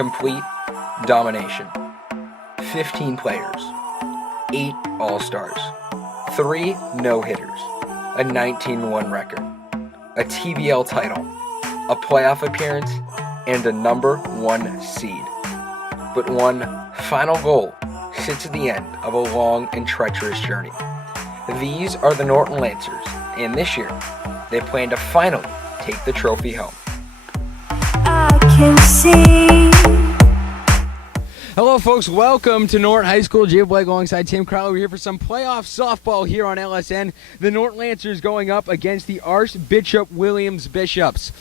complete domination. 15 players, 8 All-Stars, 3 no-hitters, a 19-1 record, a TBL title, a playoff appearance, and a number 1 seed. But one final goal sits at the end of a long and treacherous journey. These are the Norton Lancers, and this year, they plan to finally take the trophy home. I can see. Hello, folks. Welcome to Norton High School. Jay Blake alongside Tim Crowley. We're here for some playoff softball here on LSN. The Norton Lancers going up against the Archbishop-Williams Bishops.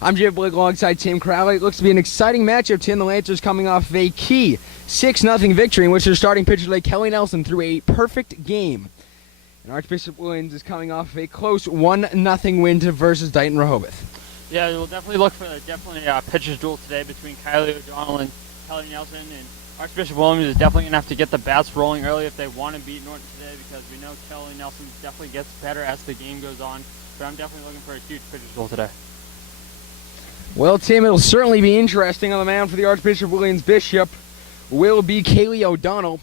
I'm Jay Blake alongside Tim Crowley. It looks to be an exciting matchup, Tim. The Lancers coming off a key 6-0 victory in which their starting pitcher today, Kelly Nelson, threw a perfect game. And Archbishop-Williams is coming off a close 1-0 win versus Dighton Rehoboth. Yeah, we'll definitely look for a pitcher's duel today between Kylie O'Donnell and Kelly Nelson. And Archbishop-Williams is definitely going to have to get the bats rolling early if they want to beat Norton today, because we know Kelly Nelson definitely gets better as the game goes on. But I'm definitely looking for a huge pitcher's duel today. Well, Tim, it'll certainly be interesting. On the mound for the Archbishop-Williams Bishop will be Kaylee O'Donnell.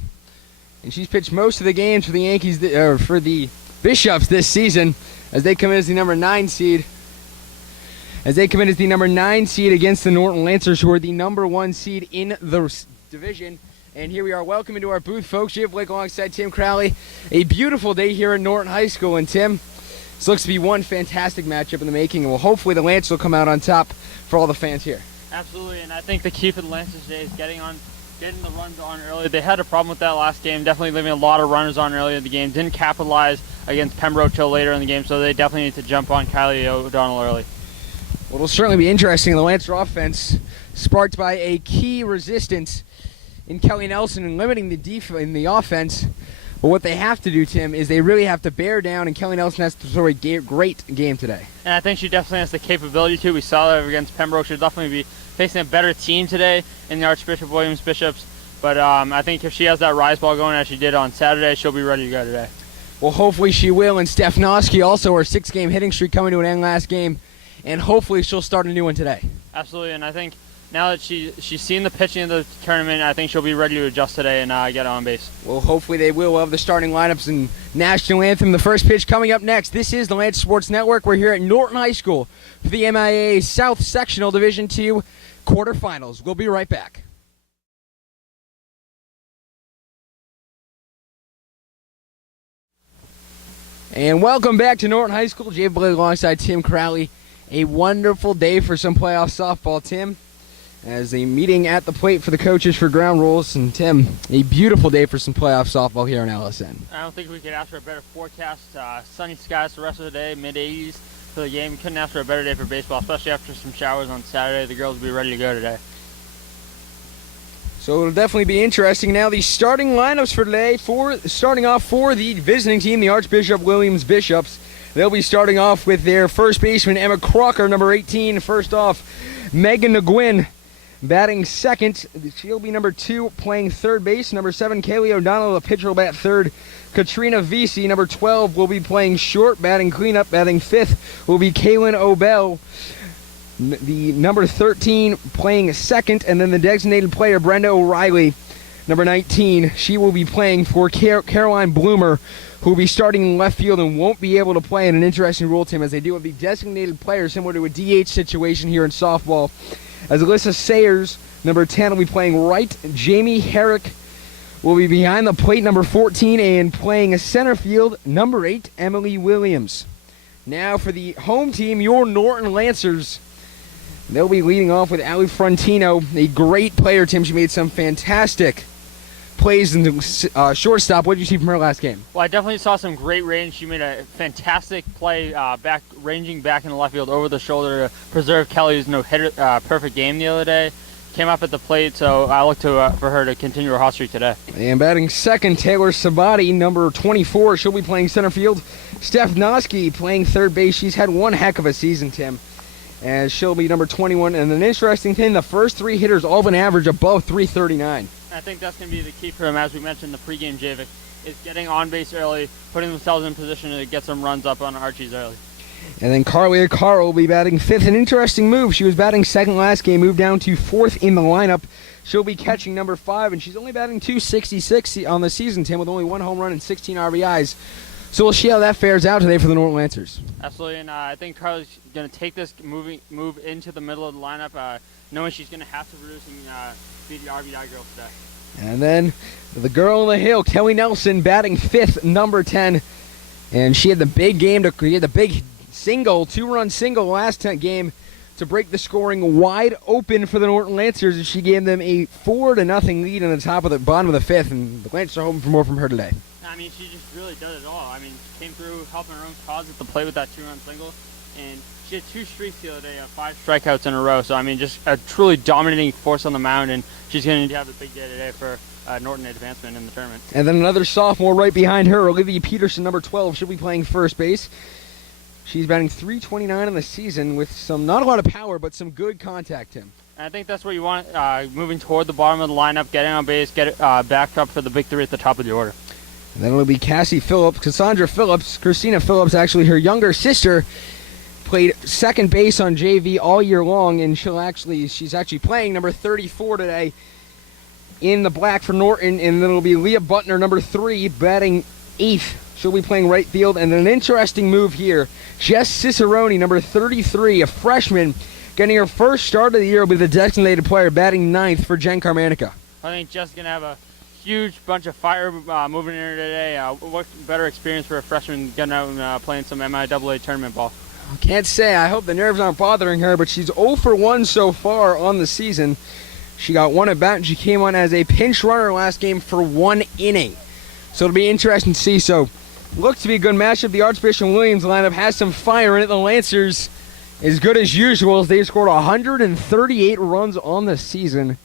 And she's pitched most of the games for the Yankees, for the Bishops this season, as they come in as the number 9 seed. Against the Norton Lancers, who are the number 1 seed in the division. And here we are. Welcome into our booth, folks. Jay Blake alongside Tim Crowley. A beautiful day here at Norton High School. And Tim, this looks to be one fantastic matchup in the making. And well, hopefully the Lancers will come out on top for all the fans here. Absolutely, and I think the key for the Lancers today is getting the runs on early. They had a problem with that last game, definitely leaving a lot of runners on early in the game. Didn't capitalize against Pembroke till later in the game, so they definitely need to jump on Kylie O'Donnell early. Well, it'll certainly be interesting. The Lancer offense sparked by a key resistance in Kelly Nelson and limiting the offense. But what they have to do, Tim, is they really have to bear down, and Kelly Nelson has to throw a great game today. And I think she definitely has the capability to. We saw that against Pembroke. She'll definitely be facing a better team today in the Archbishop-Williams Bishops. But I think if she has that rise ball going as she did on Saturday, she'll be ready to go today. Well, hopefully she will. And Stefanoski also, her 6-game hitting streak coming to an end last game. And hopefully she'll start a new one today. Absolutely, and I think now that she's seen the pitching of the tournament, I think she'll be ready to adjust today and get on base. Well, hopefully they will. We'll have the starting lineups and national anthem. The first pitch coming up next. This is the Lancer Sports Network. We're here at Norton High School for the MIAA South Sectional Division II quarterfinals. We'll be right back. And welcome back to Norton High School. Jay Blake alongside Tim Crowley. A wonderful day for some playoff softball, Tim, as a meeting at the plate for the coaches for ground rules. And Tim, a beautiful day for some playoff softball here on LSN. I don't think we could ask for a better forecast. Sunny skies the rest of the day, mid-80s for the game. Couldn't ask for a better day for baseball, especially after some showers on Saturday. The girls will be ready to go today. So it'll definitely be interesting. Now the starting lineups for today, starting off for the visiting team, the Archbishop-Williams Bishops. They'll be starting off with their first baseman, Emma Crocker, number 18. First off, Megan NeGuin batting second. She'll be number 2, playing third base. Number 7, Kaylee O'Donnell, the pitcher, will bat third. Katrina Vesey, number 12, will be playing short, batting cleanup. Batting fifth will be Kaylin Obell, the number 13, playing second. And then the designated player, Brenda O'Reilly, number 19. She will be playing for Caroline Bloomer, who will be starting in left field and won't be able to play in an interesting role, Tim, as they do have the designated player similar to a DH situation here in softball. As Alyssa Sayers, number 10, will be playing right. Jamie Herrick will be behind the plate, number 14, and playing a center field, number 8, Emily Williams. Now for the home team, your Norton Lancers. They'll be leading off with Allie Frontino, a great player, Tim. She made some fantastic plays in the shortstop. What did you see from her last game? Well, I definitely saw some great range. She made a fantastic play ranging back in the left field over the shoulder to preserve Kelly's no-hitter perfect game the other day. Came up at the plate, so I look for her to continue her hot streak today. And batting second, Taylor Sabati, number 24. She'll be playing center field. Steph Noski playing third base. She's had one heck of a season, Tim, and she'll be number 21. And an interesting thing, the first 3 hitters all have an average above 339. I think that's going to be the key for them, as we mentioned in the pregame, Javik, is getting on base early, putting themselves in position to get some runs up on Archie's early. And then Carlia Carl will be batting fifth. An interesting move. She was batting second last game, moved down to fourth in the lineup. She'll be catching number 5, and she's only batting .266 on the season, Tim, with only 1 home run and 16 RBIs. So we'll see how that fares out today for the Norton Lancers. Absolutely, and I think Carly's going to take this move into the middle of the lineup, knowing she's going to have to produce and be the RBI girl today. And then the girl on the hill, Kelly Nelson, batting fifth, number 10. And she had the big game to create the big single, 2-run single last game to break the scoring wide open for the Norton Lancers, as she gave them a 4-0 lead in the bottom of the fifth, and the Lancers are hoping for more from her today. I mean, she just really does it all. I mean, she came through helping her own cause at the plate with that 2-run single, and she had 2 streaks the other day of 5 strikeouts in a row. So I mean, just a truly dominating force on the mound, and she's going to have a big day today for Norton advancement in the tournament. And then another sophomore right behind her, Olivia Peterson, number 12. She'll be playing first base. She's batting .329 in the season with not a lot of power, but some good contact, Tim. And I think that's what you want, moving toward the bottom of the lineup, getting on base, get it backed up for the victory at the top of the order. And then it'll be Cassie Phillips, Cassandra Phillips, Christina Phillips, actually her younger sister, played second base on JV all year long, and she's actually playing number 34 today in the black for Norton, and then it'll be Leah Butner, number 3, batting 8th. She'll be playing right field, and then an interesting move here. Jess Cicerone, number 33, a freshman, getting her first start of the year with a designated player, batting 9th for Jen Carmanica. I think Jess is going to have a huge bunch of fire moving in her today. What better experience for a freshman getting out and playing some MIAA tournament ball? Can't say. I hope the nerves aren't bothering her, but she's 0 for 1 so far on the season. She got 1 at bat, and she came on as a pinch runner last game for 1 inning. So it'll be interesting to see. So looks to be a good matchup. The Archbishop-Williams lineup has some fire in it. The Lancers, as good as usual, as they've scored 138 runs on the season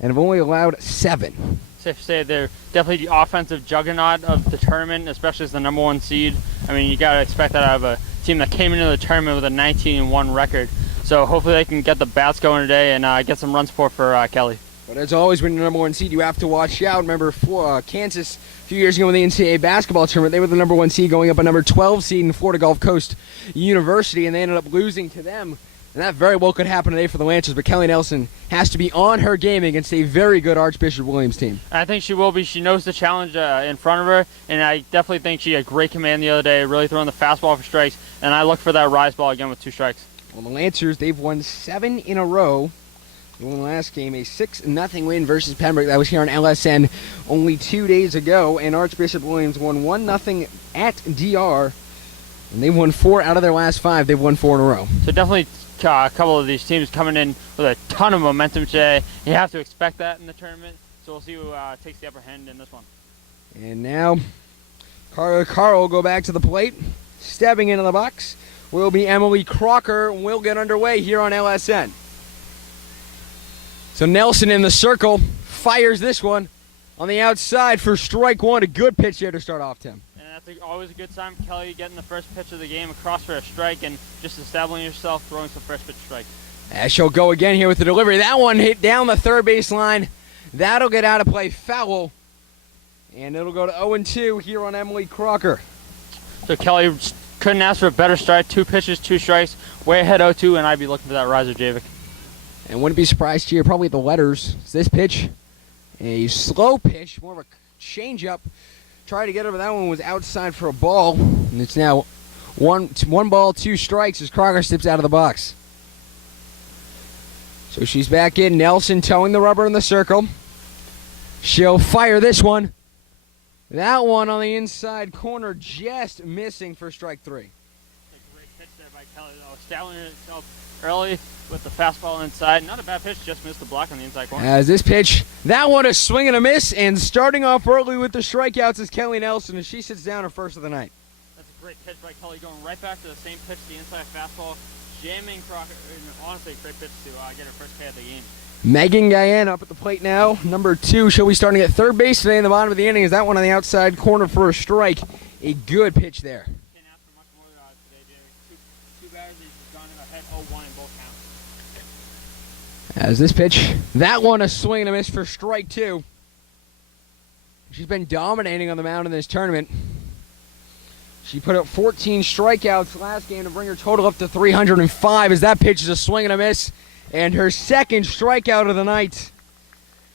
and have only allowed 7. Safe to say they're definitely the offensive juggernaut of the tournament, especially as the number 1 seed. I mean, you got to expect that out of a team that came into the tournament with a 19-1 record. So hopefully they can get the bats going today and get some run support for Kelly. But as always, when you're the number 1 seed, you have to watch out. Remember, Kansas, a few years ago in the NCAA basketball tournament, they were the number 1 seed going up a number 12 seed in Florida Gulf Coast University, and they ended up losing to them. And that very well could happen today for the Lancers, but Kelly Nelson has to be on her game against a very good Archbishop-Williams team. I think she will be. She knows the challenge in front of her, and I definitely think she had great command the other day, really throwing the fastball for strikes, and I look for that rise ball again with 2 strikes. Well, the Lancers, they've won 7 in a row. They won last game, a 6-0 win versus Pembroke. That was here on LSN only 2 days ago, and Archbishop-Williams won 1-0 at DR, and they've won 4 out of their last 5. They've won 4 in a row. So definitely a couple of these teams coming in with a ton of momentum today. You have to expect that in the tournament, so we'll see who takes the upper hand in this one. And now, Carl will go back to the plate. Stepping into the box will be Emily Crocker. We'll get underway here on LSN. So Nelson in the circle, fires this one on the outside for strike 1. A good pitch there to start off, Tim. And that's always a good sign for Kelly, getting the first pitch of the game across for a strike and just establishing yourself, throwing some first pitch strike. As she'll go again here with the delivery. That one hit down the third base line. That'll get out of play, foul. And it'll go to 0-2 here on Emily Crocker. So Kelly couldn't ask for a better start. 2 pitches, 2 strikes, way ahead 0-2, and I'd be looking for that riser, Javik. And wouldn't be surprised here, probably at the letters. This pitch, a slow pitch, more of a changeup. Tried to get over that one, was outside for a ball. And it's now 1 ball, 2 strikes as Crocker steps out of the box. So she's back in. Nelson towing the rubber in the circle. She'll fire this one. That one on the inside corner, just missing for strike 3. A great pitch there by Kelly, though. Establishing itself early with the fastball inside. Not a bad pitch, just missed the block on the inside corner. As this pitch, that one a swing and a miss, and starting off early with the strikeouts is Kelly Nelson, as she sits down her first of the night. That's a great pitch by Kelly, going right back to the same pitch, the inside fastball, jamming Crocker. Honestly, a great pitch to get her first K of the game. Megan Guyan up at the plate now. Number 2, she'll be starting at third base today in the bottom of the inning. Is that one on the outside corner for a strike? A good pitch there. Can't ask for much more today, Jerry. Two batters have gone ahead 0-1 in both counts. As this pitch, that one a swing and a miss for strike 2. She's been dominating on the mound in this tournament. She put up 14 strikeouts last game to bring her total up to 305 as that pitch is a swing and a miss. And her second strikeout of the night.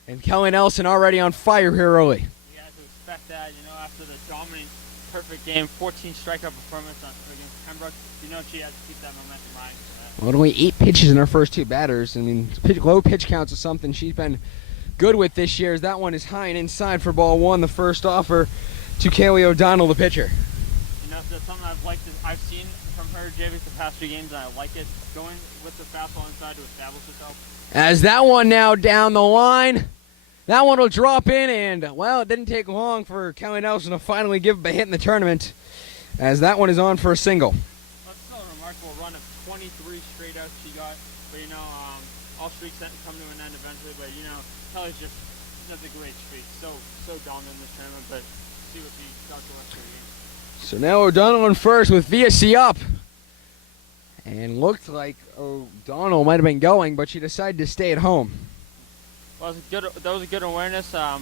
And Kelly Nelson already on fire here early. You had to expect that, after the dominant, perfect game, 14 strikeout performance against Pembroke. She had to keep that momentum riding for that. Well, only 8 pitches in her first 2 batters. I mean, low pitch counts is something she's been good with this year. As that one is high and inside for ball 1, the first offer to Kaylee O'Donnell, the pitcher. That's something I've seen from her, Javis, the past 2 games, and I like it. Going with the fastball inside to establish itself. As that one now down the line. That one will drop in, and, well, it didn't take long for Kelly Nelson to finally give up a hit in the tournament, as that one is on for a single. That's still a remarkable run of 23 straight outs she got, but, all streaks come to an end eventually, but, Kelly's just has a great streak, so dominant in this tournament, but see what she does the rest of the game. So now O'Donnell in first with VSC up. And looked like O'Donnell might have been going, but she decided to stay at home. Well, that was a good awareness on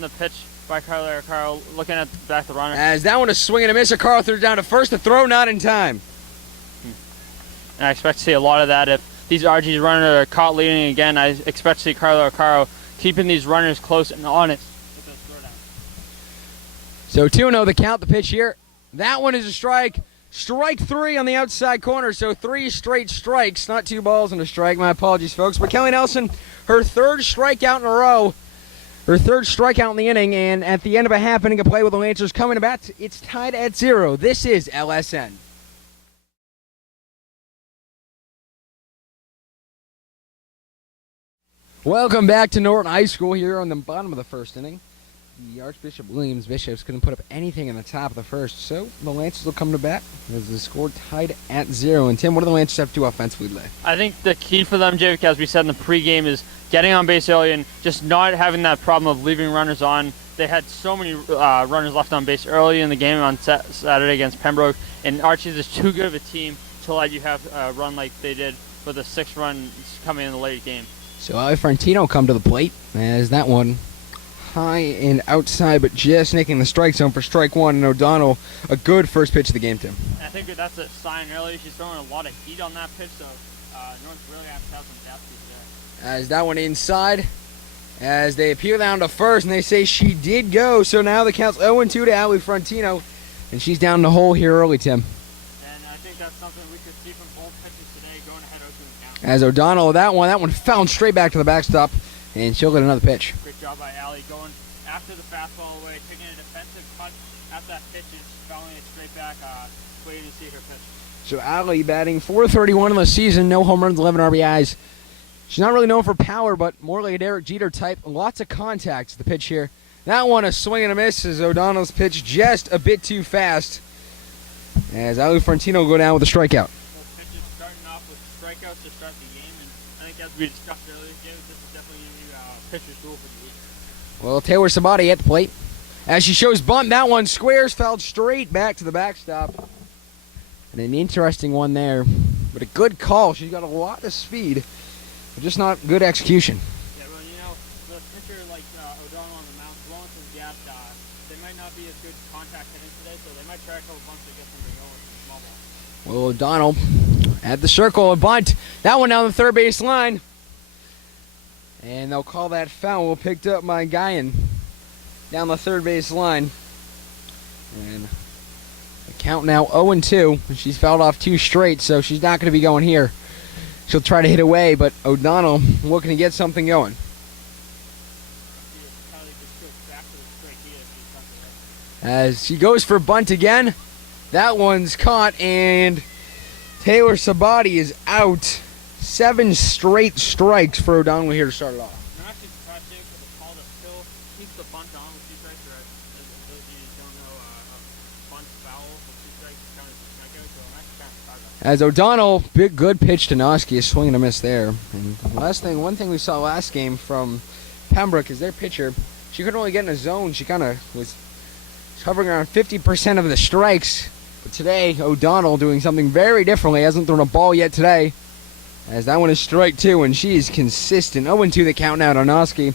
the pitch by Carla Carl, looking at the back of the runner. As that one is swinging a miss, Carl threw it down to first. The throw not in time. And I expect to see a lot of that. If these RG's runners are caught leading again, I expect to see Carla Carl keeping these runners close and honest with those throwdowns. So 2-0 the count, the pitch here. That one is a strike. Strike 3 on the outside corner, so 3 straight strikes, not 2 balls and a strike. My apologies, folks. But Kelly Nelson, her 3rd strikeout in a row, her 3rd strikeout in the inning, and at the end of a half inning of play with the Lancers coming to bat, it's tied at 0. This is LSN. Welcome back to Norton High School here on the bottom of the 1st inning. The Archbishop-Williams Bishops couldn't put up anything in the top of the 1st, so the Lancers will come to bat as the score tied at 0. And Tim, what do the Lancers have to do offensively today? I think the key for them, Jake, as we said in the pregame, is getting on base early and just not having that problem of leaving runners on. They had so many runners left on base early in the game on Saturday against Pembroke, and Archie's is too good of a team to let you have a run like they did with the 6 runs coming in the late game. So Ali Frantino come to the plate as that one high and outside, but just making the strike zone for strike 1. And O'Donnell, a good first pitch of the game, Tim. And I think that's a sign early. She's throwing a lot of heat on that pitch, so Norton's really going to have some bat speed there. As that one inside, as they appeal down to first, and they say she did go. So now the count's 0-2 to Ali Frantino, and she's down the hole here early, Tim. And I think that's something we could see from both pitches today, going ahead 0-2 the count. As O'Donnell, that one found straight back to the backstop, and she'll get another pitch. Great job by Allie going after the fastball away, taking a defensive cut at that pitch and fouling it straight back, waiting to see her pitch. So Ali batting .431 in the season, no home runs, 11 RBIs. She's not really known for power, but more like a Derek Jeter type. Lots of contacts, the pitch here. That one a swing and a miss as O'Donnell's pitch just a bit too fast. As Ali Frantino will go down with a strikeout. Both pitches starting off with strikeouts to start the game, and I think as we discussed earlier, James, this is definitely going to be pitcher's duel for the week. Well, Taylor Sabati at the plate. As she shows bunt, that one squares, fouled straight back to the backstop. And an interesting one there, but a good call. She's got a lot of speed, but just not good execution. Yeah, well, with a pitcher like O'Donnell on the mound blowing some gas, they might not be as good contact hitting today, so they might try a couple bunts to get something going with the small ball. Well, O'Donnell at the circle, a bunt. That one down the third base line. And they'll call that foul. Picked up by Guyan down the third base line. And the count now 0-2. She's fouled off 2 straight, so she's not going to be going here. She'll try to hit away, but O'Donnell looking to get something going. As she goes for bunt again. That one's caught, and Taylor Sabati is out. 7 straight strikes for O'Donnell here to start it off. I'm actually surprised Jake for the call to still keep the bunt on with 2 strikes, or as those of you who don't know, a bunt foul with 2 strikes is counted as a strikeout, so I'm actually kind of surprised about that. As O'Donnell, good pitch to Noski, a swing and a miss there. And one thing we saw last game from Pembroke is their pitcher, she couldn't really get in a zone. She kind of was hovering around 50% of the strikes. But today, O'Donnell doing something very differently. Hasn't thrown a ball yet today. As that one is strike 2, and she is consistent. 0-2 the count now to Noski.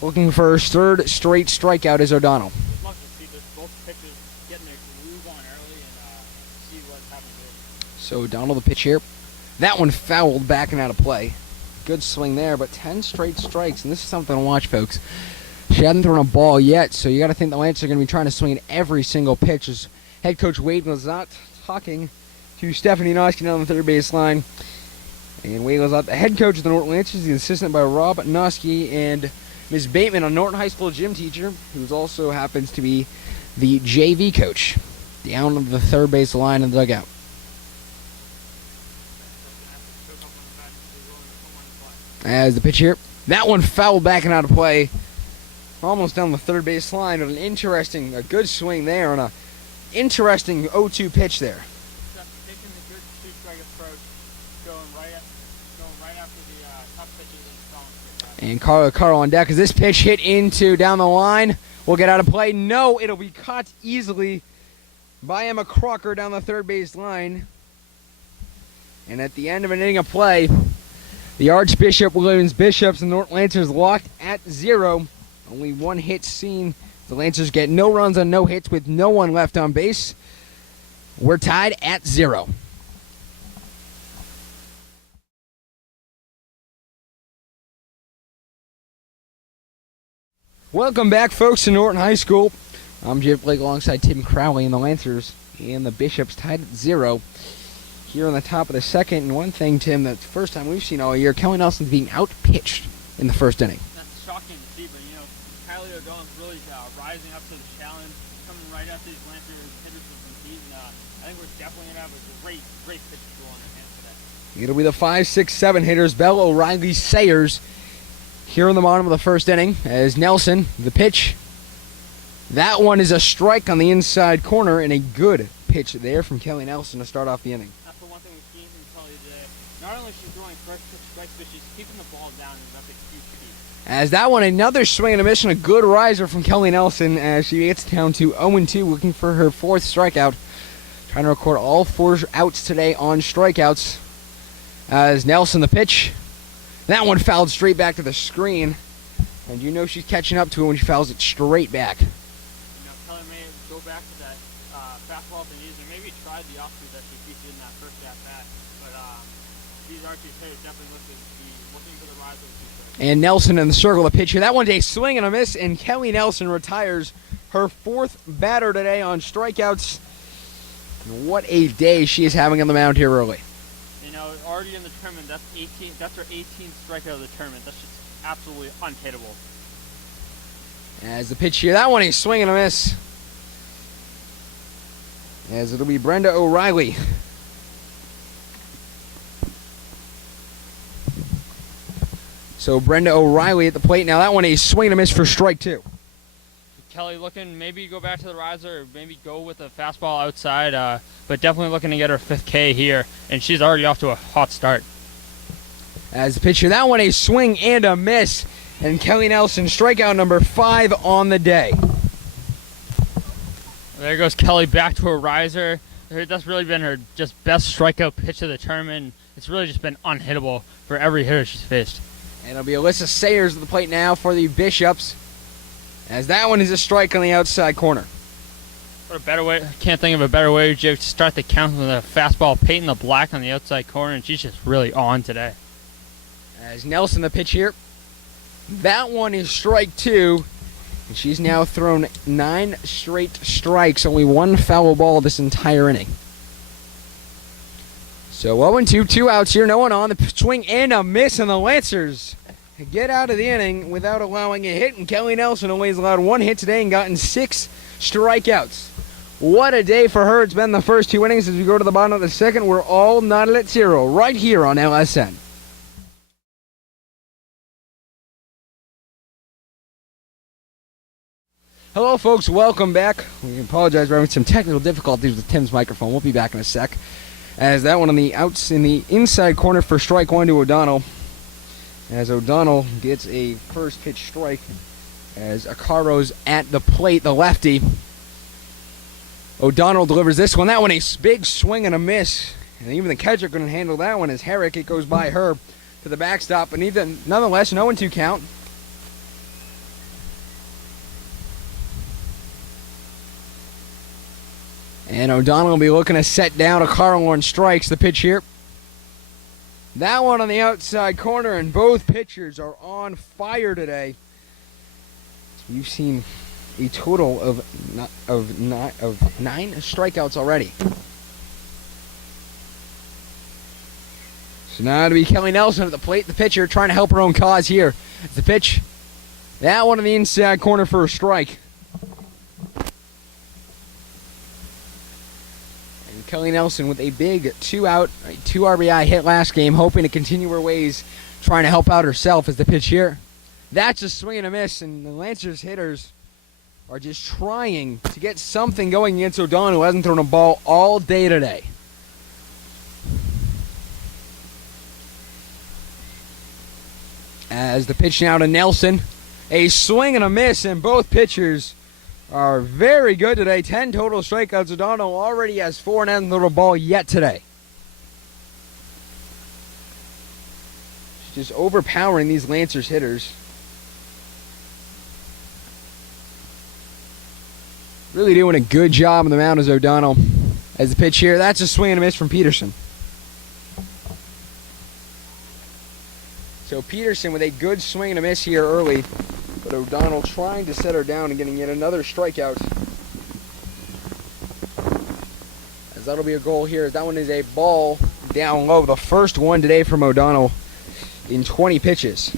Looking for her 3rd straight strikeout is O'Donnell. Love to see this, both pitchers getting their groove on early. So O'Donnell the pitch here. That one fouled, backing out of play. Good swing there, but 10 straight strikes, and this is something to watch, folks. She hadn't thrown a ball yet, so you got to think the Lancers are going to be trying to swing at every single pitch. As head coach Wade was not talking to Stephanie Noski down the third base line. And Wade was out, the head coach of the Norton Lancers, the assistant by Rob Noski, and Ms. Bateman, a Norton High School gym teacher, who also happens to be the JV coach, down on the third base line in the dugout. As the pitch here, that one fouled backing out of play, almost down the third base line. But a good swing there, and a interesting 0-2 pitch there. Taking the good two-strike approach, going right after the tough pitches and throwing. And Carl on deck as this pitch hit into down the line. Will get out of play. No, it'll be caught easily by Emma Crocker down the third base line. And at the end of an inning of play, the Archbishop-Williams Bishops and Norton Lancers locked at 0. Only one hit seen. The Lancers get no runs on no hits with no one left on base. We're tied at 0. Welcome back, folks, to Norton High School. I'm Jeff Blake alongside Tim Crowley, and the Lancers and the Bishops tied at 0. Here on the top of the second, and one thing, Tim, that's the first time we've seen all year, Kelly Nelson's being out-pitched in the first inning. That's shocking to see, but, Kylie O'Donnell's really rising up to the challenge, coming right after these Lancers hitters with some heat, and I think we're definitely going to have a great pitch duel on our hands today. It'll be the 5, 6, 7 hitters, Bell, O'Reilly, Sayers, here in the bottom of the first inning, as Nelson, the pitch. That one is a strike on the inside corner, and a good pitch there from Kelly Nelson to start off the inning. Not only is she throwing first pitch strikes, but she's keeping the ball down, and that's a huge key. As that one, another swing and a miss, and a good riser from Kelly Nelson as she gets down to 0-2, looking for her 4th strikeout. Trying to record all 4 outs today on strikeouts. As Nelson, the pitch. That one fouled straight back to the screen. And you know she's catching up to it when she fouls it straight back. Kelly may go back to that fastball to knees, and maybe try the offsuit that she featured in that first at-bat. But these Archie's hitters definitely looking for the rise of the two. And Nelson in the circle of the pitcher. That one's a swing and a miss, and Kelly Nelson retires her 4th batter today on strikeouts. And what a day she is having on the mound here early. Already in the tournament, that's her 18th strikeout of the tournament. That's just absolutely unhittable. As the pitch here, that one a swing and a miss. As it'll be Brenda O'Reilly. So Brenda O'Reilly at the plate. Now that one a swing and a miss for strike 2. Kelly looking, maybe go back to the riser, or maybe go with a fastball outside, but definitely looking to get her 5th K here, and she's already off to a hot start. As the pitcher, that one a swing and a miss, and Kelly Nelson, strikeout number 5 on the day. There goes Kelly back to a riser. That's really been her just best strikeout pitch of the tournament. It's really just been unhittable for every hitter she's faced. And it'll be Alyssa Sayers at the plate now for the Bishops, as that one is a strike on the outside corner. What a better way, can't think of a better way to start the count with a fastball painting the black on the outside corner, and she's just really on today. As Nelson, the pitch here. That one is strike 2, and she's now thrown 9 straight strikes, only 1 foul ball this entire inning. So 0-2, 2 outs here, no one on. The swing and a miss, and the Lancers get out of the inning without allowing a hit, and Kelly Nelson only has allowed 1 hit today and gotten 6 strikeouts. What a day for her. It's been the first 2 innings. As we go to the bottom of the second, we're all knotted at 0 right here on LSN. Hello, folks. Welcome back. We apologize for having some technical difficulties with Tim's microphone. We'll be back in a sec. As that one on the outs in the inside corner for strike 1 to O'Donnell. As O'Donnell gets a first pitch strike as Acaro's at the plate, the lefty. O'Donnell delivers this one. That one a big swing and a miss. And even the catcher couldn't handle that one as Herrick, it goes by her to the backstop. But nonetheless, 0-2 count. And O'Donnell will be looking to set down a Carl on strikes. The pitch here. That one on the outside corner, and both pitchers are on fire today. We've seen a total of 9 strikeouts already. So now to be Kelly Nelson at the plate, the pitcher trying to help her own cause here. It's the pitch. That one on the inside corner for a strike. And Kelly Nelson with a big 2 RBI hit last game, hoping to continue her ways, trying to help out herself as the pitch here. That's a swing and a miss, and the Lancers hitters are just trying to get something going against O'Donnell, who hasn't thrown a ball all day today. As the pitch now to Nelson. A swing and a miss, and both pitchers are very good today. 10 total strikeouts. O'Donnell already has 4 and hasn't thrown a ball yet today. She's just overpowering these Lancers hitters. Really doing a good job on the mound as O'Donnell. As the pitch here, that's a swing and a miss from Peterson. So Peterson with a good swing and a miss here early, but O'Donnell trying to set her down and getting yet another strikeout. As that'll be a goal here. That one is a ball down low. The first one today from O'Donnell in 20 pitches.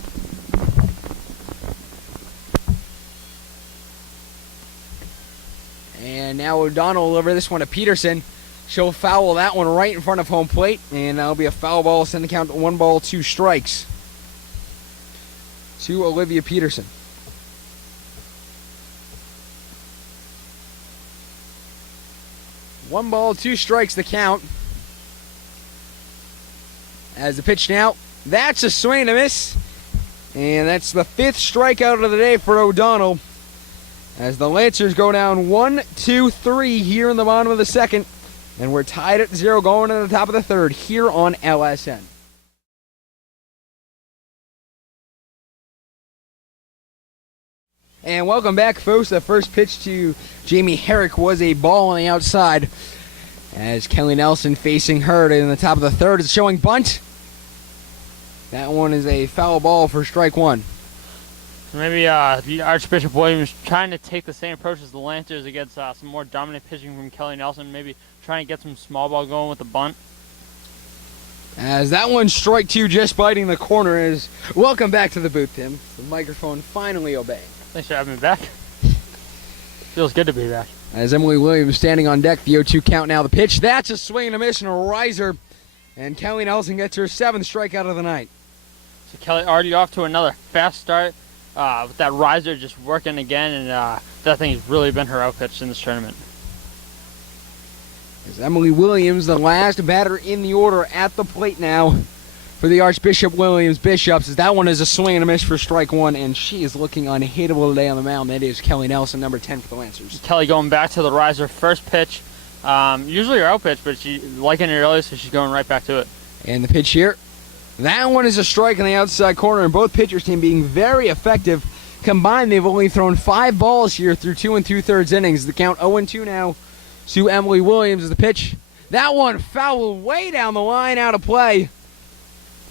And now O'Donnell will deliver this one to Peterson. She'll foul that one right in front of home plate, and that'll be a foul ball. Send the count to 1 ball, 2 strikes to Olivia Peterson. One ball, 2 strikes the count. As the pitch now, that's a swing and a miss. And that's the 5th strikeout of the day for O'Donnell. As the Lancers go down 1-2-3 here in the bottom of the second. And we're tied at 0 going to the top of the third here on LSN. And welcome back, folks. The first pitch to Jamie Herrick was a ball on the outside. As Kelly Nelson facing her in the top of the third is showing bunt. That one is a foul ball for strike 1. Maybe the Archbishop-Williams trying to take the same approach as the Lancers against some more dominant pitching from Kelly Nelson. Maybe trying to get some small ball going with the bunt. As that one strike 2 just biting the corner is welcome back to the booth, Tim. The microphone finally obeying. Thanks for having me back. Feels good to be back. As Emily Williams standing on deck, the 0-2 count now. The pitch, that's a swing and a miss and a riser. And Kelly Nelson gets her 7th strikeout of the night. So Kelly already off to another fast start with that riser just working again, and that thing has really been her out-pitch in this tournament. As Emily Williams, the last batter in the order at the plate now for the Archbishop-Williams Bishops, as that one is a swing and a miss for strike 1, and she is looking unhittable today on the mound. That is Kelly Nelson, number 10 for the Lancers. Kelly going back to the riser, first pitch. Usually her out pitch, but she liking it early, so she's going right back to it. And the pitch here, that one is a strike on the outside corner, and both pitchers team being very effective. Combined, they've only thrown 5 balls here through 2 2/3 innings. The count 0-2 now to Emily Williams as the pitch. That one fouled way down the line, out of play.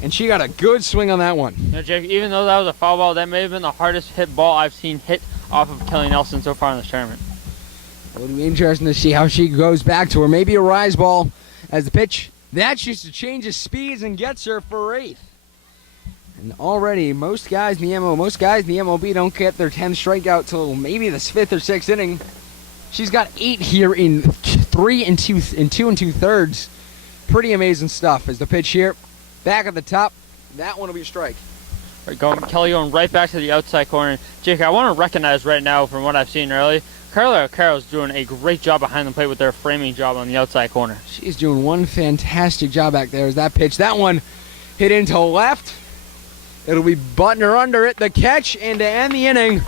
And she got a good swing on that one. You know, Jake, even though that was a foul ball, that may have been the hardest hit ball I've seen hit off of Kelly Nelson so far in this tournament. It'll be interesting to see how she goes back to her. Maybe a rise ball as the pitch. That's just to change his speeds and gets her for 8th. And already, most guys in the MLB don't get their 10th strikeout till maybe the 5th or 6th inning. She's got 8 here in 2 2/3. Pretty amazing stuff. As the pitch here, back at the top, that one will be a strike. Kelly going right back to the outside corner. Jake, I want to recognize right now from what I've seen early, Carla O'Carroll's doing a great job behind the plate with their framing job on the outside corner. She's doing one fantastic job back there as that pitch. That one hit into left. It'll be Butner under it. The catch, and to end the inning,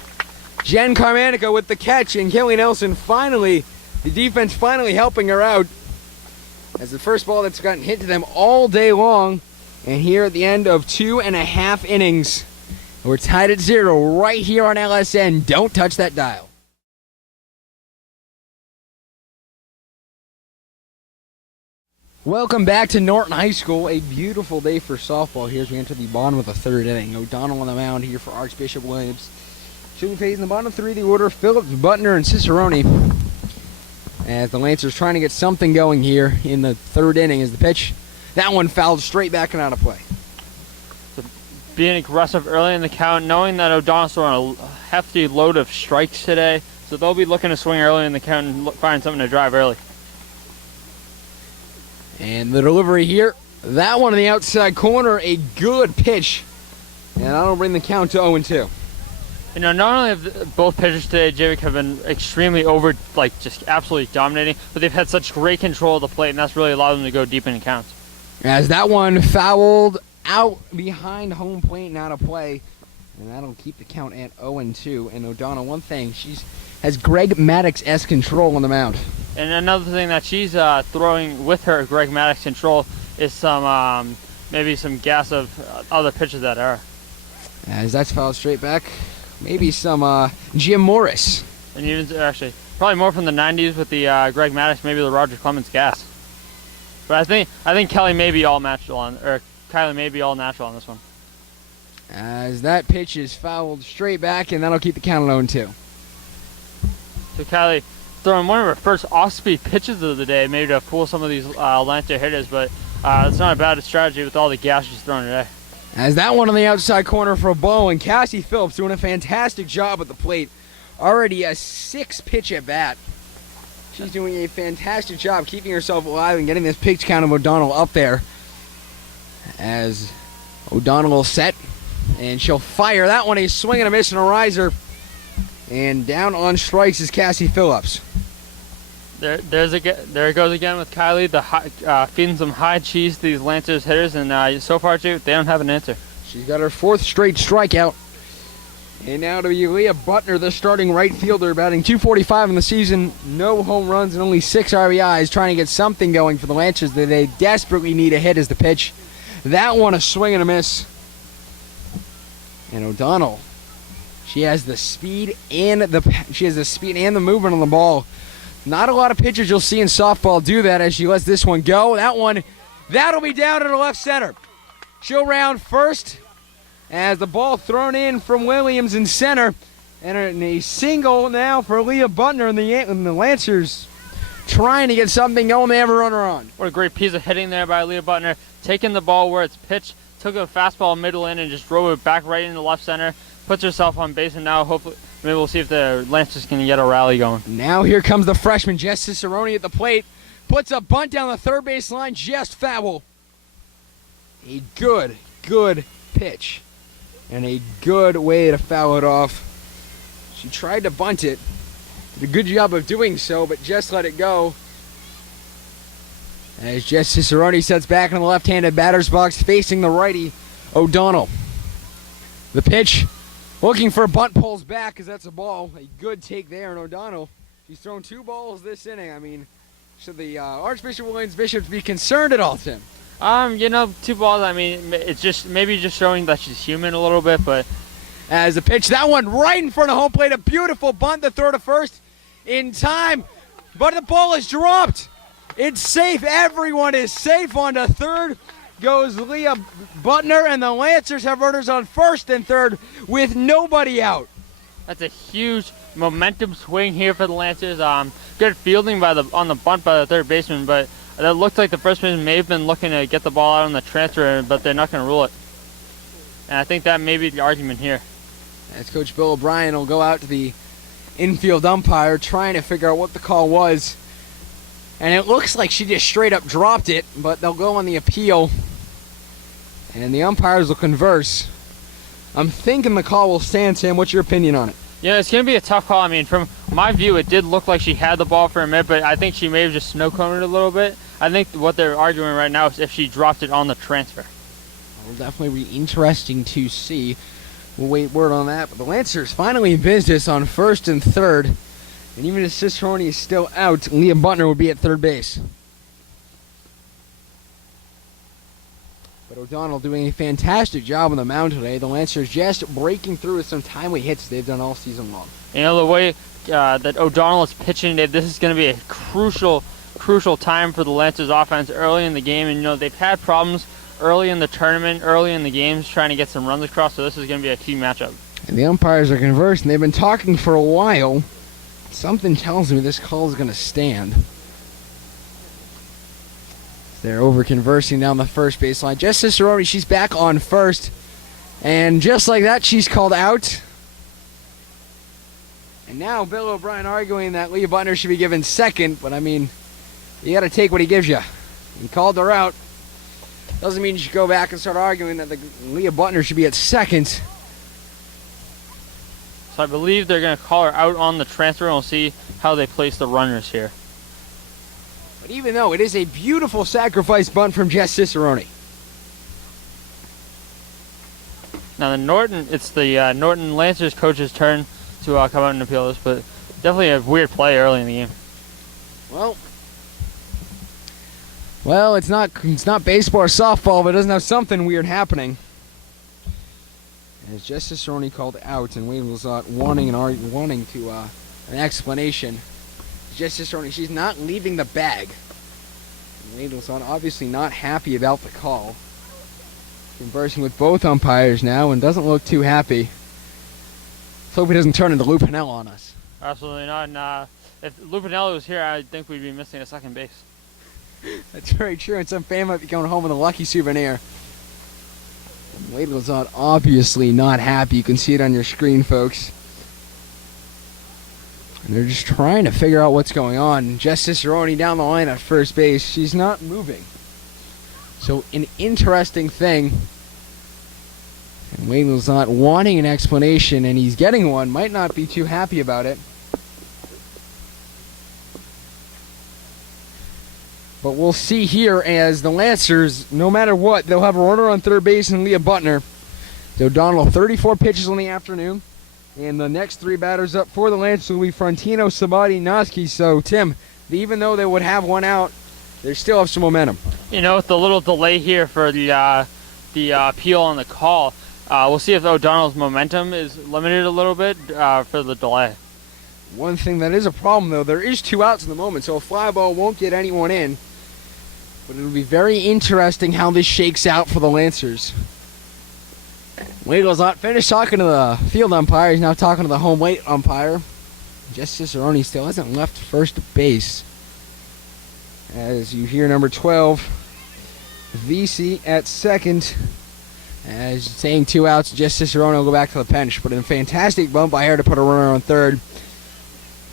Jen Carmanica with the catch, and Kelly Nelson finally, the defense finally helping her out as the first ball that's gotten hit to them all day long. And here at the end of 2.5 innings, we're tied at 0 right here on LSN. Don't touch that dial. Welcome back to Norton High School. A beautiful day for softball here as we enter the bottom of the third inning. O'Donnell on the mound here for Archbishop-Williams. She'll be facing the bottom three of the order, Phillips, Butner, and Cicerone. As the Lancers trying to get something going here in the third inning as the pitch. That one fouled straight back and out of play. So being aggressive early in the count, knowing that O'Donnell's throwing a hefty load of strikes today, so they'll be looking to swing early in the count and find something to drive early. And the delivery here, that one in the outside corner, a good pitch. And that'll bring the count to 0-2. You know, not only have both pitchers today, Javik, have been extremely just absolutely dominating, but they've had such great control of the plate, and that's really allowed them to go deep into counts. As that one fouled out behind home plate and out of play. And that'll keep the count at 0-2. And O'Donnell, one thing, she has Greg Maddox-esque control on the mound. And another thing that she's throwing with her Greg Maddox control is some maybe some gas of other pitches that are. As that's fouled straight back, maybe some Jim Morris. And even actually, probably more from the 90s with the Greg Maddox, maybe the Roger Clemens gas. But I think Kelly may be all natural or Kylie may be all natural on this one. As that pitch is fouled straight back, and that'll keep the count at 0-2. So Kylie throwing one of her first off-speed pitches of the day, maybe to fool some of these Lancer hitters, but it's not a bad strategy with all the gas she's throwing today. As that one on the outside corner for a ball, and Cassie Phillips doing a fantastic job at the plate. Already a 6-pitch at bat. She's doing a fantastic job keeping herself alive and getting this pitch count of O'Donnell up there. As O'Donnell will set, and she'll fire that one, a swing and a miss and a riser. And down on strikes is Cassie Phillips. There it goes again with Kylie, feeding some high cheese to these Lancers hitters, and so far, too, they don't have an answer. She's got her 4th straight strikeout. And now to be Leah Butner, the starting right fielder, batting .245 in the season. No home runs and only 6 RBIs, trying to get something going for the Lancers that they desperately need a hit as the pitch. That one a swing and a miss. And O'Donnell, she has the speed and the movement on the ball. Not a lot of pitchers you'll see in softball do that as she lets this one go. That'll be down to the left center. She'll round first as the ball thrown in from Williams in center. And a single now for Leah Butner and the Lancers trying to get something going. They have a runner on. What a great piece of hitting there by Leah Butner. Taking the ball where it's pitched, took a fastball middle in and just drove it back right into left center. Puts herself on base, and now hopefully maybe we'll see if the Lancers can get a rally going. Now here comes the freshman, Jess Cicerone at the plate. Puts a bunt down the third base line, just foul. A good pitch. And a good way to foul it off. She tried to bunt it. Did a good job of doing so, but just let it go. As Jess Cicerone sets back in the left-handed batter's box, facing the righty, O'Donnell. The pitch, looking for bunt, pulls back because that's a ball. A good take there, and O'Donnell, she's thrown 2 balls this inning. I mean, should the Archbishop-Williams Bishops be concerned at all, Tim? 2 balls, I mean, it's just maybe just showing that she's human a little bit, but... As the pitch, that one right in front of home plate, a beautiful bunt, the throw to first in time, but the ball is dropped. It's safe. Everyone is safe. On to third goes Leah Butner, and the Lancers have runners on first and third with nobody out. That's a huge momentum swing here for the Lancers. Good fielding on the bunt by the third baseman, but that looks like the first baseman may have been looking to get the ball out on the transfer, but they're not going to rule it. And I think that may be the argument here. As Coach Bill O'Brien will go out to the infield umpire trying to figure out what the call was. And it looks like she just straight up dropped it, but they'll go on the appeal. And the umpires will converse. I'm thinking the call will stand, Sam. What's your opinion on it? Yeah, it's going to be a tough call. I mean, from my view, it did look like she had the ball for a minute, but I think she may have just snow-coned it a little bit. I think what they're arguing right now is if she dropped it on the transfer. It'll definitely be interesting to see. We'll wait word on that. But the Lancers finally in business on first and third. And even if Cicerone is still out, Leah Butner would be at third base. But O'Donnell doing a fantastic job on the mound today. The Lancers just breaking through with some timely hits they've done all season long. You know, the way that O'Donnell is pitching today, this is going to be a crucial crucial time for the Lancers offense early in the game, and they've had problems early in the tournament, early in the games, trying to get some runs across, so this is going to be a key matchup. And the umpires are conversing. They've been talking for a while. Something tells me this call is going to stand. They're over conversing down the first baseline. Jess Cicerone, she's back on first. And just like that, she's called out. And now Bill O'Brien arguing that Leah Butner should be given second. But, I mean, you got to take what he gives you. He called her out. Doesn't mean you should go back and start arguing that Leah Butner should be at second. So I believe they're going to call her out on the transfer, and we'll see how they place the runners here. But even though it is a beautiful sacrifice bunt from Jess Cicerone. Now it's the Norton Lancers coach's turn to come out and appeal this, but definitely a weird play early in the game. Well, it's not baseball or softball, but it doesn't have something weird happening. As Jess Cicerone called out, and Wade was wanting to an explanation. Jess Cicerone, she's not leaving the bag. And Wade was obviously not happy about the call. Conversing with both umpires now, and doesn't look too happy. Let's hope he doesn't turn into Lou Piniella on us. Absolutely not. And if Lou Piniella was here, I think we'd be missing a second base. That's very true, and some fan might be going home with a lucky souvenir. Wade was obviously not happy. You can see it on your screen, folks. And they're just trying to figure out what's going on. Jess Cicerone down the line at first base. She's not moving. So an interesting thing. And Wade was not wanting an explanation, and he's getting one. Might not be too happy about it. But we'll see here as the Lancers, no matter what, they'll have a runner on third base and Leah Butner. O'Donnell, 34 pitches in the afternoon. And the next three batters up for the Lancers will be Frontino, Sabati, Noski. So, Tim, even though they would have one out, they still have some momentum. With the little delay here for the appeal on the call, we'll see if O'Donnell's momentum is limited a little bit for the delay. One thing that is a problem, though, there is two outs in the moment, so a fly ball won't get anyone in. But it'll be very interesting how this shakes out for the Lancers. Wade goes on, finished talking to the field umpire. He's now talking to the home plate umpire. Jess Cicerone still hasn't left first base. As you hear number 12, VC at second. As saying two outs, Jess Cicerone will go back to the bench. But a fantastic bump by her to put a runner on third.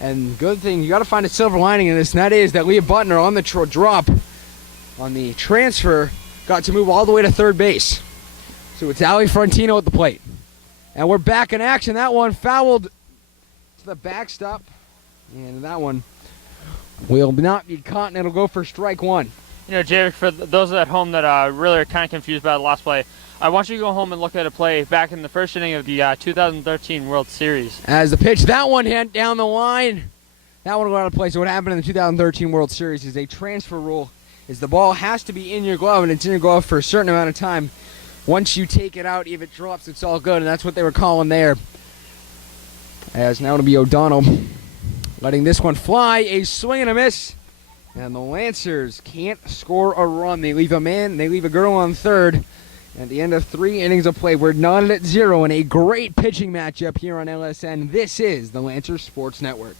And good thing, you got to find a silver lining in this, and that is that Leah Butner on the drop, on the transfer, got to move all the way to third base. So it's Ali Frontino at the plate. And we're back in action. That one fouled to the backstop. And that one will not be caught, and it'll go for strike one. Jake, for those at home that really are kind of confused by the last play, I want you to go home and look at a play back in the first inning of the 2013 World Series. As the pitch, that one hit down the line. That one will go out of play. So what happened in the 2013 World Series is a transfer rule. Is the ball has to be in your glove, and it's in your glove for a certain amount of time. Once you take it out, if it drops, it's all good, and that's what they were calling there. As now it'll be O'Donnell letting this one fly, a swing and a miss. And the Lancers can't score a run. They leave a man, they leave a girl on third. At the end of 3 innings of play, we're knotted at 0 in a great pitching matchup here on LSN. This is the Lancers Sports Network.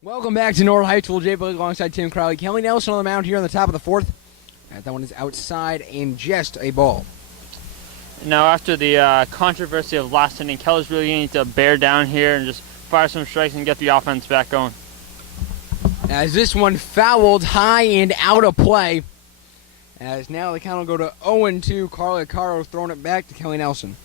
Welcome back to North Heights. Will Jay Blake alongside Tim Crowley. Kelly Nelson on the mound here on the top of the fourth. That one is outside and just a ball. Now, after the controversy of last inning, Kelly's really going to need to bear down here and just fire some strikes and get the offense back going. As this one fouled high and out of play. As now the count will go to 0-2. Carla Caro throwing it back to Kelly Nelson.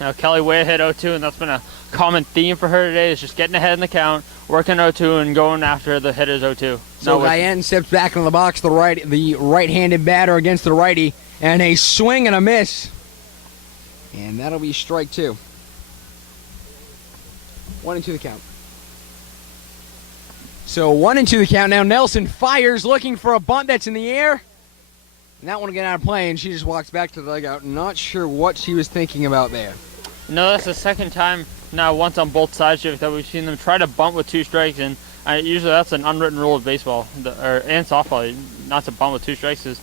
Now Kelly way ahead 0-2, and that's been a common theme for her today, is just getting ahead in the count, working 0-2, and going after the hitters 0-2. So Diane steps back into the box, the right-handed batter against the righty, and a swing and a miss. And that'll be strike two. 1-2 the count. So 1-2 the count. Now Nelson fires, looking for a bunt that's in the air. And that one will get out of play, and she just walks back to the dugout. Not sure what she was thinking about there. No, that's the second time now once on both sides, that we've seen them try to bunt with 2 strikes, and usually that's an unwritten rule of baseball and softball, not to bunt with 2 strikes.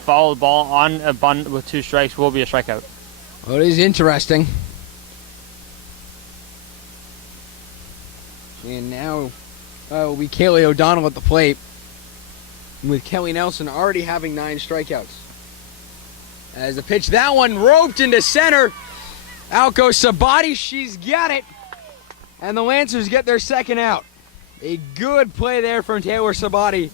Follow the ball on a bunt with 2 strikes will be a strikeout. Well, it is interesting. And now will be Kaylee O'Donnell at the plate, with Kelly Nelson already having 9 strikeouts. As the pitch, that one roped into center. Out goes Sabati. She's got it. And the Lancers get their second out. A good play there from Taylor Sabati,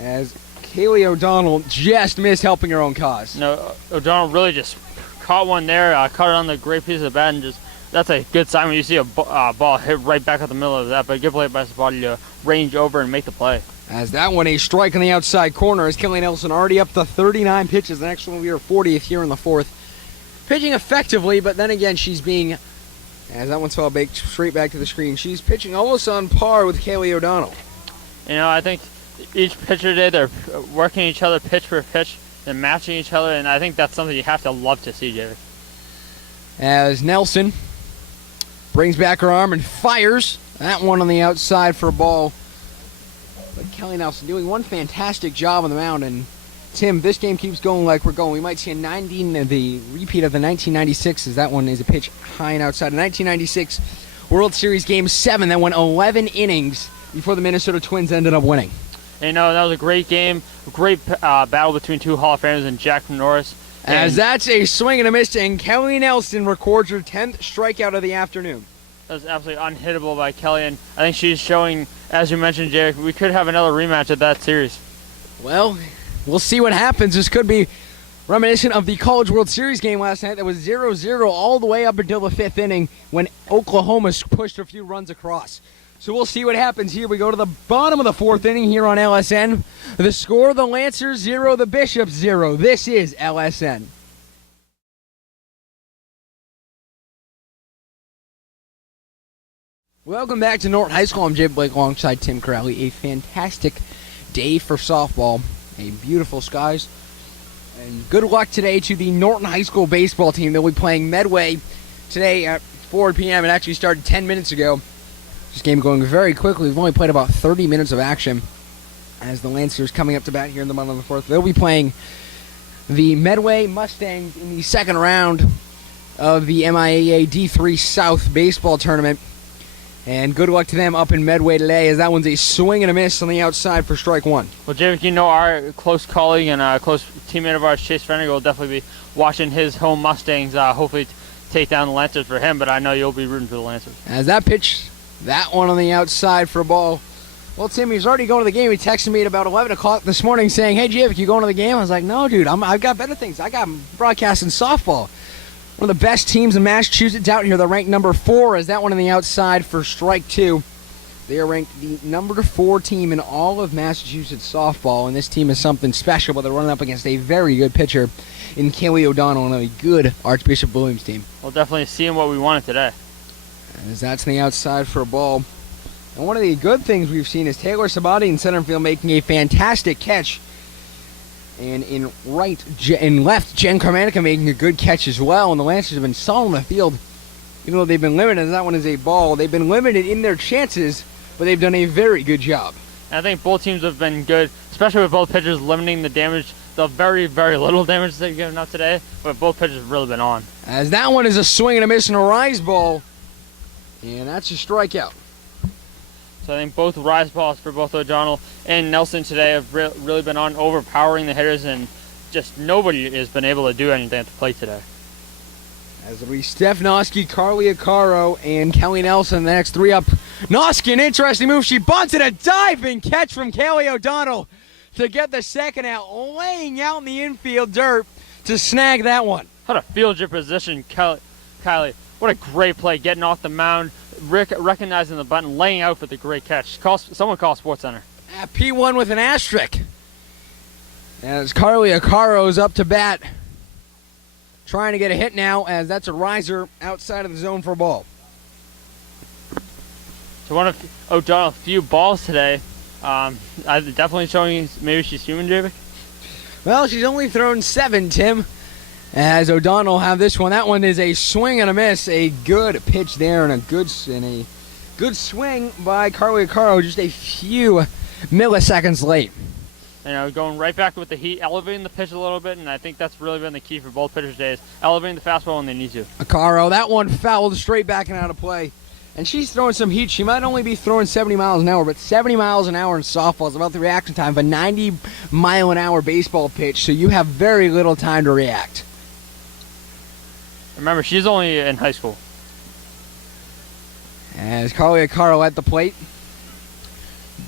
as Kaylee O'Donnell just missed helping her own cause. No, O'Donnell really just caught one there, caught it on the great piece of the bat, and that's a good sign when you see a ball hit right back at the middle of that. But a good play by Sabati to range over and make the play. As that one, a strike on the outside corner, as Kelly Nelson already up to 39 pitches. The next one will be her 40th here in the 4th. Pitching effectively, but then again, she's being, as that one fell straight back to the screen, she's pitching almost on par with Kaylee O'Donnell. I think each pitcher today, they're working each other pitch for pitch. They're matching each other, and I think that's something you have to love to see, Jerry. As Nelson brings back her arm and fires. That one on the outside for a ball. But Kelly Nelson doing one fantastic job on the mound. And Tim, this game keeps going like we're going. We might see the repeat of the 1996, as that one is a pitch high and outside. A 1996 World Series Game 7 that went 11 innings before the Minnesota Twins ended up winning. That was a great game, a great battle between 2 Hall of Famers and Jack Norris. As that's a swing and a miss, and Kelly Nelson records her 10th strikeout of the afternoon. That was absolutely unhittable by Kelly, and I think she's showing, as you mentioned, Jerry, we could have another rematch of that series. Well, we'll see what happens. This could be reminiscent of the College World Series game last night that was 0-0 all the way up until the 5th inning when Oklahoma pushed a few runs across. So we'll see what happens here. We go to the bottom of the 4th inning here on LSN. The score, the Lancers 0, the Bishops 0. This is LSN. Welcome back to Norton High School. I'm Jay Blake alongside Tim Corrali. A fantastic day for softball. A beautiful skies. And good luck today to the Norton High School baseball team. They'll be playing Medway today at 4 p.m. It actually started 10 minutes ago. This game going very quickly. We've only played about 30 minutes of action as the Lancers coming up to bat here in the bottom of the 4th. They'll be playing the Medway Mustangs in the 2nd round of the MIAA D3 South baseball tournament. And good luck to them up in Medway today, as that one's a swing and a miss on the outside for strike 1. Well, Javik, our close colleague and close teammate of ours, Chase Fenniger, will definitely be watching his home Mustangs, hopefully take down the Lancers for him, but I know you'll be rooting for the Lancers. As that pitch, that one on the outside for a ball. Well, Tim, he's already going to the game. He texted me at about 11 o'clock this morning saying, "Hey, Javik, you going to the game?" I was like, "No, dude, I've got better things. I got broadcasting softball." One of the best teams in Massachusetts out here. They're ranked number 4. As that one on the outside for strike 2. They are ranked the number 4 team in all of Massachusetts softball, and this team is something special, but they're running up against a very good pitcher in Kaylee O'Donnell and a good Archbishop-Williams team. We'll definitely see what we wanted today. As that's on the outside for a ball. And one of the good things we've seen is Taylor Sabati in center field making a fantastic catch. And in left, Jen Carmanica making a good catch as well. And the Lancers have been solid on the field, even though they've been limited. That one is a ball. They've been limited in their chances, but they've done a very good job. And I think both teams have been good, especially with both pitchers limiting the damage, the very, very little damage they've given up today. But both pitchers have really been on. As that one is a swing and a miss and a rise ball. And that's a strikeout. So I think both rise balls for both O'Donnell and Nelson today have really been on, overpowering the hitters, and just nobody has been able to do anything at the plate today. As it'll be Steph Noski, Carly Acaro, and Kelly Nelson, the next 3 up. Noski, an interesting move. She bunted a diving catch from Kelly O'Donnell to get the second out, laying out in the infield dirt to snag that one. How to field your position, Kylie. What a great play, getting off the mound, recognizing the button, laying out for the great catch. Someone call SportsCenter. P1 with an asterisk. As Carly Acaro's up to bat, trying to get a hit now, as that's a riser outside of the zone for a ball. So one of O'Donnell's few balls today. Definitely showing maybe she's human, Javik. Well, she's only thrown 7, Tim. As O'Donnell will have this one. That one is a swing and a miss. A good pitch there and a good swing by Carly Acaro, just a few milliseconds late. You know, going right back with the heat, elevating the pitch a little bit, and I think that's really been the key for both pitchers today, is elevating the fastball when they need to. Acaro, that one fouled straight back and out of play. And she's throwing some heat. She might only be throwing 70 miles an hour, but 70 miles an hour in softball is about the reaction time of a 90-mile-an-hour baseball pitch, so you have very little time to react. Remember, she's only in high school. As Carly Acaro at the plate.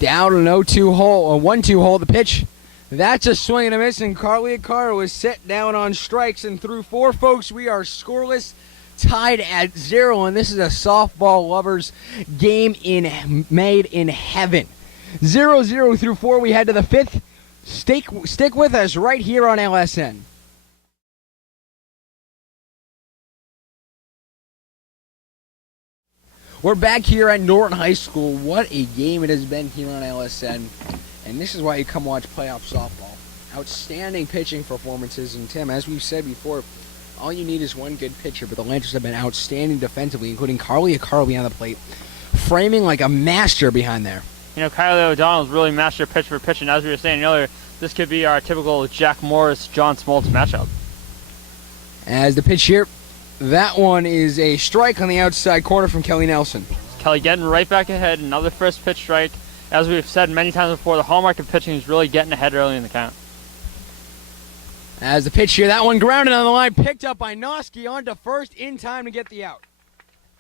Down an 0-2 hole, a 1-2 hole, the pitch. That's a swing and a miss, and Carly Acaro is set down on strikes. And through 4, folks, we are scoreless, tied at 0, and this is a softball lovers game made in heaven. 0-0 through 4, we head to the 5th. Stick with us right here on LSN. We're back here at Norton High School. What a game it has been here on LSN. And this is why you come watch playoff softball. Outstanding pitching performances. And Tim, as we've said before, all you need is one good pitcher, but the Lancers have been outstanding defensively, including Carly Acaro on the plate, framing like a master behind there. You know, Kylie O'Donnell's really mastered pitch for pitch, and as we were saying earlier, this could be our typical Jack Morris-John Smoltz matchup. As the pitch here, that one is a strike on the outside corner from Kelly Nelson. Kelly getting right back ahead, another first pitch strike. As we've said many times before, the hallmark of pitching is really getting ahead early in the count. As the pitch here, that one grounded on the line, picked up by Noski on to first in time to get the out.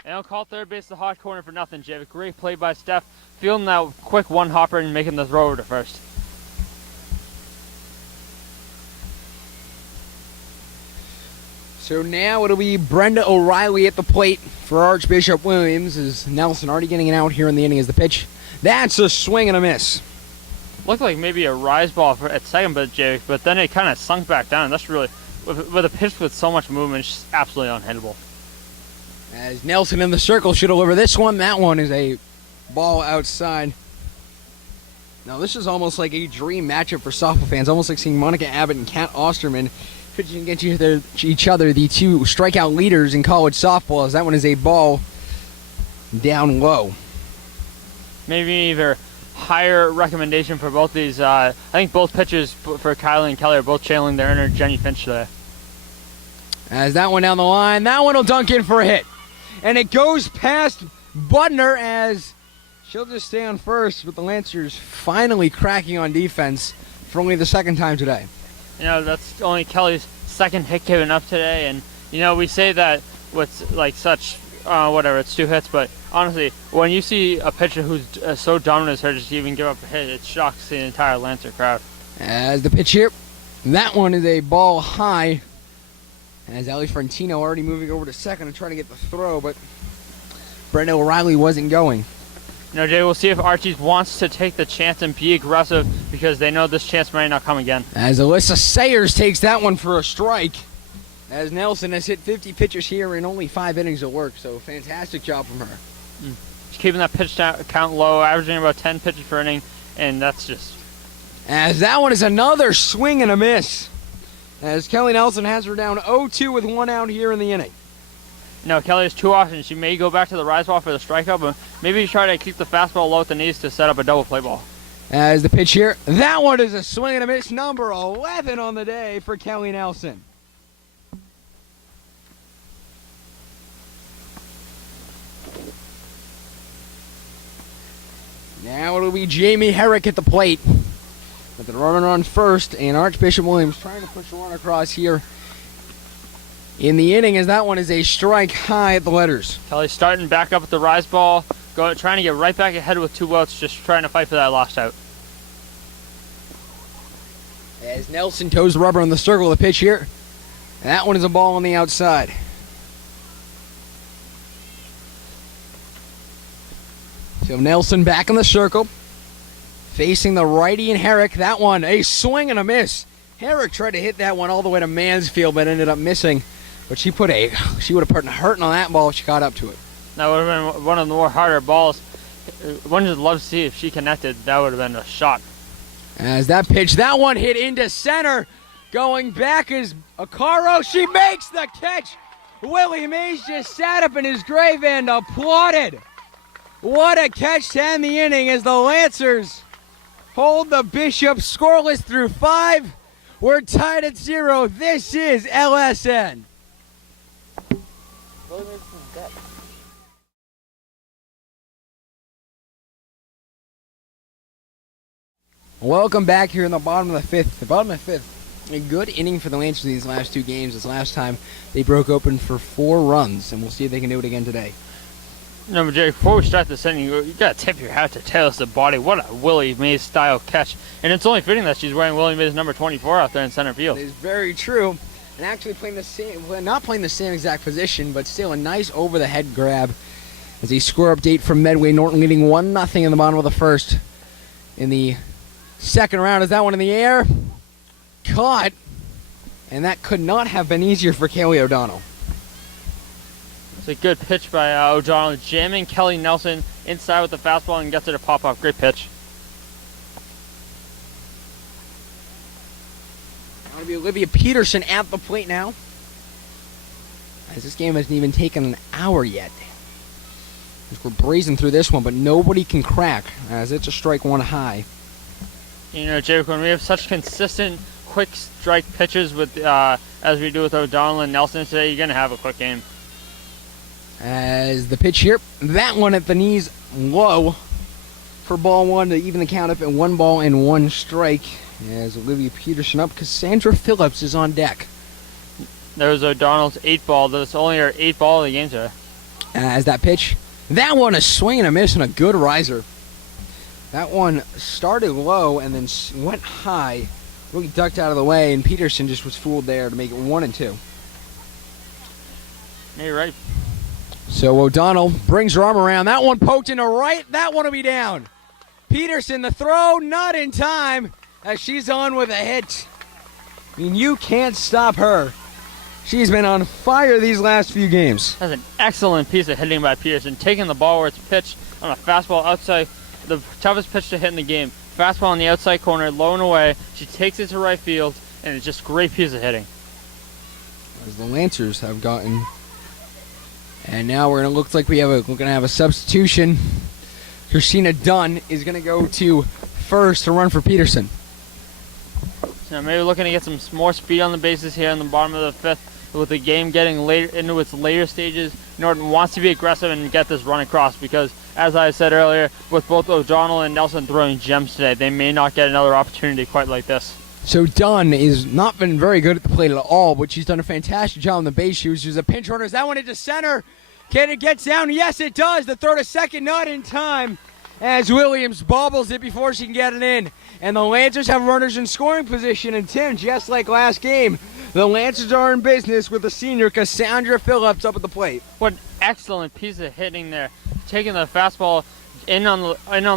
They don't call third base the hot corner for nothing, Jay. Great play by Steph, fielding that quick one-hopper and making the throw over to first. So now it'll be Brenda O'Reilly at the plate for Archbishop-Williams, as Nelson already getting it out here in the inning as the pitch. That's a swing and a miss. Looked like maybe a rise ball at second, but then it kind of sunk back down. That's really, with a pitch with so much movement, it's just absolutely unhittable. As Nelson in the circle should deliver this one. That one is a ball outside. Now this is almost like a dream matchup for softball fans, almost like seeing Monica Abbott and Kat Osterman pitching against each other, the two strikeout leaders in college softball, as that one is a ball down low. Maybe either higher recommendation for both these. I think both pitchers for Kylie and Kelly are both channeling their inner Jenny Finch today. As that one down the line, that one will dunk in for a hit. And it goes past Budner, as she'll just stay on first, with the Lancers finally cracking on defense for only the second time today. You know, that's only Kelly's second hit given up today, and you know, we say that with like such whatever, it's 2 hits, but honestly, when you see a pitcher who's so dominant as her just even give up a hit, it shocks the entire Lancer crowd. As the pitch here, that one is a ball high, as Ali Frantino already moving over to second and trying to get the throw, but Brenda O'Reilly wasn't going. You know, Jay, we'll see if Archie wants to take the chance and be aggressive, because they know this chance might not come again. As Alyssa Sayers takes that one for a strike, as Nelson has hit 50 pitches here in only 5 innings of work, so fantastic job from her. She's keeping that pitch count low, averaging about 10 pitches per inning, and that's just... As that one is another swing and a miss, as Kelly Nelson has her down 0-2 with 1 out here in the inning. No, Kelly has 2 options. She may go back to the rise ball for the strikeout, but maybe try to keep the fastball low at the knees to set up a double play ball. As the pitch here, that one is a swing and a miss, number 11 on the day for Kelly Nelson. Now it'll be Jamie Herrick at the plate, with the runner on first, and Archbishop-Williams trying to push the run across here in the inning, as that one is a strike high at the letters. Kelly's starting back up at the rise ball, trying to get right back ahead with 2 outs, just trying to fight for that last out. As Nelson toes the rubber in the circle of the pitch here, and that one is a ball on the outside. So Nelson back in the circle, facing the righty and Herrick. That one, a swing and a miss. Herrick tried to hit that one all the way to Mansfield, but ended up missing. But she would have put a hurting on that ball if she got up to it. That would have been one of the more harder balls. One just love to see if she connected. That would have been a shot. As that pitch, that one hit into center. Going back is Acaro. She makes the catch. Willie Mays just sat up in his grave and applauded. What a catch to end the inning as the Lancers hold the Bishops scoreless through 5. We're tied at 0. This is LSN. Welcome back here in the bottom of the 5th. The bottom of the 5th. A good inning for the Lancers in these last 2 games. This last time they broke open for 4 runs, and we'll see if they can do it again today. No, but Jake, before we start this inning, you got to tip your hat to Taylor Body. What a Willie Mays style catch. And it's only fitting that she's wearing Willie Mays number 24 out there in center field. It is very true. And actually playing the same, well, not playing the same exact position, but still a nice over-the-head grab. As a score update from Medway, Norton leading 1-0 in the bottom of the 1st. In the second round, is that one in the air? Caught. And that could not have been easier for Kaylee O'Donnell. It's a good pitch by O'Donnell, jamming Kelly Nelson inside with the fastball and gets her to pop up. Great pitch. Going to be Olivia Peterson at the plate now. As this game hasn't even taken an hour yet. As we're breezing through this one, but nobody can crack as it's a strike 1 high. You know, Jake, when we have such consistent quick strike pitches with as we do with O'Donnell and Nelson today, you're going to have a quick game. As the pitch here, that one at the knees low for ball 1 to even the count up at 1 ball and 1 strike. As Olivia Peterson up, Cassandra Phillips is on deck. There's O'Donnell's 8 ball. That's only her 8 ball of the game today. As that pitch, that one a swing and a miss and a good riser. That one started low and then went high, really ducked out of the way, and Peterson just was fooled there to make it 1-2. Yeah, you're right. So O'Donnell brings her arm around. That one poked into right. That one will be down. Peterson, the throw, not in time, as she's on with a hit. I mean, you can't stop her. She's been on fire these last few games. That's an excellent piece of hitting by Peterson, taking the ball where it's pitched on a fastball outside, the toughest pitch to hit in the game. Fastball on the outside corner, low and away. She takes it to right field, and it's just a great piece of hitting. As the Lancers have gotten, and now we're gonna have a substitution. Christina Dunn is gonna go to first to run for Peterson. So maybe looking to get some more speed on the bases here in the bottom of the 5th. With the game getting later into its later stages, Norton wants to be aggressive and get this run across because, as I said earlier, with both O'Donnell and Nelson throwing gems today, they may not get another opportunity quite like this. So Dunn has not been very good at the plate at all, but she's done a fantastic job on the base. She was a pinch runner. Is that one into center? Can it get down? Yes, it does. The throw to second, not in time, as Williams bobbles it before she can get it in. And the Lancers have runners in scoring position. And Tim, just like last game, the Lancers are in business with the senior Cassandra Phillips up at the plate. What an excellent piece of hitting there. Taking the fastball in on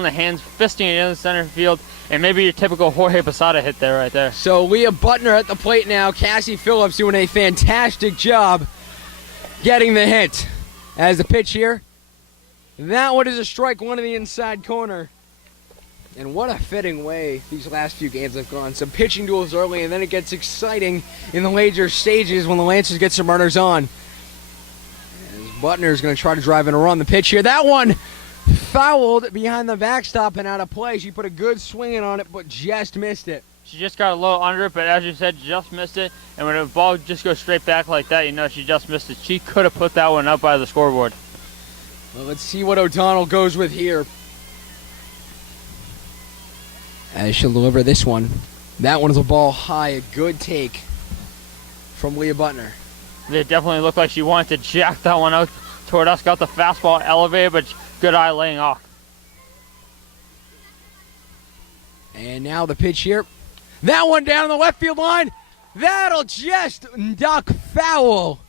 the hands, fisting it in the center field, and maybe your typical Jorge Posada hit there right there. So Leah Butner at the plate now. Cassie Phillips doing a fantastic job getting the hit. As the pitch here, that one is a strike 1 in the inside corner. And what a fitting way these last few games have gone. Some pitching duels early, and then it gets exciting in the later stages when the Lancers get some runners on. As Butner is going to try to drive in a run. The pitch here, that one fouled behind the backstop and out of play. She put a good swing in on it, but just missed it. She just got a little under it, but as you said, just missed it. And when a ball just goes straight back like that, you know she just missed it. She could have put that one up by the scoreboard. Well, let's see what O'Donnell goes with here. As she'll deliver this one. That one is a ball high, a good take from Leah Butner. It definitely looked like she wanted to jack that one out toward us. Got the fastball elevated, but good eye laying off. And now the pitch here. That one down the left field line. That'll just duck foul.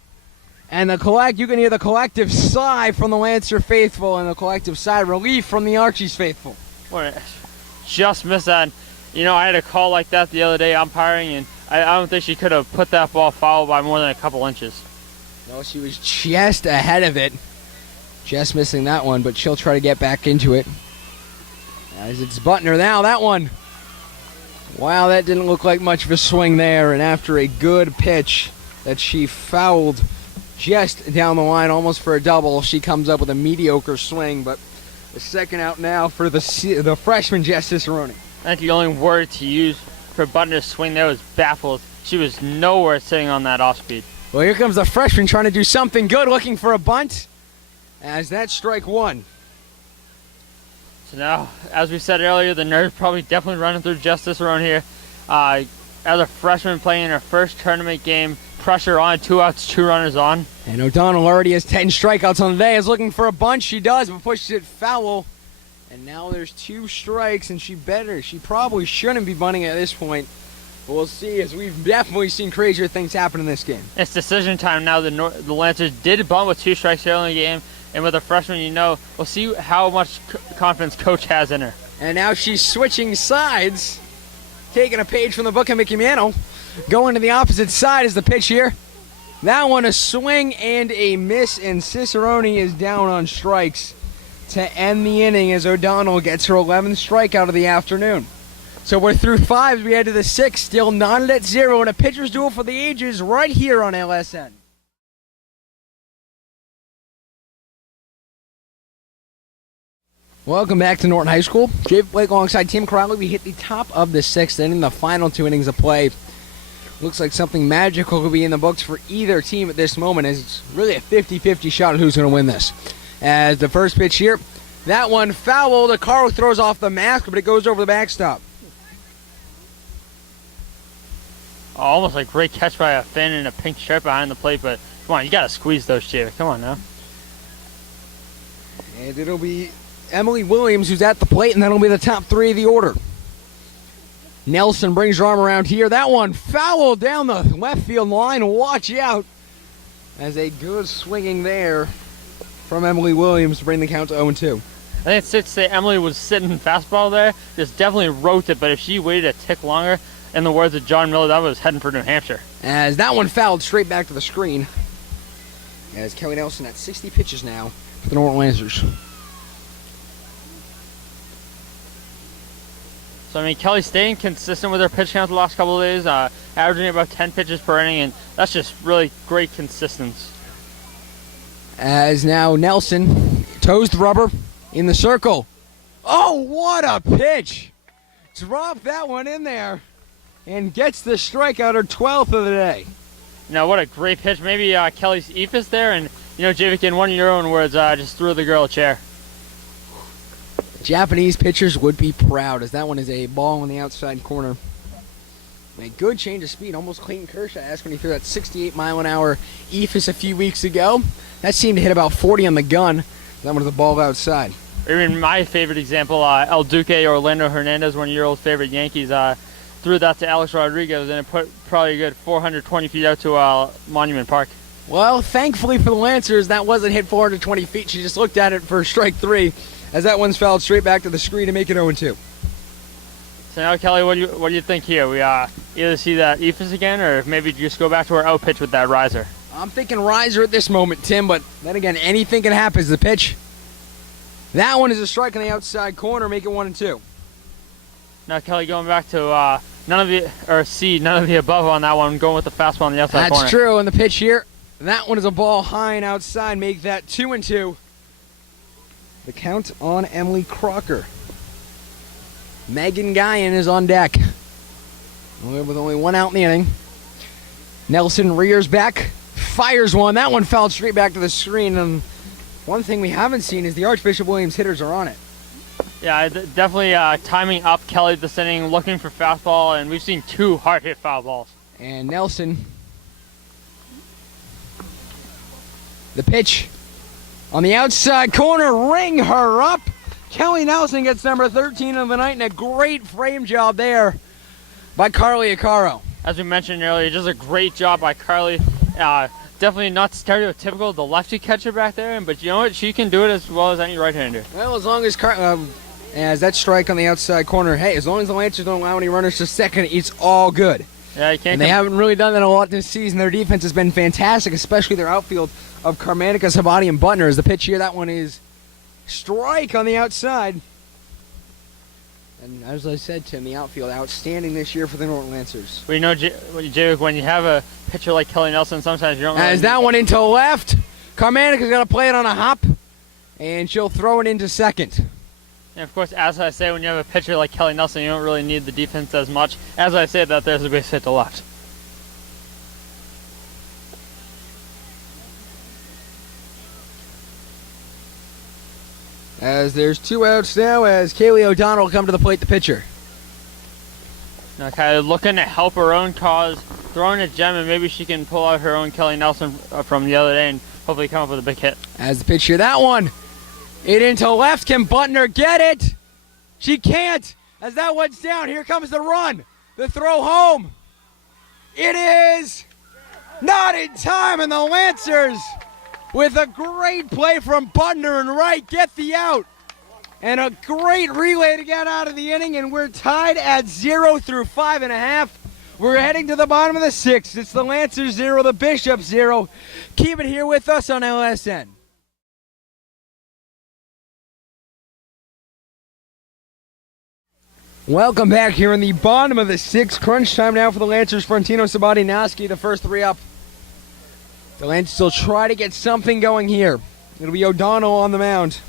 And you can hear the collective sigh from the Lancer faithful and the collective sigh of relief from the Archies faithful. Just missed that. You know, I had a call like that the other day umpiring, and I don't think she could have put that ball foul by more than a couple inches. No, she was just ahead of it. Just missing that one, but she'll try to get back into it. As it's Butner now, that one Wow, that didn't look like much of a swing there, and after a good pitch that she fouled just down the line, almost for a double, she comes up with a mediocre swing, but the second out now for the freshman Jess Cicerone. I think the only word to use for Button to swing there was baffled. She was nowhere sitting on that off speed. Well, here comes the freshman trying to do something good, looking for a bunt, as that's strike one. So now, as we said earlier, the nerves probably definitely running through Jess Cicerone here. As a freshman playing in her first tournament game, pressure on, 2 outs, 2 runners on. And O'Donnell already has 10 strikeouts on the day, is looking for a bunt. She does, but pushes it foul. And now there's 2 strikes, and she probably shouldn't be bunting at this point. But we'll see, as we've definitely seen crazier things happen in this game. It's decision time now. The Lancers did bunt with 2 strikes early in the game. And with a freshman, we'll see how much confidence Coach has in her. And now she's switching sides, taking a page from the book of Mickey Mantle. Going to the opposite side is the pitch here. That one a swing and a miss, and Cicerone is down on strikes to end the inning as O'Donnell gets her 11th strikeout of the afternoon. So we're through 5, we head to the 6th, still knotted at 0, and a pitcher's duel for the ages right here on LSN. Welcome back to Norton High School. Jay Blake alongside Tim Crowley. We hit the top of the 6th inning, the final 2 innings of play. Looks like something magical could be in the books for either team at this moment, as it's really a 50-50 shot at who's going to win this. As the first pitch here, that one foul. The car throws off the mask, but it goes over the backstop. Oh, almost like great catch by a Finn in a pink shirt behind the plate, but come on, you got to squeeze those, Jay. Come on now. And it'll be Emily Williams who's at the plate, and that'll be the top 3 of the order. Nelson brings her arm around here. That one foul down the left field line. Watch out. As a good swinging there from Emily Williams to bring the count to 0-2. I think it's safe to say Emily was sitting fastball there. Just definitely wrote it, but if she waited a tick longer, in the words of John Miller, that was heading for New Hampshire. As that one fouled straight back to the screen. As Kelly Nelson at 60 pitches now for the Norton Lancers. So, I mean, Kelly's staying consistent with her pitch count the last couple of days, averaging about 10 pitches per inning, and that's just really great consistency. As now Nelson toes the rubber in the circle. Oh, what a pitch! Drop that one in there and gets the strikeout, her 12th of the day. Now, what a great pitch. Maybe Kelly's eephus there, and, Javik, in one of your own words, just threw the girl a chair. Japanese pitchers would be proud, as that one is a ball in the outside corner. A good change of speed, almost Clayton Kershaw asked when he threw that 68-mile-an-hour eephus a few weeks ago. That seemed to hit about 40 on the gun. That one was the ball outside. Even my favorite example, El Duque, Orlando Hernandez, one of your old favorite Yankees, threw that to Alex Rodriguez, and it put probably a good 420 feet out to Monument Park. Well, thankfully for the Lancers, that wasn't hit 420 feet. She just looked at it for strike 3, as that one's fouled straight back to the screen to make it 0-2. So now, Kelly, what do you think here? We either see that eephus again, or maybe just go back to our out pitch with that riser? I'm thinking riser at this moment, Tim, but then again, anything can happen. Is the pitch. That one is a strike on the outside corner, make it 1-2. Now, Kelly, going back to none of the above on that one, going with the fastball on the outside corner. That's true, and the pitch here, that one is a ball high and outside, make that 2-2. The count on Emily Crocker. Megan Guyan is on deck. With only 1 out in the inning. Nelson rears back, fires one. That one fouled straight back to the screen. And one thing we haven't seen is the Archbishop-Williams hitters are on it. Yeah, definitely timing up Kelly this inning, looking for fastball, and we've seen 2 hard-hit foul balls. And Nelson, the pitch on the outside corner, ring her up. Kelly Nelson gets number 13 of the night, and a great frame job there by Carly Acaro. As we mentioned earlier, just a great job by Carly. Definitely not stereotypical, the lefty catcher back there, but you know what? She can do it as well as any right-hander. Well, as long as as that strike on the outside corner, hey, as long as the Lancers don't allow any runners to second, it's all good. Yeah, you can't. And they haven't really done that a lot this season. Their defense has been fantastic, especially their outfield of Carmanica, Sabati, and Butner. As the pitch here, that one is strike on the outside. And as I said, Tim, the outfield outstanding this year for the Norton Lancers. Well, you know, Jake, when you have a pitcher like Kelly Nelson, sometimes you don't really As that one into left, Carmanica's going to play it on a hop, and she'll throw it into second. And of course, as I say, when you have a pitcher like Kelly Nelson, you don't really need the defense as much. As I say that, there's a base hit to left. As there's 2 outs now, as Kaylee O'Donnell will come to the plate, the pitcher. Now, kind of looking to help her own cause, throwing a gem, and maybe she can pull out her own Kelly Nelson from the other day and hopefully come up with a big hit. As the pitch here, that one, it into left. Can Butner get it? She can't. As that one's down, here comes the run. The throw home. It is not in time, and the Lancers, with a great play from Butner and Wright, get the out. And a great relay to get out of the inning, and we're tied at 0 through 5.5. We're heading to the bottom of the 6th. It's the Lancers 0, the Bishops 0. Keep it here with us on LSN. Welcome back here in the bottom of the 6th. Crunch time now for the Lancers. Frontino, Sabati, Noski, the first 3 up. The Lancers will try to get something going here. It'll be O'Donnell on the mound.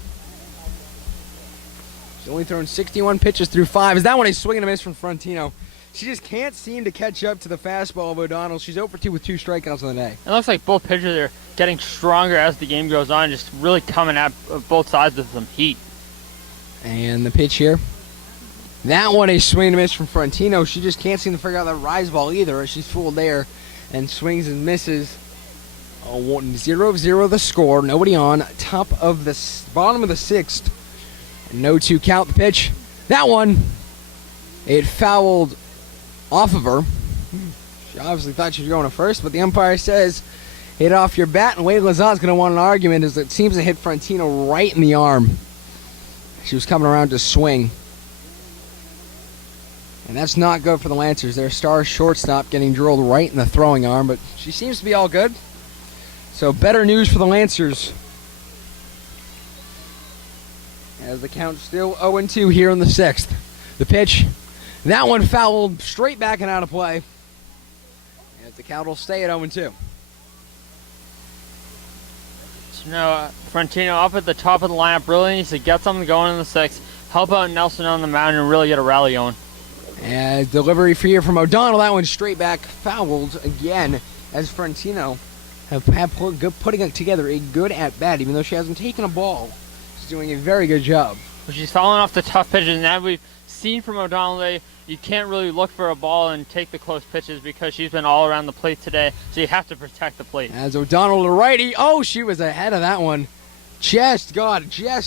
She's only thrown 61 pitches through 5. Is that one a swing and a miss from Frontino? She just can't seem to catch up to the fastball of O'Donnell. She's 0 for 2 with 2 strikeouts on the day. It looks like both pitchers are getting stronger as the game goes on, just really coming at both sides with some heat. And the pitch here. That one a swing and a miss from Frontino. She just can't seem to figure out that rise ball either. She's fooled there and swings and misses. 0-0 the score. Nobody on. Top of the bottom of the 6th. No 2 count the pitch. That one, it fouled off of her. She obviously thought she was going to first, but the umpire says hit off your bat, and Wade Lazat's going to want an argument as it seems to hit Frontino right in the arm. She was coming around to swing. And that's not good for the Lancers. Their star shortstop getting drilled right in the throwing arm, but she seems to be all good. So better news for the Lancers. As the count's still 0-2 here in the 6th. The pitch, that one fouled straight back and out of play. As the count will stay at 0-2. So now Frontino up at the top of the lineup really needs to get something going in the 6th. Help out Nelson on the mound and really get a rally going. And delivery for here from O'Donnell. That one straight back fouled again as Frontino putting together a good at-bat, even though she hasn't taken a ball. She's doing a very good job. Well, she's following off the tough pitches, and as we've seen from O'Donnell today, you can't really look for a ball and take the close pitches because she's been all around the plate today, so you have to protect the plate. As O'Donnell to righty. Oh, she was ahead of that one. Just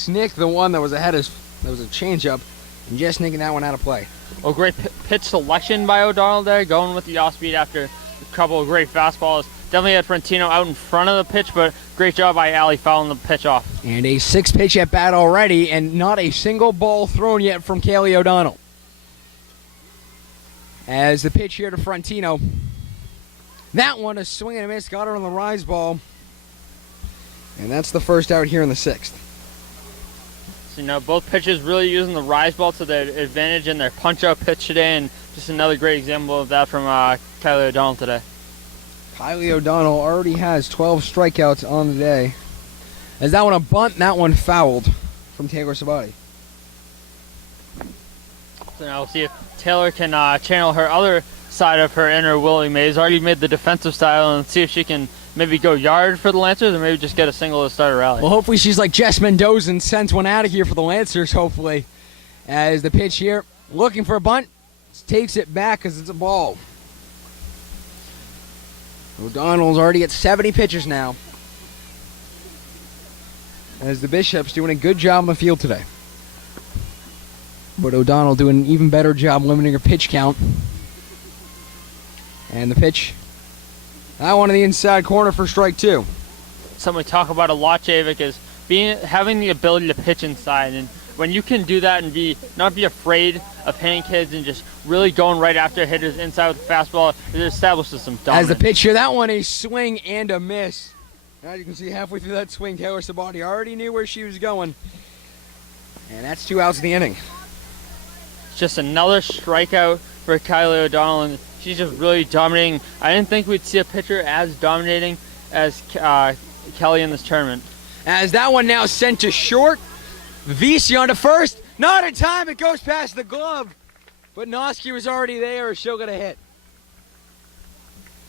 nicked the one that was ahead of, that was a changeup, and just nicking that one out of play. Well, great pitch selection by O'Donnell there, going with the off-speed after a couple of great fastballs. Definitely had Frontino out in front of the pitch, but great job by Allie fouling the pitch off. And a 6-pitch at bat already, and not a single ball thrown yet from Kaylee O'Donnell. As the pitch here to Frontino. That one, a swing and a miss, got her on the rise ball. And that's the first out here in the 6th. So, you know, both pitchers really using the rise ball to their advantage in their punch-out pitch today, and just another great example of that from Kylie O'Donnell today. Kylie O'Donnell already has 12 strikeouts on the day. As that one a bunt, that one fouled from Taylor Sabati. So now we'll see if Taylor can channel her other side of her inner Willie Mays. Already made the defensive style, and see if she can maybe go yard for the Lancers or maybe just get a single to start a rally. Well, hopefully she's like Jess Mendoza and sends one out of here for the Lancers, hopefully. As the pitch here, looking for a bunt, takes it back because it's a ball. O'Donnell's already at 70 pitches now. As the Bishops doing a good job on the field today. But O'Donnell doing an even better job limiting her pitch count. And the pitch, that one in the inside corner for strike 2. Something we talk about a lot, Javik, is having the ability to pitch inside. And when you can do that and not be afraid of hitting kids and just really going right after hitters inside with the fastball, it establishes some dominance. As the pitch here, that one a swing and a miss. As you can see, halfway through that swing, Taylor Sabati already knew where she was going. And that's 2 outs in the inning. just another strikeout for Kylie O'Donnell, and she's just really dominating. I didn't think we'd see a pitcher as dominating as Kelly in this tournament. As that one now sent to short. Vesey on to first. Not in time. It goes past the glove. But Noski was already there. She'll get a hit.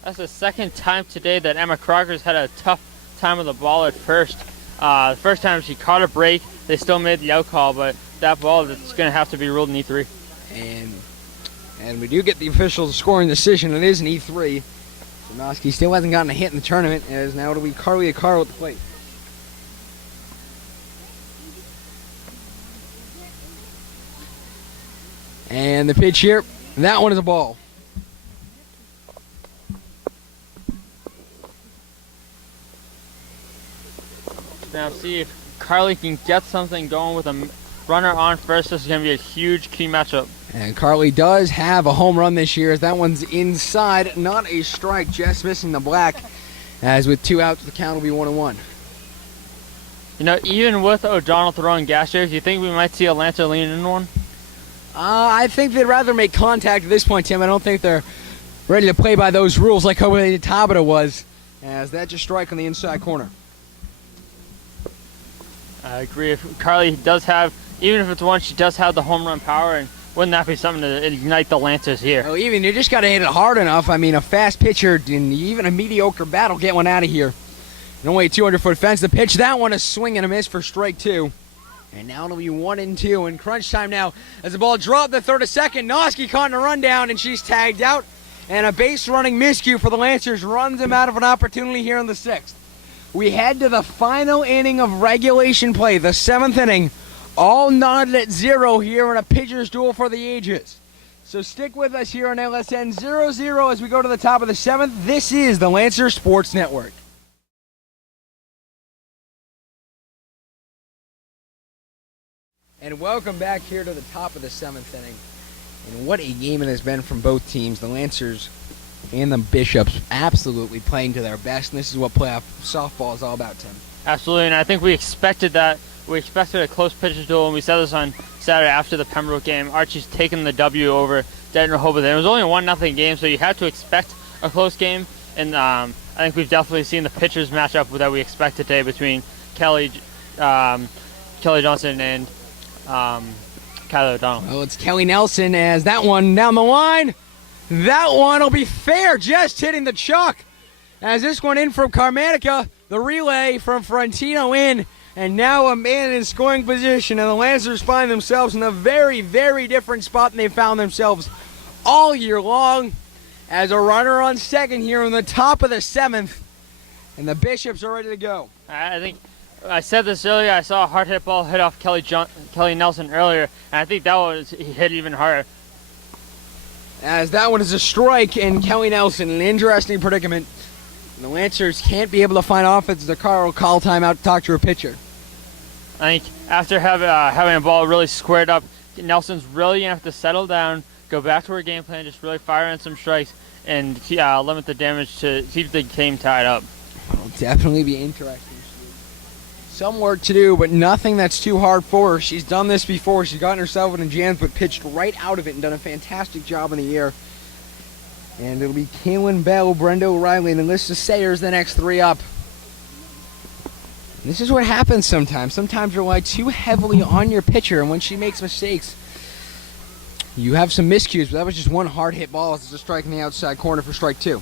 That's the second time today that Emma Crocker's had a tough time with the ball at first. The first time she caught a break, they still made the out call, but that ball is going to have to be ruled an E3. And we do get the official scoring decision. It is an E3. So Noski still hasn't gotten a hit in the tournament, as now it'll be Carly Acaro at the plate. And the pitch here, that one is a ball. Now see if Carly can get something going with a runner on first. This is going to be a huge key matchup. And Carly does have a home run this year, as that one's inside, not a strike, just missing the black. As with 2 outs, the count will be 1-1. You know, even with O'Donnell throwing gas here, do you think we might see a Lancer lean in one? I think they'd rather make contact at this point, Tim. I don't think they're ready to play by those rules like Jose Tabata was, as that's a strike on the inside corner. I agree. If Carly does have, even if it's one, she does have the home run power, and wouldn't that be something to ignite the Lancers here? Oh, even you just got to hit it hard enough. I mean, a fast pitcher and even a mediocre bat will get one out of here. And only a 200-foot fence. The pitch, that one, a swing and a miss for strike 2. And now it'll be 1-2 in crunch time now as the ball dropped the third to second. Noski caught in a rundown, and she's tagged out. And a base-running miscue for the Lancers runs him out of an opportunity here in the 6th. We head to the final inning of regulation play, the 7th inning. All knotted at 0 here in a pitcher's duel for the ages. So stick with us here on LSN 0-0 as we go to the top of the 7th. This is the Lancer Sports Network. And welcome back here to the top of the 7th inning. And what a game it has been from both teams. The Lancers and the Bishops absolutely playing to their best. And this is what playoff softball is all about, Tim. Absolutely, and I think we expected that. We expected a close pitcher's duel, and we said this on Saturday after the Pembroke game. Archie's taken the W over Denton Rehoboth. It was only a 1-0 game, so you had to expect a close game. And I think we've definitely seen the pitchers match up that we expected today between Kelly Johnson and Kylie O'Donnell. Well, it's Kelly Nelson as that one down the line. That one will be fair, just hitting the chalk. As this one in from Carmanica, the relay from Frontino in, and now a man in scoring position, and the Lancers find themselves in a very, very different spot than they found themselves all year long, as a runner on second here in the top of the 7th, and the Bishops are ready to go. I think I said this earlier. I saw a hard hit ball hit off Kelly Nelson earlier, and I think that was hit even harder. As that one is a strike, and Kelly Nelson, an interesting predicament. And the Lancers can't be able to find offense. The car will call timeout to talk to her pitcher. I think after having a ball really squared up, Nelson's really going to have to settle down, go back to her game plan, just really fire in some strikes, and limit the damage to keep the game tied up. It'll definitely be interesting. Some work to do, but nothing that's too hard for her. She's done this before. She's gotten herself in a jam, but pitched right out of it and done a fantastic job in the air. And it'll be Kaylin Bell, Brenda O'Reilly, and Alyssa Sayers the next 3 up. And this is what happens sometimes. Sometimes you rely too heavily on your pitcher, and when she makes mistakes, you have some miscues. But that was just one hard hit ball. It's a strike in the outside corner for strike 2.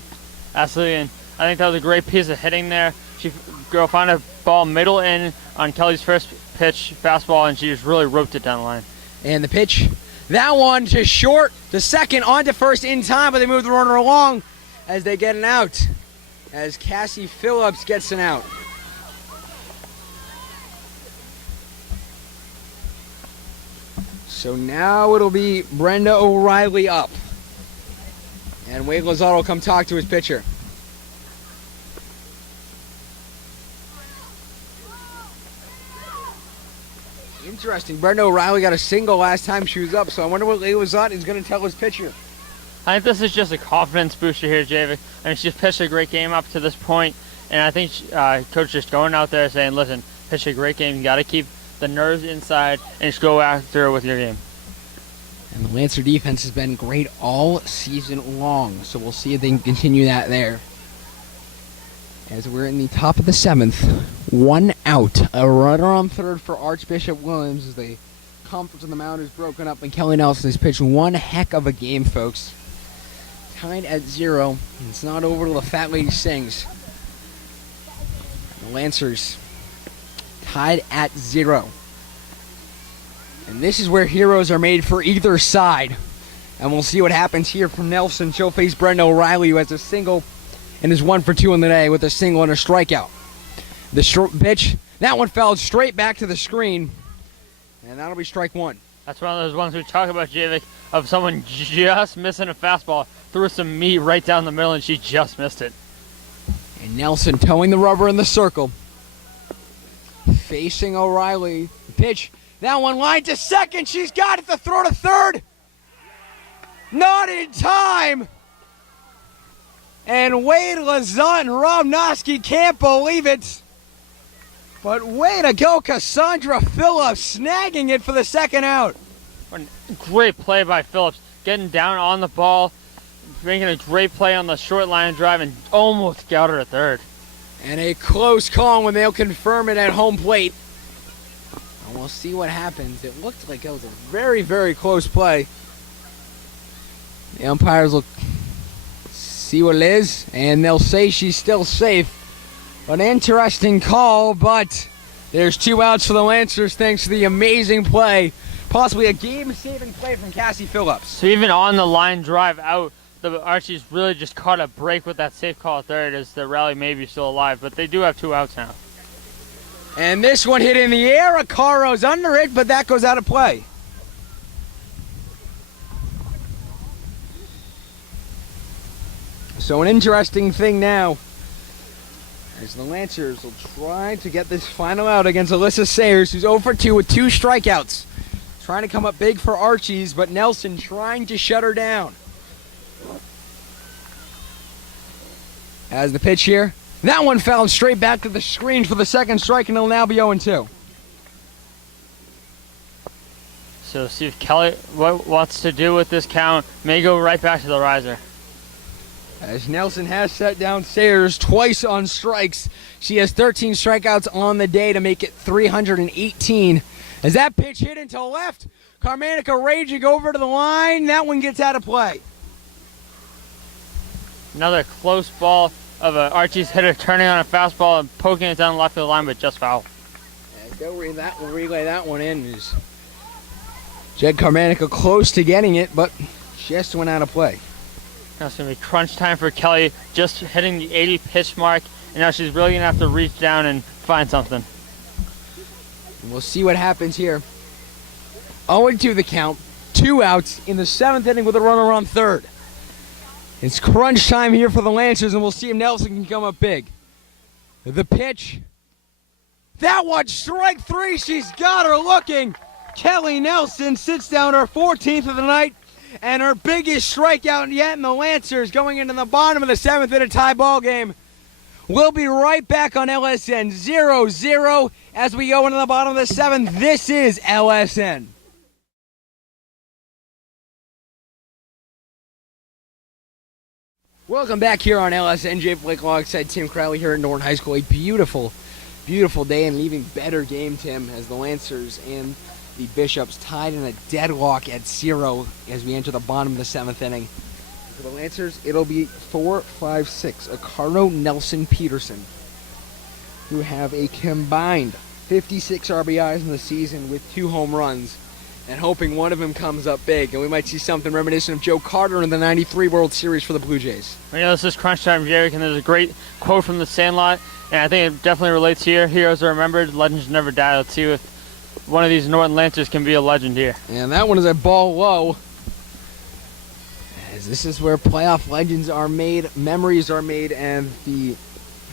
Absolutely, and I think that was a great piece of hitting there. She found a ball middle in on Kelly's first pitch fastball, and she just really roped it down the line. And the pitch, that one to short, to second, on to first in time, but they move the runner along as they get an out, as Cassie Phillips gets an out. So now it'll be Brenda O'Reilly up. And Wade Lozado will come talk to his pitcher. Interesting. Brenda O'Reilly got a single last time she was up, so I wonder what Layla Zot is going to tell his pitcher. I think this is just a confidence booster here, Javik. I mean, she's pitched a great game up to this point, and I think Coach just going out there saying, listen, pitch a great game. You got to keep the nerves inside and just go after it with your game. And the Lancer defense has been great all season long, so we'll see if they can continue that there. As we're in the top of the 7th, 1 out. A runner on third for Archbishop-Williams as the conference on the mound is broken up, and Kelly Nelson has pitched one heck of a game, folks. Tied at 0. It's not over till the fat lady sings. The Lancers tied at 0. And this is where heroes are made for either side. And we'll see what happens here from Nelson. She'll face Brenda O'Reilly, who has a single and is 1 for 2 in the day with a single and a strikeout. The short pitch, that one fell straight back to the screen. And that'll be strike 1. That's one of those ones we talk about, Javik, of someone just missing a fastball, threw some meat right down the middle, and she just missed it. And Nelson towing the rubber in the circle. Facing O'Reilly. The pitch, that one lined to second. She's got it. The throw to third. Not in time. And Wade Lazut and Rob Noski can't believe it. But way to go, Cassandra Phillips, snagging it for the second out. Great play by Phillips, getting down on the ball, making a great play on the short line drive, and almost got her at third. And a close call when they'll confirm it at home plate. And we'll see what happens. It looked like it was a very, very close play. The umpires will see what it is, and they'll say she's still safe. An interesting call, but there's 2 outs for the Lancers thanks to the amazing play. Possibly a game-saving play from Cassie Phillips. So even on the line drive out, the Archies really just caught a break with that safe call at third as the rally may be still alive, but they do have 2 outs now. And this one hit in the air. Acaro's under it, but that goes out of play. So an interesting thing now, as the Lancers will try to get this final out against Alyssa Sayers, who's 0 for 2 with 2 strikeouts. Trying to come up big for Archies, but Nelson trying to shut her down. As the pitch here, that one fell straight back to the screen for the second strike, and it'll now be 0-2. So see if Kelly what wants to do with this count. May go right back to the riser. As Nelson has set down Sayers twice on strikes. She has 13 strikeouts on the day to make it 318. As that pitch hit into left, Carmanica raging over to the line. That one gets out of play. Another close ball of an Archie's hitter turning on a fastball and poking it down the left field line, but just foul. As they'll relay that one in. Is Jed Carmanica close to getting it, but just went out of play. Now it's going to be crunch time for Kelly, just hitting the 80 pitch mark, and now she's really going to have to reach down and find something. And we'll see what happens here. 0-2 the count, 2 outs in the 7th inning with a runner on third. It's crunch time here for the Lancers, and we'll see if Nelson can come up big. The pitch. That one, strike 3. She's got her looking. Kelly Nelson sits down her 14th of the night. And her biggest strikeout yet in the Lancers going into the bottom of the 7th in a tie ball game. We'll be right back on LSN 0-0 as we go into the bottom of the 7th. This is LSN. Welcome back here on LSN. Jay Blake alongside Tim Crowley here at Norton High School. A beautiful, beautiful day and leaving better game, Tim, as the Lancers and the Bishops tied in a deadlock at 0 as we enter the bottom of the 7th inning. For the Lancers, it'll be 4-5-6. Acaro, Nelson, Peterson, who have a combined 56 RBIs in the season with 2 home runs, and hoping one of them comes up big, and we might see something reminiscent of Joe Carter in the '93 World Series for the Blue Jays. You know, this is crunch time, Jerry, and there's a great quote from the Sandlot, and I think it definitely relates here. Heroes are remembered, legends never die. Let's see if one of these Norton Lancers can be a legend here. And that one is a ball low. As this is where playoff legends are made, memories are made, and the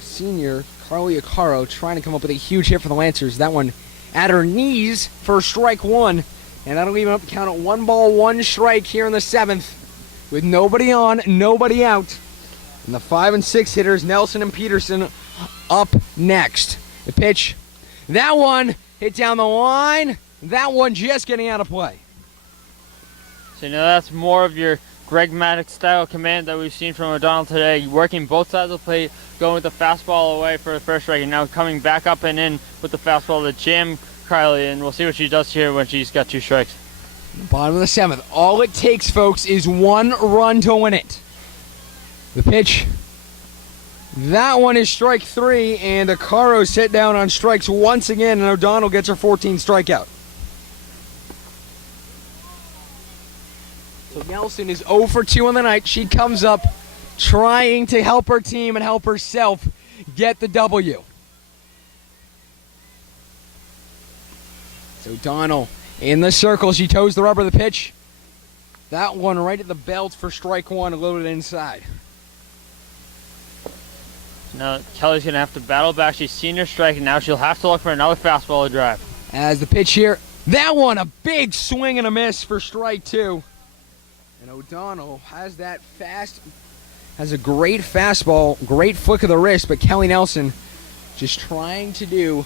senior, Carly Acaro, trying to come up with a huge hit for the Lancers. That one at her knees for strike 1. And that'll even up the count at 1 ball, 1 strike here in the 7th. With nobody on, nobody out. And the 5 and 6 hitters, Nelson and Peterson, up next. The pitch, that one hit down the line. That one just getting out of play. So, that's more of your Greg Maddox style command that we've seen from O'Donnell today, working both sides of the plate, going with the fastball away for the first strike, and now coming back up and in with the fastball to jam Kylie, and we'll see what she does here when she's got 2 strikes. Bottom of the 7th. All it takes, folks, is 1 run to win it. The pitch. That one is strike 3, and Acaro set down on strikes once again, and O'Donnell gets her 14th strikeout. So Nelson is 0 for 2 on the night. She comes up trying to help her team and help herself get the W. So O'Donnell in the circle. She toes the rubber of the pitch. That one right at the belt for strike 1, loaded inside. Now Kelly's going to have to battle back. She's seen her strike, and now she'll have to look for another fastball to drive. As the pitch here, that one, a big swing and a miss for strike 2. And O'Donnell has that has a great fastball, great flick of the wrist, but Kelly Nelson just trying to do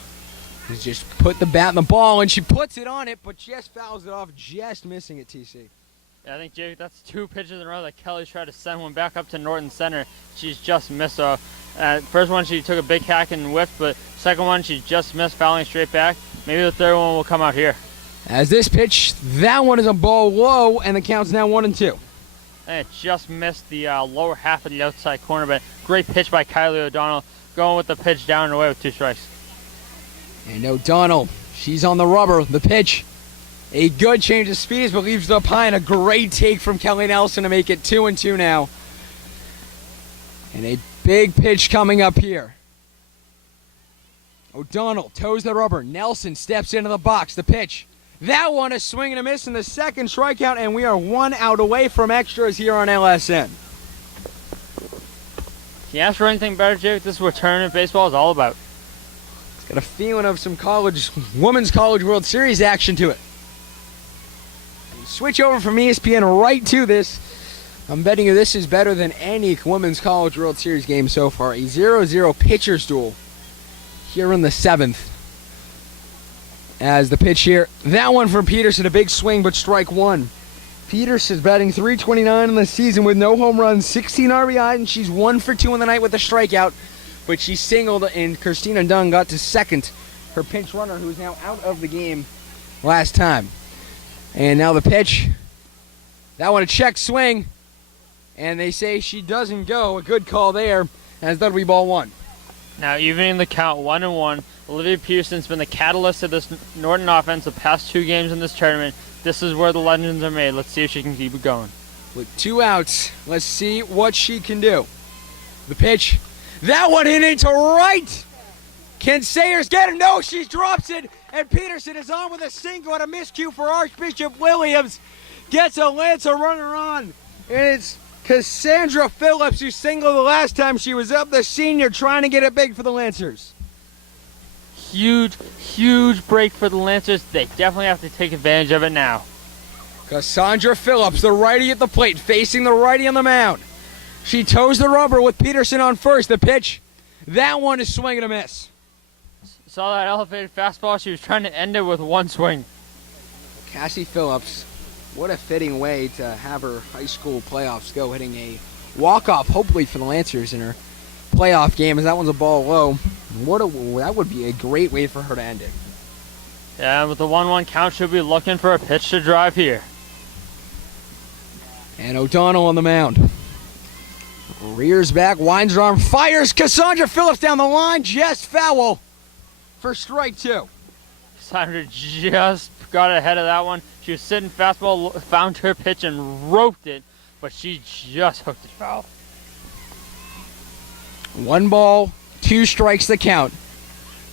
is just put the bat in the ball, and she puts it on it, but just fouls it off, just missing it, TC. Yeah, I think, Jake, that's 2 pitches in a row that Kelly's tried to send one back up to Norton center. She's just missed. First one, she took a big hack and whiffed, but second one, she just missed, fouling straight back. Maybe the third one will come out here. As this pitch, that one is a ball low, and the count's now 1-2. And it just missed the lower half of the outside corner, but great pitch by Kylie O'Donnell, going with the pitch down and away with 2 strikes. And O'Donnell, she's on the rubber. The pitch, a good change of speeds, but leaves it up high, and a great take from Kelly Nelson to make it 2-2 now. And a big pitch coming up here. O'Donnell toes the rubber. Nelson steps into the box. The pitch. That one, a swing and a miss in the second strikeout, and we are 1 out away from extras here on LSN. Can you ask for anything better, Jake? This is what tournament baseball is all about. It's got a feeling of some Women's College World Series action to it. Switch over from ESPN right to this. I'm betting you this is better than any Women's College World Series game so far. A 0-0 pitcher's duel here in the 7th. As the pitch here, that one from Peterson, a big swing, but strike 1. Peterson's batting .329 in the season with no home runs, 16 RBI, and she's 1 for 2 in the night with a strikeout. But she singled, and Christina Dunn got to second, her pinch runner, who is now out of the game last time. And now the pitch, that one a check swing, and they say she doesn't go. A good call there, as that'll be ball 1. Now, evening the count 1-1. Olivia Peterson's been the catalyst of this Norton offense the past 2 games in this tournament. This is where the legends are made. Let's see if she can keep it going. With 2 outs, let's see what she can do. The pitch, that one hit into right. Can Sayers get it? No, she drops it, and Peterson is on with a single and a miscue for Archbishop-Williams. Gets a Lancer runner on, and it's Cassandra Phillips who singled the last time she was up, the senior, trying to get it big for the Lancers. Huge break for the Lancers. They definitely have to take advantage of it now. Cassandra Phillips, the righty at the plate, facing the righty on the mound. She toes the rubber with Peterson on first. The pitch, that one is swing and a miss. Saw that elevated fastball. She was trying to end it with 1 swing. Cassie Phillips, what a fitting way to have her high school playoffs go, hitting a walk-off, hopefully for the Lancers in her playoff game, as that one's a ball low. That would be a great way for her to end it. Yeah, with the 1-1 count, she'll be looking for a pitch to drive here. And O'Donnell on the mound. Rears back, winds her arm, fires Cassandra Phillips down the line, just foul for strike 2. Cassandra just got ahead of that one. She was sitting fastball, found her pitch and roped it, but she just hooked it foul. 1 ball, 2 strikes the count.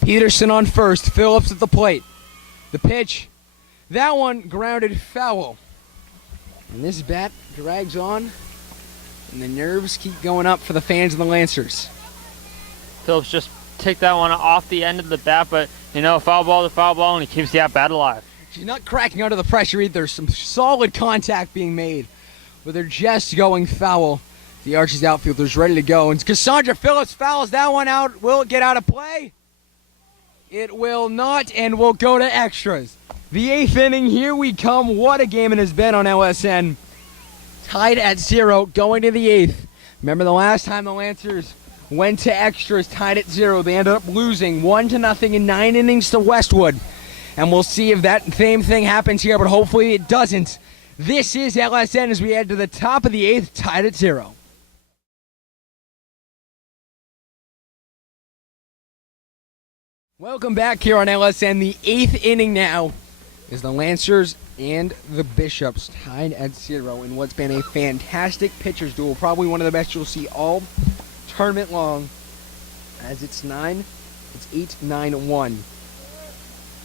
Peterson on first, Phillips at the plate. The pitch, that one grounded foul. And this bat drags on, and the nerves keep going up for the fans of the Lancers. Phillips just take that one off the end of the bat, but foul ball to foul ball, and he keeps the at-bat alive. She's not cracking under the pressure either. There's some solid contact being made, but they're just going foul. The Archie's outfielder's ready to go, and Cassandra Phillips fouls that one out. Will it get out of play? It will not, and we'll go to extras. The 8th inning, here we come. What a game it has been on LSN. Tied at 0, going to the 8th. Remember the last time the Lancers went to extras, tied at 0. They ended up losing 1-0 in 9 innings to Westwood. And we'll see if that same thing happens here, but hopefully it doesn't. This is LSN as we head to the top of the 8th, tied at 0. Welcome back here on LSN. The 8th inning now is the Lancers and the Bishops tied at 0 in what's been a fantastic pitchers duel. Probably one of the best you'll see all tournament long, as it's 8-9-1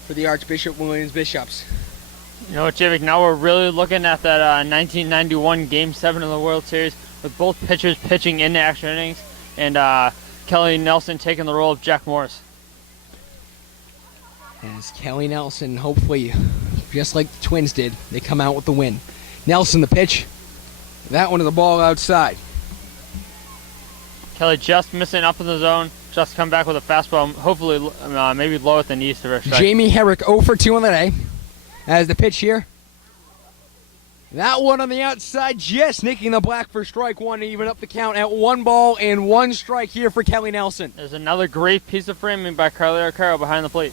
for the Archbishop-Williams Bishops. You know what, Javik, now we're really looking at that 1991 Game 7 of the World Series with both pitchers pitching into extra innings and Kelly Nelson taking the role of Jack Morris. As Kelly Nelson, hopefully, just like the Twins did, they come out with the win. Nelson, the pitch. That one is the ball outside. Kelly just missing up in the zone, just come back with a fastball, hopefully maybe low at the knees to strike. Jamie Herrick 0 for 2 on the day. As the pitch here. That one on the outside, just nicking the black for strike one to even up the count at 1 ball and 1 strike here for Kelly Nelson. There's another great piece of framing by Carly Arcaro behind the plate.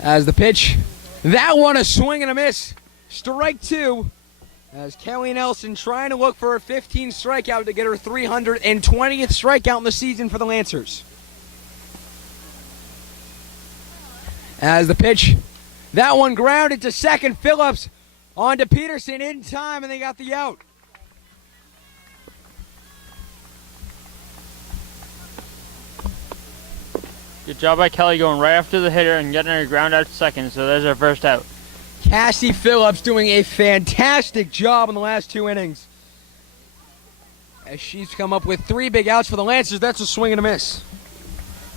As the pitch, that one a swing and a miss. Strike 2. As Kelly Nelson trying to look for her 15th strikeout to get her 320th strikeout in the season for the Lancers. As the pitch, that one grounded to second. Phillips on to Peterson in time, and they got the out. Good job by Kelly going right after the hitter and getting her ground out to second, so there's our first out. Cassie Phillips doing a fantastic job in the last 2 innings. As she's come up with 3 big outs for the Lancers, that's a swing and a miss.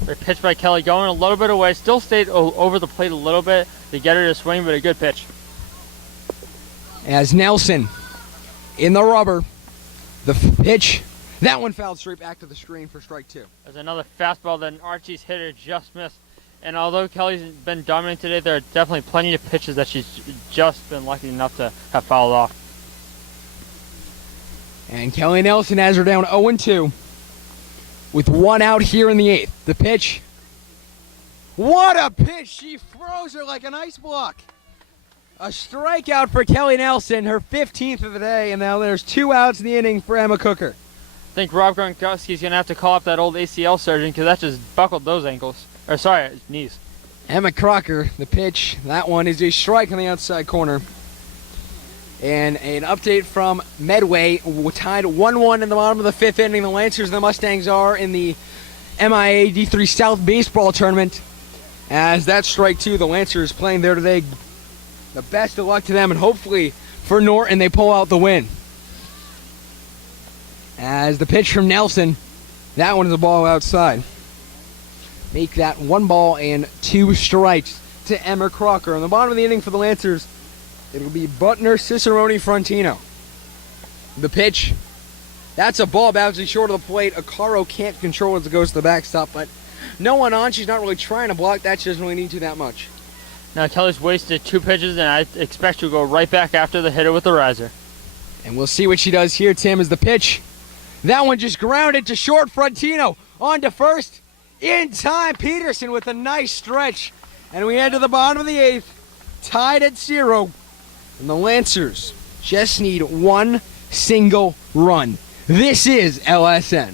Great pitch by Kelly going a little bit away, still stayed over the plate a little bit to get her to swing, but a good pitch. As Nelson in the rubber, the pitch. That one fouled straight back to the screen for strike 2. There's another fastball that Archie's hitter just missed. And although Kelly's been dominant today, there are definitely plenty of pitches that she's just been lucky enough to have fouled off. And Kelly Nelson has her down 0-2 with 1 out here in the 8th. The pitch. What a pitch! She froze her like an ice block. A strikeout for Kelly Nelson, her 15th of the day, and now there's 2 outs in the inning for Emma Cooker. I think Rob Gronkowski's going to have to call up that old ACL surgeon because that just buckled those ankles. Or sorry, knees. Emma Crocker, the pitch. That one is a strike on the outside corner. And an update from Medway, tied 1-1 in the bottom of the 5th inning. The Lancers and the Mustangs are in the MIA D3 South Baseball Tournament. As that's strike 2, the Lancers playing there today. The best of luck to them, and hopefully for Norton they pull out the win. As the pitch from Nelson, that one is a ball outside. Make that 1 ball and 2 strikes to Emma Crocker. On the bottom of the inning for the Lancers, it'll be Butner, Cicerone, Frontino. The pitch, that's a ball bouncing short of the plate. Acaro can't control as it goes to the backstop, but no one on. She's not really trying to block that. She doesn't really need to that much. Now Kelly's wasted 2 pitches, and I expect she'll go right back after the hitter with the riser. And we'll see what she does here, Tim, is the pitch. That one just grounded to short. Frontino on to first. In time, Peterson with a nice stretch. And we head to the bottom of the 8th, tied at 0. And the Lancers just need 1 single run. This is LSN.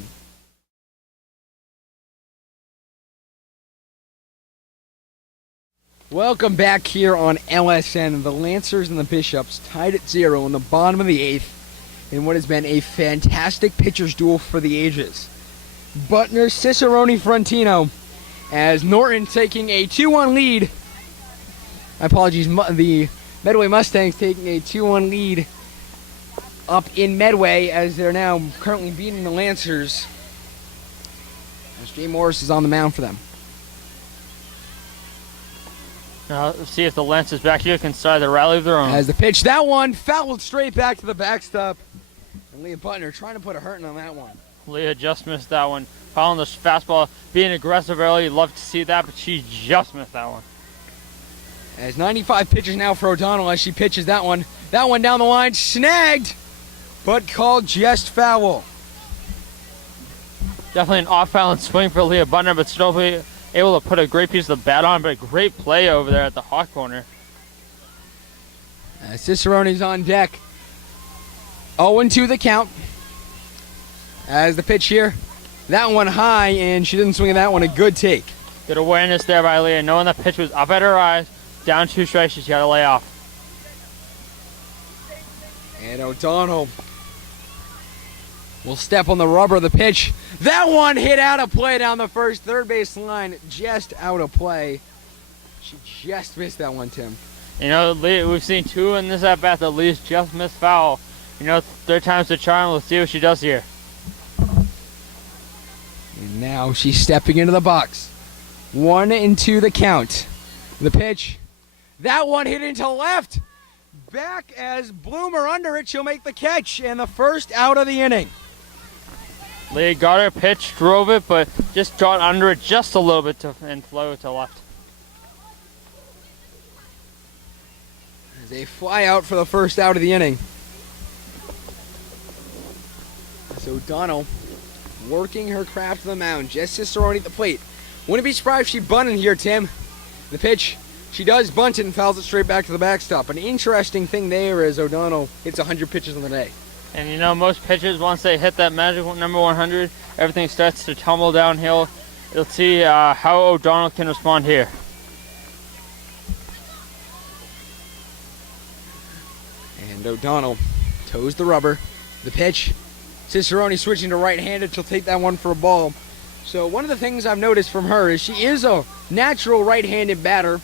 Welcome back here on LSN. The Lancers and the Bishops tied at 0 in the bottom of the 8th in what has been a fantastic pitcher's duel for the ages. Butner, Cicerone, Frontino, as Norton taking a 2-1 lead. My apologies, the Medway Mustangs taking a 2-1 lead up in Medway as they're now currently beating the Lancers. As Jay Morris is on the mound for them. Now let's see if the Lancers back here can start the rally of their own. As the pitch, that one fouled straight back to the backstop. And Leah Butner trying to put a hurting on that one. Leah just missed that one. Following this fastball, being aggressive early, you'd love to see that, but she just missed that one. As 95 pitches now for O'Donnell as she pitches that one. That one down the line, snagged, but called just foul. Definitely an off-balance swing for Leah Butner, but still be able to put a great piece of the bat on, but a great play over there at the hot corner. Cicerone's on deck. 0-2 the count. As the pitch here, that one high, and she didn't swing at that one. A good take. Good awareness there by Leah, knowing the pitch was up at her eyes. Down 2 strikes, she's got to lay off. And O'Donnell will step on the rubber of the pitch. That one hit out of play down the first third base line. Just out of play. She just missed that one, Tim. You know, we've seen 2 in this at-bat that Leah's just missed foul. You know, 3rd time's the charm. Let's see what she does here. And now she's stepping into the box. 1-2 the count. The pitch. That one hit into left. Back as Bloomer under it. She'll make the catch. And the first out of the inning. Leah got her pitch, drove it, but just got under it just a little bit and flew it to left. As they fly out for the first out of the inning. So O'Donnell working her craft to the mound. Just Cicerone at the plate. Wouldn't be surprised if she bunted here, Tim. The pitch. She does bunt it and fouls it straight back to the backstop. An interesting thing there is O'Donnell hits 100 pitches on the day. And you know, most pitchers, once they hit that magic number 100, everything starts to tumble downhill. Let's see how O'Donnell can respond here. And O'Donnell toes the rubber. The pitch. Cicerone switching to right-handed. She'll take that one for a ball. So one of the things I've noticed from her is she is a natural right-handed batter,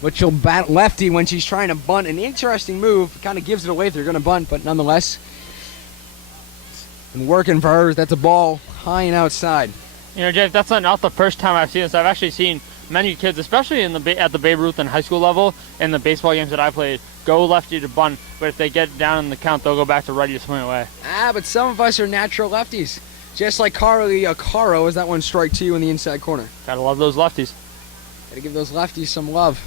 but she'll bat lefty when she's trying to bunt. An interesting move. Kind of gives it away if they're going to bunt, but nonetheless, and working for her. That's a ball high and outside. You know, Jake, that's not the first time I've seen this. I've actually seen many kids, especially in at the Babe Ruth and high school level, in the baseball games that I played, go lefty to bunt, but if they get down in the count, they'll go back to righty to swing away. But some of us are natural lefties. Just like Carly Caro is that one strike 2 in the inside corner. Gotta love those lefties. Gotta give those lefties some love.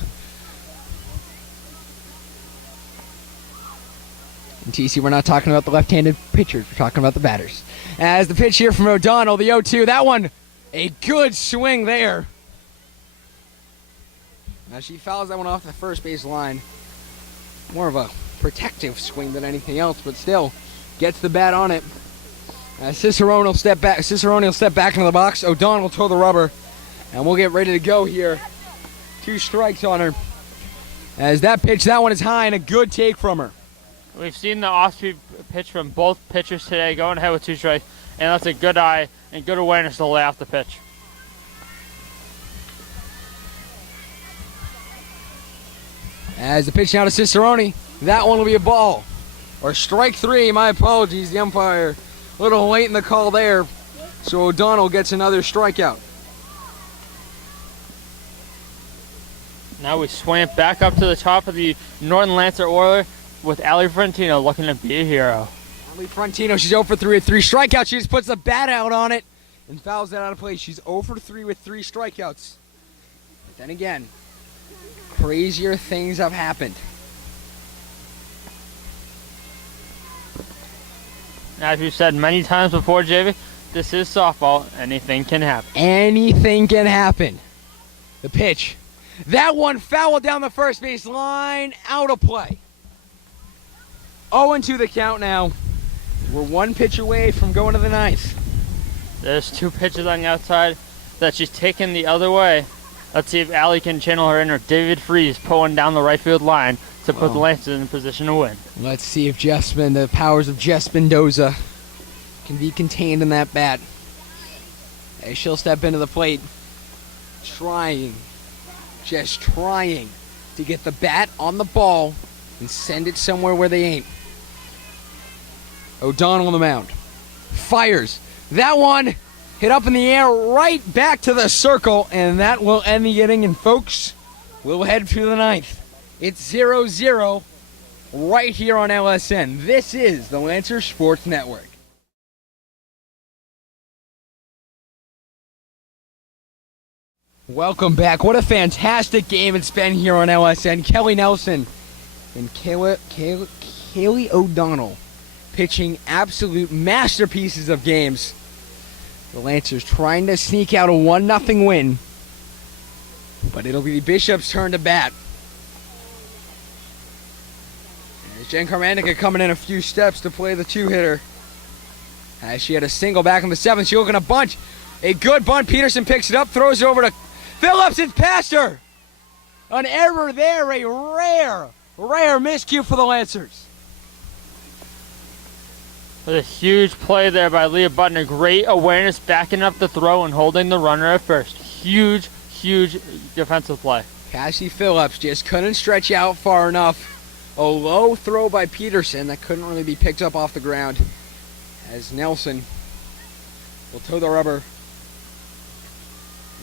And TC, we're not talking about the left-handed pitchers. We're talking about the batters. As the pitch here from O'Donnell, the 0-2. That one, a good swing there. Now she fouls that one off the first base line. More of a protective swing than anything else, but still gets the bat on it. Cicerone will step back. Cicerone will step back into the box. O'Donnell will toe the rubber, and we'll get ready to go here. 2 strikes on her. As that pitch, that one is high and a good take from her. We've seen the off-speed pitch from both pitchers today, going ahead with 2 strikes, and that's a good eye and good awareness to lay off the pitch. As the pitch now to Cicerone, that one will be a ball. Or strike 3, my apologies, the umpire. A little late in the call there, so O'Donnell gets another strikeout. Now we swing it back up to the top of the Norton Lancer Oiler with Ali Frontino looking to be a hero. Ali Frontino, she's 0 for 3 with 3 strikeouts. She just puts the bat out on it and fouls that out of play. She's 0 for 3 with 3 strikeouts. But then again, crazier things have happened. As we've said many times before, JV, this is softball. Anything can happen. Anything can happen. The pitch. That one fouled down the first base line, out of play. 0-2 the count now. We're 1 pitch away from going to the 9th. There's 2 pitches on the outside that she's taken the other way. Let's see if Allie can channel her in, or David Freeze pulling down the right field line to put the Lancers in position to win. Let's see if the powers of Jess Mendoza can be contained in that bat. As she'll step into the plate, just trying to get the bat on the ball and send it somewhere where they ain't. O'Donnell on the mound. Fires. That one hit up in the air right back to the circle, and that will end the inning. And folks, we'll head to the 9th. It's 0-0 right here on LSN. This is the Lancer Sports Network. Welcome back. What a fantastic game it's been here on LSN. Kelly Nelson and Kaylee O'Donnell pitching absolute masterpieces of games. The Lancers trying to sneak out a 1-0 win. But it'll be the Bishop's turn to bat. As Jen Carmanica coming in a few steps to play the two-hitter. As she had a single back in the 7th. She's looking to bunt. A good bunt. Peterson picks it up, throws it over to Phillips. It's past her. An error there. A rare miscue for the Lancers. With a huge play there by Leah Button. A great awareness backing up the throw and holding the runner at first. Huge defensive play. Cassie Phillips just couldn't stretch out far enough. A low throw by Peterson that couldn't really be picked up off the ground. As Nelson will toe the rubber.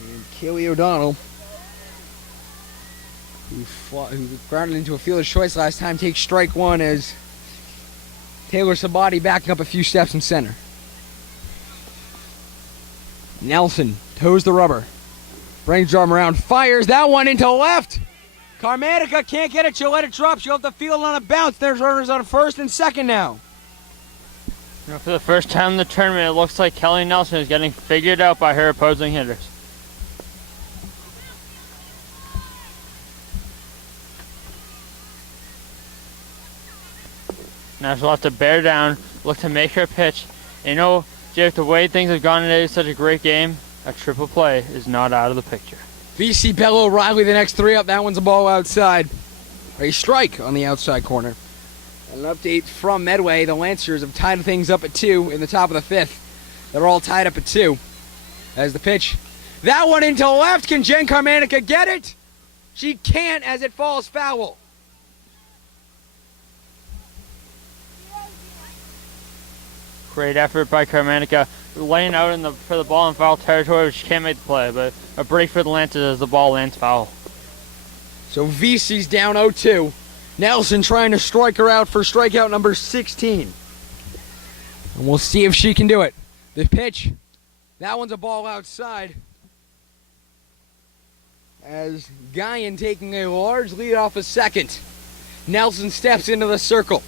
And Kaylee O'Donnell, who grounded into a fielder's choice last time, takes strike one as Taylor Sabati backing up a few steps in center. Nelson toes the rubber. Brings the arm around, fires that one into left. Carmanica can't get it, she'll let it drop. She'll have to field it on a bounce. There's runners on first and second now. For the first time in the tournament, it looks like Kelly Nelson is getting figured out by her opposing hitters. Now she'll have to bear down, look to make her pitch. You know, Jake, the way things have gone today, such a great game, a triple play is not out of the picture. VC Bella O'Reilly, the next three up. That one's a ball outside. A strike on the outside corner. An update from Medway. The Lancers have tied things up at 2 in the top of the 5th. They're all tied up at 2. As the pitch. That one into left. Can Jen Carmanica get it? She can't as it falls foul. Great effort by Carmanica, laying out for the ball in foul territory, but she can't make the play. But a break for the Lancers as the ball lands foul. So VC's down 0-2. Nelson trying to strike her out for strikeout number 16. And we'll see if she can do it. The pitch. That one's a ball outside. As Guyan taking a large lead off a second. Nelson steps into the circle.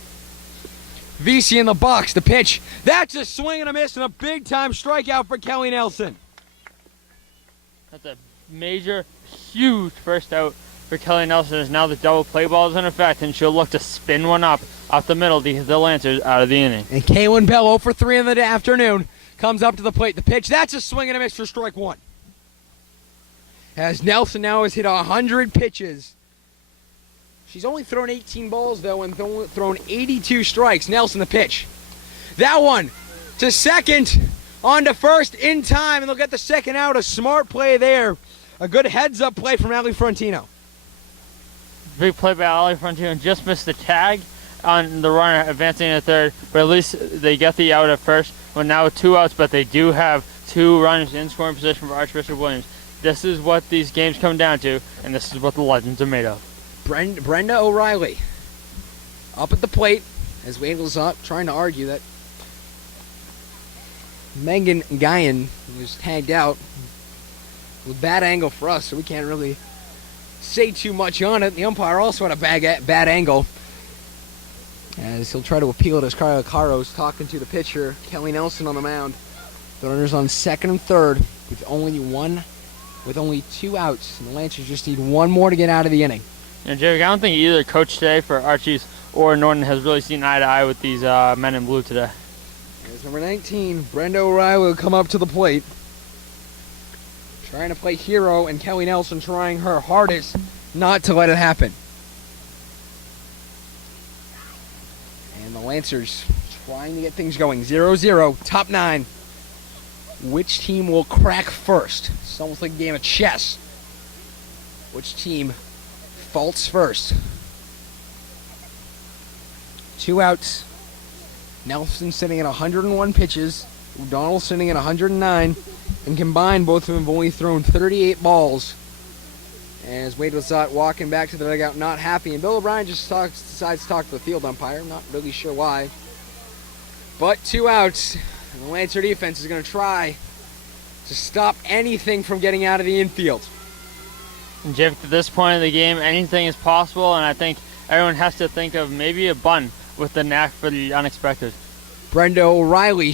VC in the box. The pitch. That's a swing and a miss and a big-time strikeout for Kelly Nelson. That's a major, huge first out for Kelly Nelson, as now the double play ball is in effect, and she'll look to spin one up off the middle to get the Lancers out of the inning. And Kaylin Bell, 0 for 3 in the afternoon, comes up to the plate. The pitch, that's a swing and a miss for strike one. As Nelson now has hit 100 pitches. She's only thrown 18 balls, though, and thrown 82 strikes. Nelson, the pitch. That one to second, on to first in time, and they'll get the second out. A smart play there. A good heads-up play from Ali Frontino. Big play by Ali Frontino, and just missed the tag on the runner advancing to third, but at least they get the out at first. Well, now with 2 outs, but they do have 2 runners in scoring position for Archbishop-Williams. This is what these games come down to, and this is what the Legends are made of. Brenda O'Reilly up at the plate as Wade was up trying to argue that Megan Guyan was tagged out. With a bad angle for us, so we can't really say too much on it. The umpire also had a bad angle, as he'll try to appeal it as Carla Caro's talking to the pitcher, Kelly Nelson, on the mound. The runners on second and third with only 2 outs, and the Lancers just need 1 more to get out of the inning. And Jerry, I don't think either coach today for Archie's or Norton has really seen eye to eye with these men in blue today. As number 19, Brenda O'Reilly, will come up to the plate, trying to play hero, and Kelly Nelson trying her hardest not to let it happen. And the Lancers trying to get things going. 0-0, top 9. Which team will crack first? It's almost like a game of chess. Which team faults first? 2 outs. Nelson sitting at 101 pitches. O'Donnell sitting at 109. And combined, both of them have only thrown 38 balls. As Wade Lazat walking back to the dugout, not happy. And Bill O'Brien just decides to talk to the field umpire. Not really sure why. But 2 outs. And the Lancer defense is going to try to stop anything from getting out of the infield. And Jeff, at this point in the game, anything is possible, and I think everyone has to think of maybe a bun with the knack for the unexpected. Brenda O'Reilly,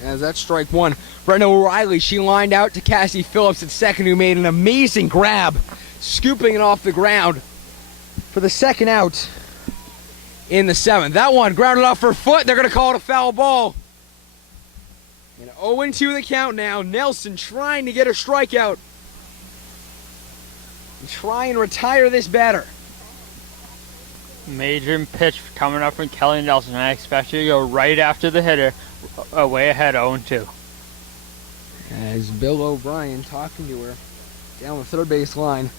that's strike one. Brenda O'Reilly, she lined out to Cassie Phillips at second, who made an amazing grab, scooping it off the ground for the second out in the seventh. That one grounded off her foot. They're going to call it a foul ball. And 0-2 the count now. Nelson trying to get a strikeout and try and retire this batter. Major pitch coming up from Kelly Nelson. I expect you to go right after the hitter, way ahead 0-2. As Bill O'Brien talking to her down the third base line.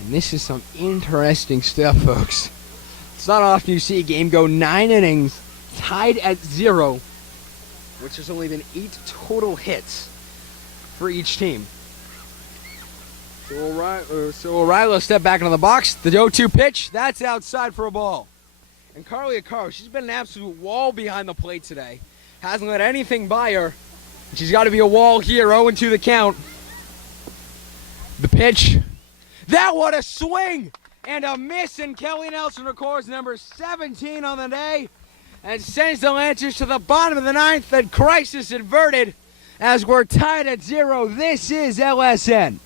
And this is some interesting stuff, folks. It's not often you see a game go 9 innings, tied at 0, which has only been 8 total hits for each team. So O'Reilly will step back into the box. The 0-2 pitch, that's outside for a ball. And Carly Acaro, she's been an absolute wall behind the plate today. Hasn't let anything by her. And she's got to be a wall here, 0-2 the count. The pitch. That what a swing and a miss, and Kelly Nelson records number 17 on the day and sends the Lancers to the bottom of the ninth. And crisis averted as we're tied at 0. This is LSN.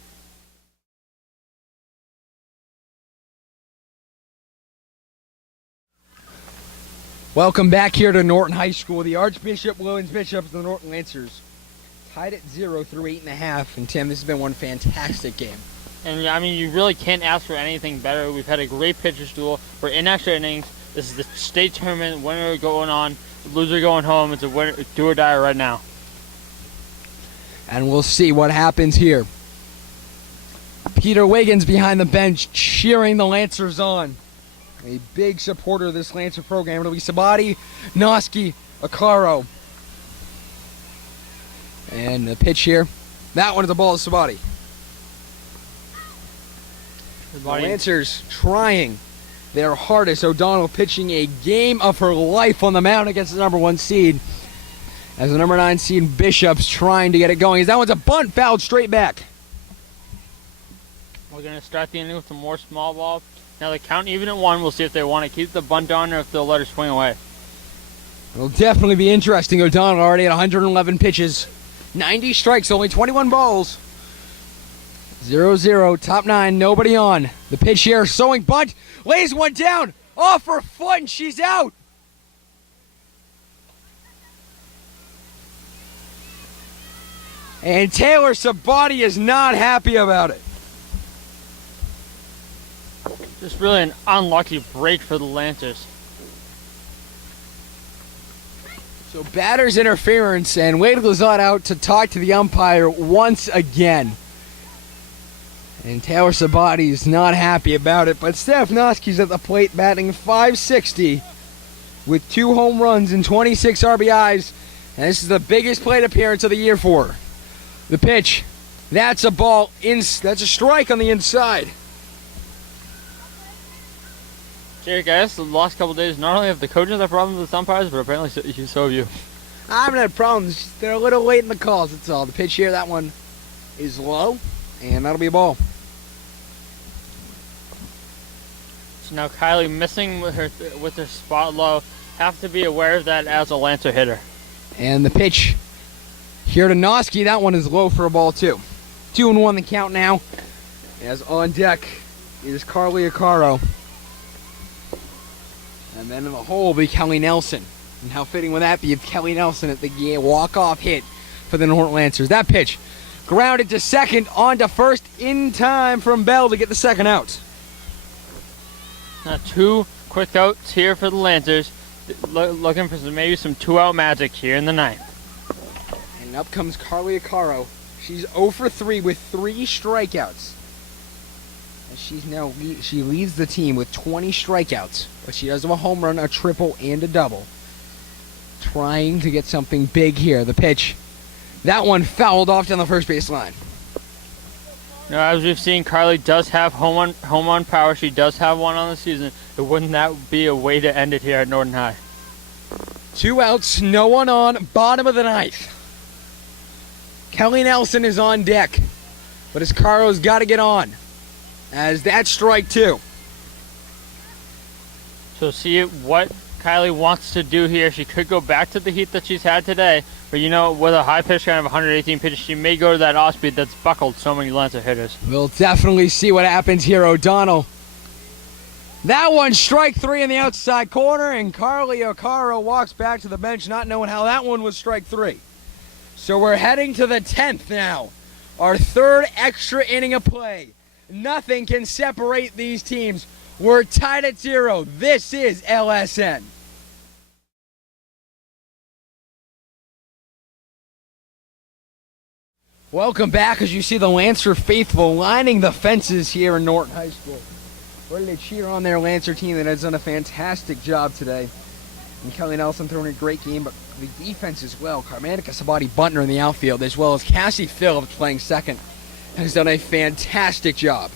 Welcome back here to Norton High School. The Archbishop-Williams Bishops and the Norton Lancers tied at 0 through 8.5. And Tim, this has been one fantastic game. And I mean, you really can't ask for anything better. We've had a great pitcher's duel. We're in extra innings. This is the state tournament. Winner going on, loser going home. It's a winner, do or die right now. And we'll see what happens here. Peter Wiggins behind the bench cheering the Lancers on. A big supporter of this Lancer program. It'll be Sabati, Noski, Acaro. And the pitch here. That one is the ball to Sabati. The Lancers trying their hardest. O'Donnell pitching a game of her life on the mound against the number 1 seed. As the number 9 seed Bishops trying to get it going. As that one's a bunt fouled straight back. We're going to start the inning with some more small ball. Now they count even at 1. We'll see if they want to keep the bunt on or if they'll let her swing away. It'll definitely be interesting. O'Donnell already at 111 pitches. 90 strikes, only 21 balls. 0-0, top 9, nobody on. The pitch here, sowing bunt, lays one down, off her foot, and she's out. And Taylor Sabati is not happy about it. Just really an unlucky break for the Lancers. So batter's interference, and Wade Lazat out to talk to the umpire once again. And Taylor Sabati is not happy about it, but Steph Noski's at the plate batting .560 with 2 home runs and 26 RBIs. And this is the biggest plate appearance of the year for her. The pitch, that's a ball, that's a strike on the inside. Jake, I guess the last couple of days, not only have the coaches had problems with umpires, but apparently so have you. I haven't had problems. They're a little late in the calls, that's all. The pitch here, that one is low, and that'll be a ball. So now Kylie missing with her spot low. Have to be aware of that as a Lancer hitter. And the pitch here to Noski, that one is low for a ball too. 2-1 the count now. As on deck is Carly Acaro. And then in the hole will be Kelly Nelson. And how fitting would that be if Kelly Nelson at the walk-off hit for the Norton Lancers. That pitch grounded to second, on to first in time from Bell to get the second out. Now 2 quick outs here for the Lancers. Looking for maybe some 2-out magic here in the ninth. And up comes Carly Acaro. She's 0 for 3 with 3 strikeouts. And she leads the team with 20 strikeouts. But she does have a home run, a triple, and a double. Trying to get something big here. The pitch. That one fouled off down the first base line. Now, as we've seen, Carly does have home run power. She does have one on the season. But wouldn't that be a way to end it here at Norton High? 2 outs, no one on, bottom of the ninth. Kelly Nelson is on deck. But Acaro's got to get on. As that's strike 2. So see what Kylie wants to do here. She could go back to the heat that she's had today, but with a high pitch count of 118 pitches, she may go to that off speed that's buckled so many Lancet hitters. We'll definitely see what happens here, O'Donnell. That one, strike 3 in the outside corner, and Carly O'Cara walks back to the bench not knowing how that one was strike 3. So we're heading to the 10th now. Our third extra inning of play. Nothing can separate these teams. We're tied at 0. This is LSN. Welcome back as you see the Lancer faithful lining the fences here in Norton High School. Ready to cheer on their Lancer team that has done a fantastic job today. And Kelly Nelson throwing a great game, but the defense as well. Carmanica Sabati Buntner in the outfield, as well as Cassie Phillips playing second, has done a fantastic job.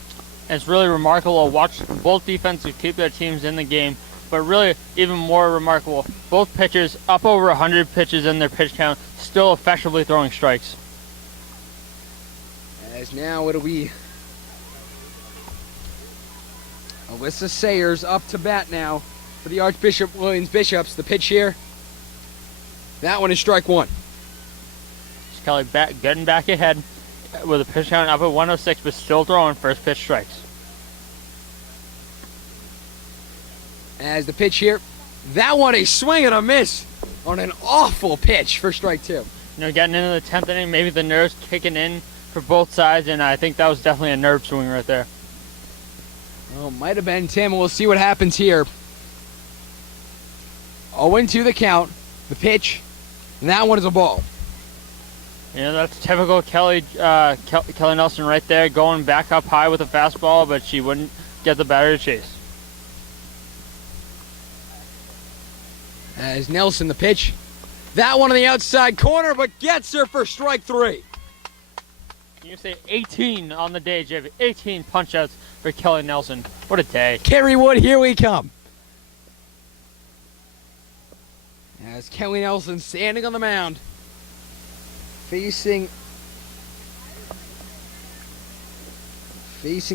It's really remarkable to watch both defenses keep their teams in the game, but really even more remarkable, both pitchers up over 100 pitches in their pitch count, still effectively throwing strikes. As now it'll be Alyssa Sayers up to bat now for the Archbishop-Williams Bishops. The pitch here, that one is strike 1. Kelly getting back ahead with a pitch count up at 106, but still throwing first pitch strikes. As the pitch here, that one a swing and a miss on an awful pitch for strike 2. Getting into the 10th inning, maybe the nerves kicking in for both sides, and I think that was definitely a nerve swing right there. Well, might have been, Tim. We'll see what happens here. 0-2 the count, the pitch, and that one is a ball. That's typical Kelly Nelson right there, going back up high with a fastball, but she wouldn't get the batter to chase. As Nelson the pitch, that one on the outside corner, but gets her for strike 3. You say 18 on the day, JV. 18 punch-outs for Kelly Nelson. What a day. Kerry Wood, here we come. As Kelly Nelson standing on the mound, facing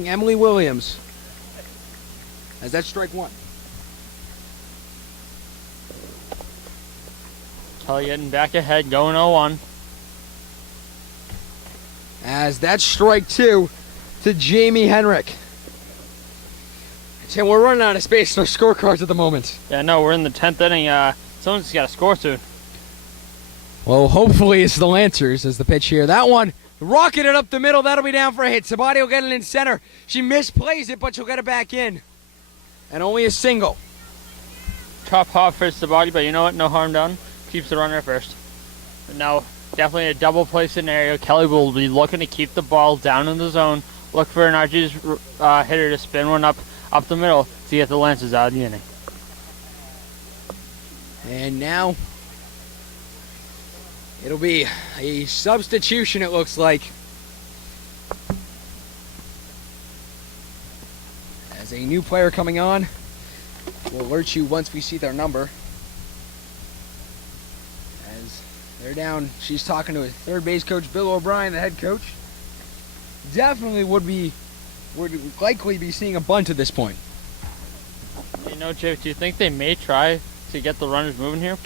Emily Williams. As that's strike 1. Kelly getting back ahead, going 0-1. As that's strike 2 to Jamie Henrik. Tim, we're running out of space in our scorecards at the moment. Yeah, no, we're in the 10th inning. Someone's got to score soon. Well, hopefully it's the Lancers as the pitch here. That one, rocketed up the middle. That'll be down for a hit. Sabati will get it in center. She misplays it, but she'll get it back in. And only a single. Tough hop for Sabati, but you know what? No harm done. Keeps the runner at first. But now, definitely a double play scenario. Kelly will be looking to keep the ball down in the zone. Look for an Archie's hitter to spin one up the middle to get the Lancers out of the inning. And now it'll be a substitution, it looks like. As a new player coming on, we'll alert you once we see their number. As they're down, she's talking to his third base coach, Bill O'Brien, the head coach. Definitely would likely be seeing a bunt at this point. Jay, do you think they may try to get the runners moving here?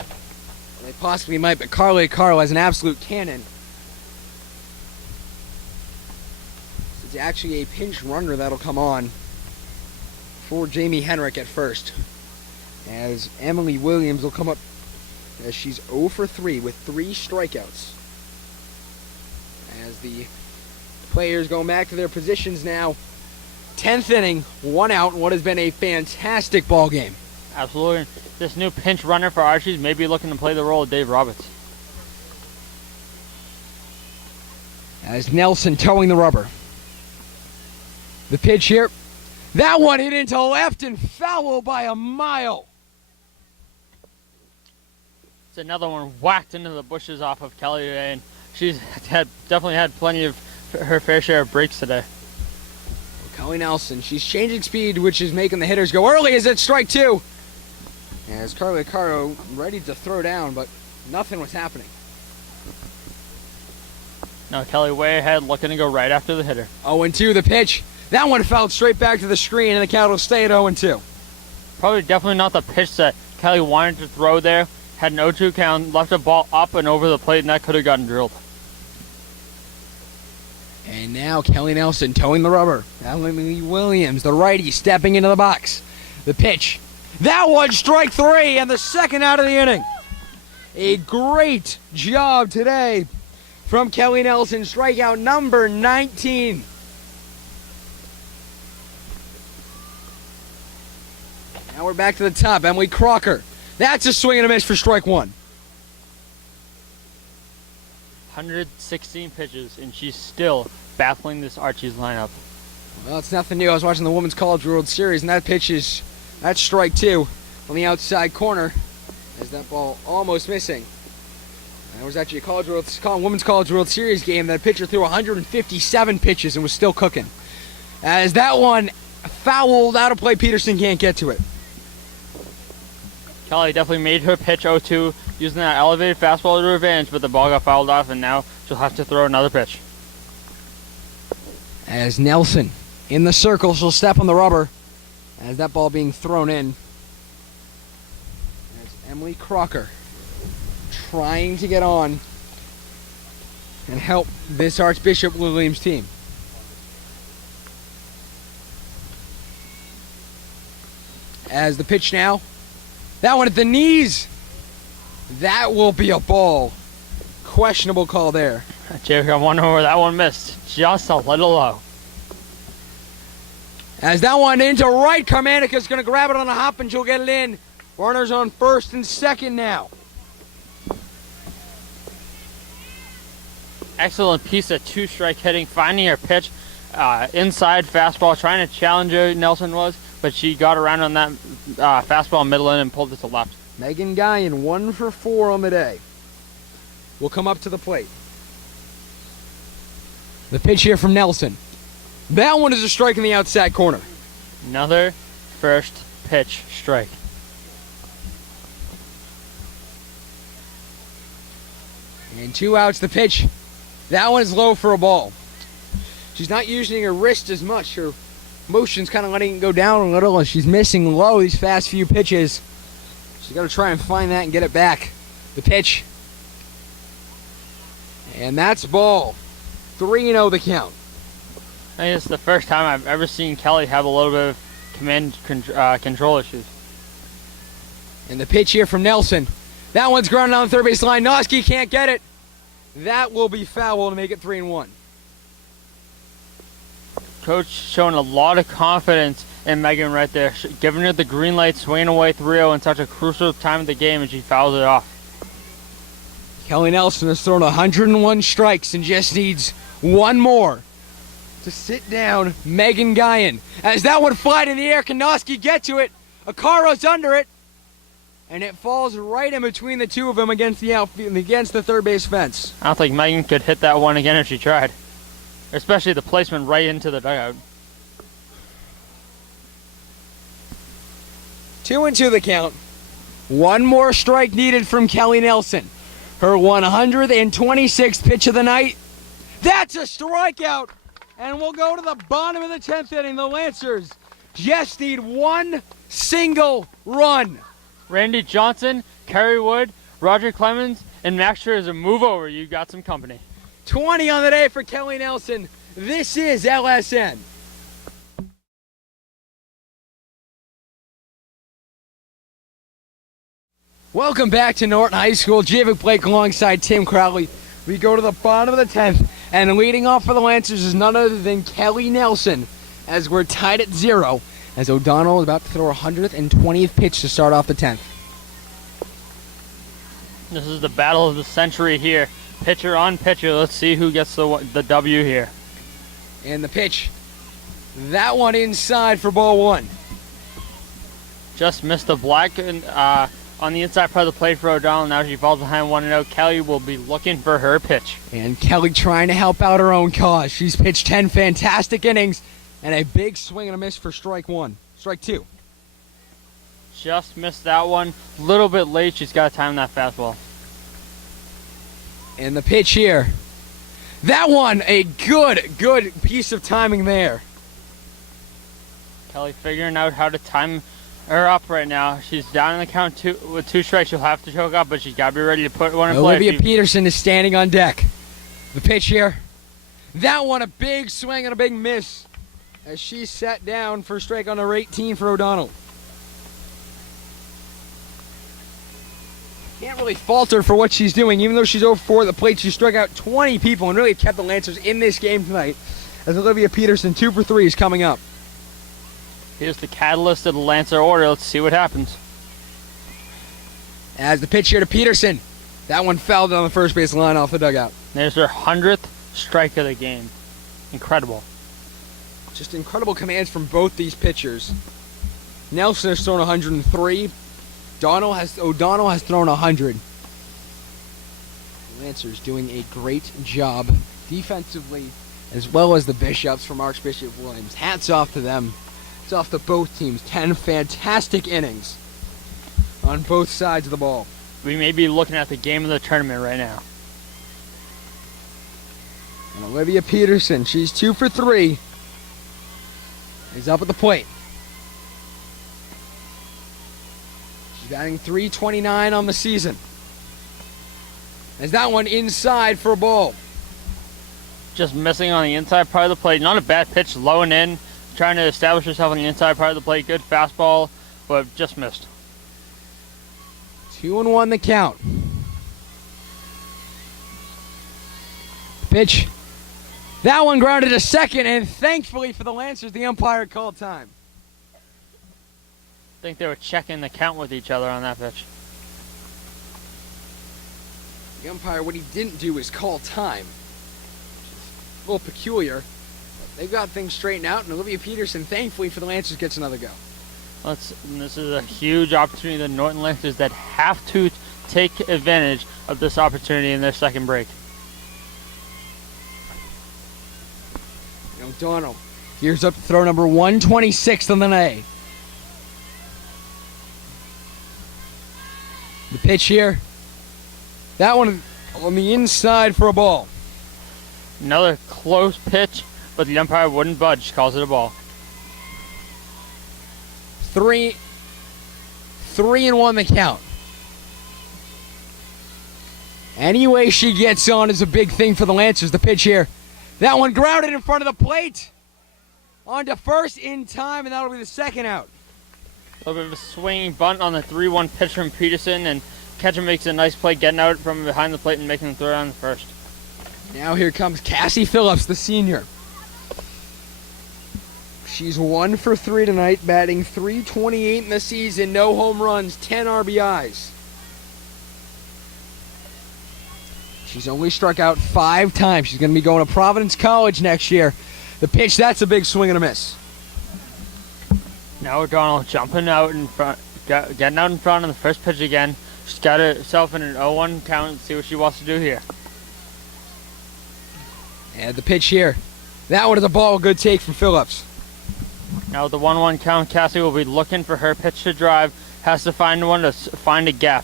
They possibly might, but Carly Carl has an absolute cannon. It's actually a pinch runner that'll come on for Jamie Henrik at first. As Emily Williams will come up as she's 0 for 3 with 3 strikeouts. As the players go back to their positions now. 10th inning, 1 out, what has been a fantastic ball game. Absolutely. This new pinch runner for Archie's may be looking to play the role of Dave Roberts. As Nelson towing the rubber. The pitch here. That one hit into left and foul by a mile. It's another one whacked into the bushes off of Kelly today, and she's definitely had plenty of her fair share of breaks today. Kelly Nelson, she's changing speed, which is making the hitters go early as it's strike 2. As Carly Caro ready to throw down, but nothing was happening. Now Kelly way ahead, looking to go right after the hitter. 0-2 the pitch. That one fouled straight back to the screen, and the count will stay at 0-2. Probably definitely not the pitch that Kelly wanted to throw there. Had an 0-2 count, left the ball up and over the plate, and that could have gotten drilled. And now Kelly Nelson towing the rubber. Archbishop-Williams, the righty, stepping into the box. The pitch. That one, strike 3, and the second out of the inning. A great job today from Kelly Nelson, strikeout number 19. Now we're back to the top. Emily Crocker. That's a swing and a miss for strike 1. 116 pitches, and she's still battling this Archie's lineup. Well, it's nothing new. I was watching the Women's College World Series, and that's strike 2 on the outside corner, as that ball almost missing. That was actually a Women's College World Series game. That pitcher threw 157 pitches and was still cooking. As that one fouled out of play, Peterson can't get to it. Kelly definitely made her pitch 0-2, using that elevated fastball to her advantage, but the ball got fouled off, and now she'll have to throw another pitch. As Nelson in the circle, she'll step on the rubber as that ball being thrown in. There's Emily Crocker trying to get on and help this Archbishop-Williams team. As the pitch now, that one at the knees. That will be a ball. Questionable call there. Jake, I wonder where that one missed. Just a little low. As that one into right, Carmanica's going to grab it on a hop and she'll get it in. Runners on first and second now. Excellent piece of two-strike hitting, finding her pitch. Inside fastball, trying to challenge her, Nelson was, but she got around on that fastball middle in and pulled it to left. Megan Guyon, 1 for 4 on the day, will come up to the plate. The pitch here from Nelson. That one is a strike in the outside corner. Another first pitch strike. And 2 outs, the pitch. That one is low for a ball. She's not using her wrist as much. Her motion's kind of letting it go down a little, and she's missing low these fast few pitches. She's got to try and find that and get it back. The pitch. And that's ball. 3-0 the count. I think it's the first time I've ever seen Kelly have a little bit of command control issues. And the pitch here from Nelson. That one's grounded on the third base line. Noski can't get it. That will be foul to make it 3-1. Coach showing a lot of confidence in Megan right there, giving her the green light, swinging away 3-0 in such a crucial time of the game, and she fouls it off. Kelly Nelson has thrown 101 strikes and just needs one more to sit down Megan Guyon. As that one flied in the air, can Noski get to it? Akaro's under it, and it falls right in between the two of them against the outfield, against the third base fence. I don't think Megan could hit that one again if she tried, especially the placement right into the dugout. 2-2 the count. One more strike needed from Kelly Nelson. Her 126th pitch of the night. That's a strikeout. And we'll go to the bottom of the 10th inning. The Lancers just need one single run. Randy Johnson, Kerry Wood, Roger Clemens, and Max Scherzer, move over. You got some company. 20 on the day for Kelly Nelson. This is LSN. Welcome back to Norton High School. Javik Blake alongside Tim Crowley. We go to the bottom of the 10th, and leading off for the Lancers is none other than Kelly Nelson, as we're tied at 0, as O'Donnell is about to throw her 120th pitch to start off the 10th. This is the battle of the century here. Pitcher on pitcher. Let's see who gets the W here. And the pitch. That one inside for ball 1. Just missed the black on the inside part of the plate for O'Donnell. Now she falls behind 1-0. Kelly will be looking for her pitch. And Kelly trying to help out her own cause. She's pitched 10 fantastic innings and a big swing and a miss for strike 1. Strike 2. Just missed that one. A little bit late. She's got to time that fastball. And the pitch here. That one, a good piece of timing there. Kelly figuring out how to time her up right now. She's down in the count two with 2 strikes. She'll have to choke up, but she's got to be ready to put one in play. Olivia Peterson is standing on deck. The pitch here. That one, a big swing and a big miss as she sat down for strike on her 18 for O'Donnell. Can't really fault her for what she's doing. Even though she's 0-4 at the plate, she struck out 20 people and really kept the Lancers in this game tonight. As Olivia Peterson, 2 for 3, is coming up. Here's the catalyst of the Lancer order. Let's see what happens. As the pitch here to Peterson. That one fouled on the first base line off the dugout. There's her 100th strike of the game. Incredible. Just incredible commands from both these pitchers. Nelson has thrown 103. O'Donnell has thrown 100. Lancers doing a great job defensively, as well as the Bishops from Archbishop-Williams. Hats off to them. It's off to both teams. 10 fantastic innings on both sides of the ball. We may be looking at the game of the tournament right now. And Olivia Peterson, she's 2 for 3. Is up at the plate. She's batting .329 on the season. As that one inside for a ball. Just missing on the inside part of the plate. Not a bad pitch, low and in. Trying to establish herself on the inside part of the plate. Good fastball, but just missed. 2-1 the count. Pitch. That one grounded to second, and thankfully for the Lancers, the umpire called time. I think they were checking the count with each other on that pitch. The umpire, what he didn't do is call time. A little peculiar. But they've got things straightened out, and Olivia Peterson, thankfully for the Lancers, gets another go. This is a huge opportunity for the Norton Lancers that have to take advantage of this opportunity in their second break. O'Donnell gears up to throw number 126 on the day. The pitch here. That one on the inside for a ball. Another close pitch, but the umpire wouldn't budge. Calls it a ball. 3-1 the count. Any way she gets on is a big thing for the Lancers. The pitch here. That one grounded in front of the plate. On to first in time, and that'll be the second out. A little bit of a swinging bunt on the 3-1 pitch from Peterson, and catcher makes a nice play getting out from behind the plate and making the throw down the first. Now here comes Cassie Phillips, the senior. She's 1 for 3 tonight, batting .328 in the season, no home runs, 10 RBIs. She's only struck out 5 times. She's going to be going to Providence College next year. The pitch, that's a big swing and a miss. Now O'Donnell jumping out in front, getting out in front on the first pitch again. She's got herself in an 0-1 count and see what she wants to do here. And the pitch here. That one is a ball, good take from Phillips. Now with the 1-1 count, Cassie will be looking for her pitch to drive. Has to find one to find a gap.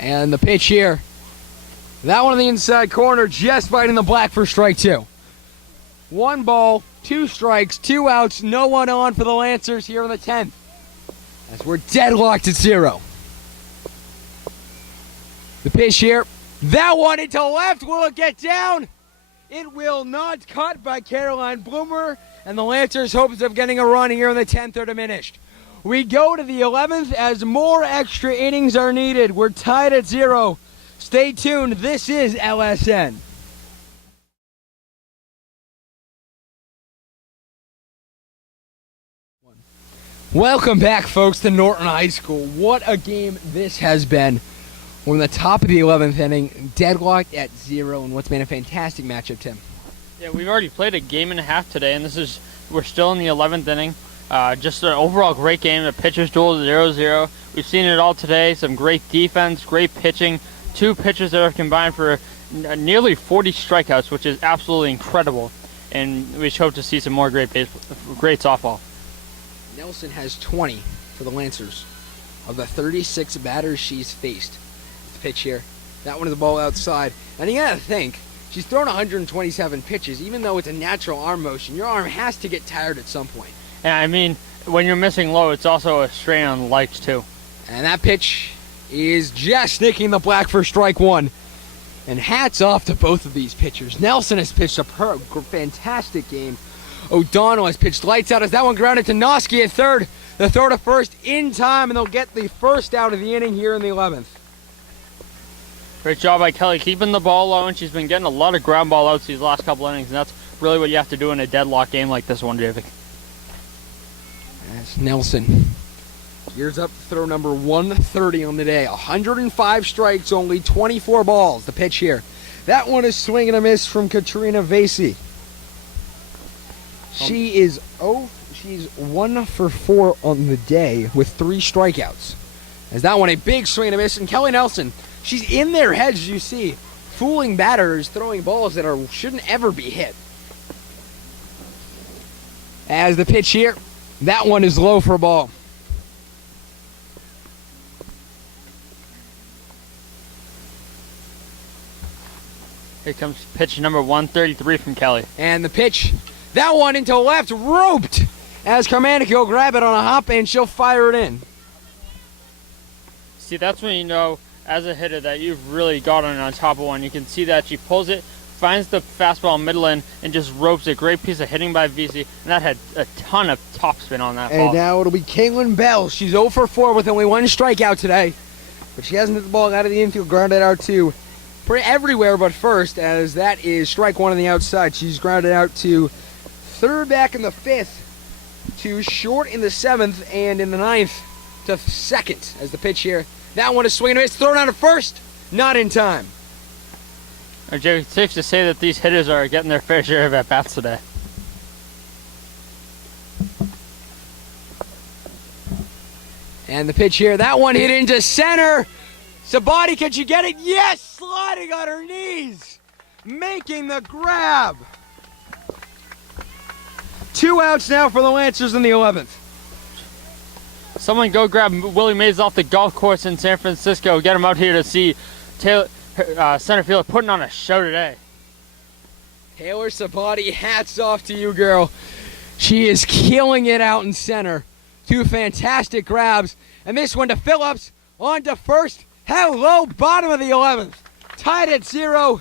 And the pitch here. That one on the inside corner, just biting the black for strike 2. 1 ball, 2 strikes, 2 outs, no one on for the Lancers here in the 10th. As we're deadlocked at 0. The pitch here. That one into left. Will it get down? It will not. Cut by Caroline Bloomer. And the Lancers' hopes of getting a run here in the 10th are diminished. We go to the 11th as more extra innings are needed. We're tied at 0. Stay tuned. This is LSN. Welcome back, folks, to Norton High School. What a game this has been. We're in the top of the 11th inning, deadlocked at 0, and what's been a fantastic matchup, Tim. Yeah, we've already played a game and a half today, and we're still in the 11th inning. Just an overall great game. The pitchers duel 0-0. We've seen it all today. Some great defense, great pitching. 2 pitchers that have combined for nearly 40 strikeouts, which is absolutely incredible. And we just hope to see some more great softball. Nelson has 20 for the Lancers of the 36 batters she's faced. The pitch here. That one is the ball outside. And you got to think, She's thrown 127 pitches. Even though it's a natural arm motion, your arm has to get tired at some point. And I mean, when you're missing low, it's also a strain on the legs too. And that pitch is just nicking the black for strike one. And hats off to both of these pitchers. Nelson has pitched a fantastic game. O'Donnell has pitched lights out as that one grounded to Noski at third. The throw to first in time, and they'll get the first out of the inning here in the 11th. Great job by Kelly keeping the ball low, and she's been getting a lot of ground ball outs these last couple innings, and that's really what you have to do in a deadlock game like this one, David. As Nelson gears up to throw number 130 on the day. 105 strikes, only 24 balls. The pitch here. That one is swing and a miss from Katrina Vasey. She's 1 for 4 on the day with 3 strikeouts. As that one a big swing and a miss, and Kelly Nelson, she's in their heads, you see, fooling batters, throwing balls that shouldn't ever be hit. As the pitch here, that one is low for a ball. Here comes pitch number 133 from Kelly. And the pitch, that one into left, roped. As Carmanica will grab it on a hop and she'll fire it in. See, that's when you know, as a hitter, that you've really got on top of one. You can see that she pulls it, finds the fastball middle in, and just ropes a great piece of hitting by VC. And that had a ton of topspin on that ball. And now it'll be Caitlin Bell. She's 0 for 4 with only 1 strikeout today. But she hasn't hit the ball out of the infield, grounded out to everywhere but first, as that is strike one on the outside. She's grounded out to third back in the 5th, to short in the 7th, and in the 9th to second as the pitch here. That one is swinging and a miss, thrown out to first, not in time. Jay, it's safe to say that these hitters are getting their fair share of at-bats today. And the pitch here, that one hit into center. Sabati, can she get it? Yes! Sliding on her knees, making the grab. 2 outs now for the Lancers in the 11th. Someone go grab Willie Mays off the golf course in San Francisco. Get him out here to see Taylor, center fielder putting on a show today. Taylor Sabati, hats off to you, girl. She is killing it out in center. 2 fantastic grabs. And this one to Phillips, on to first. Hello, bottom of the 11th. Tied at 0.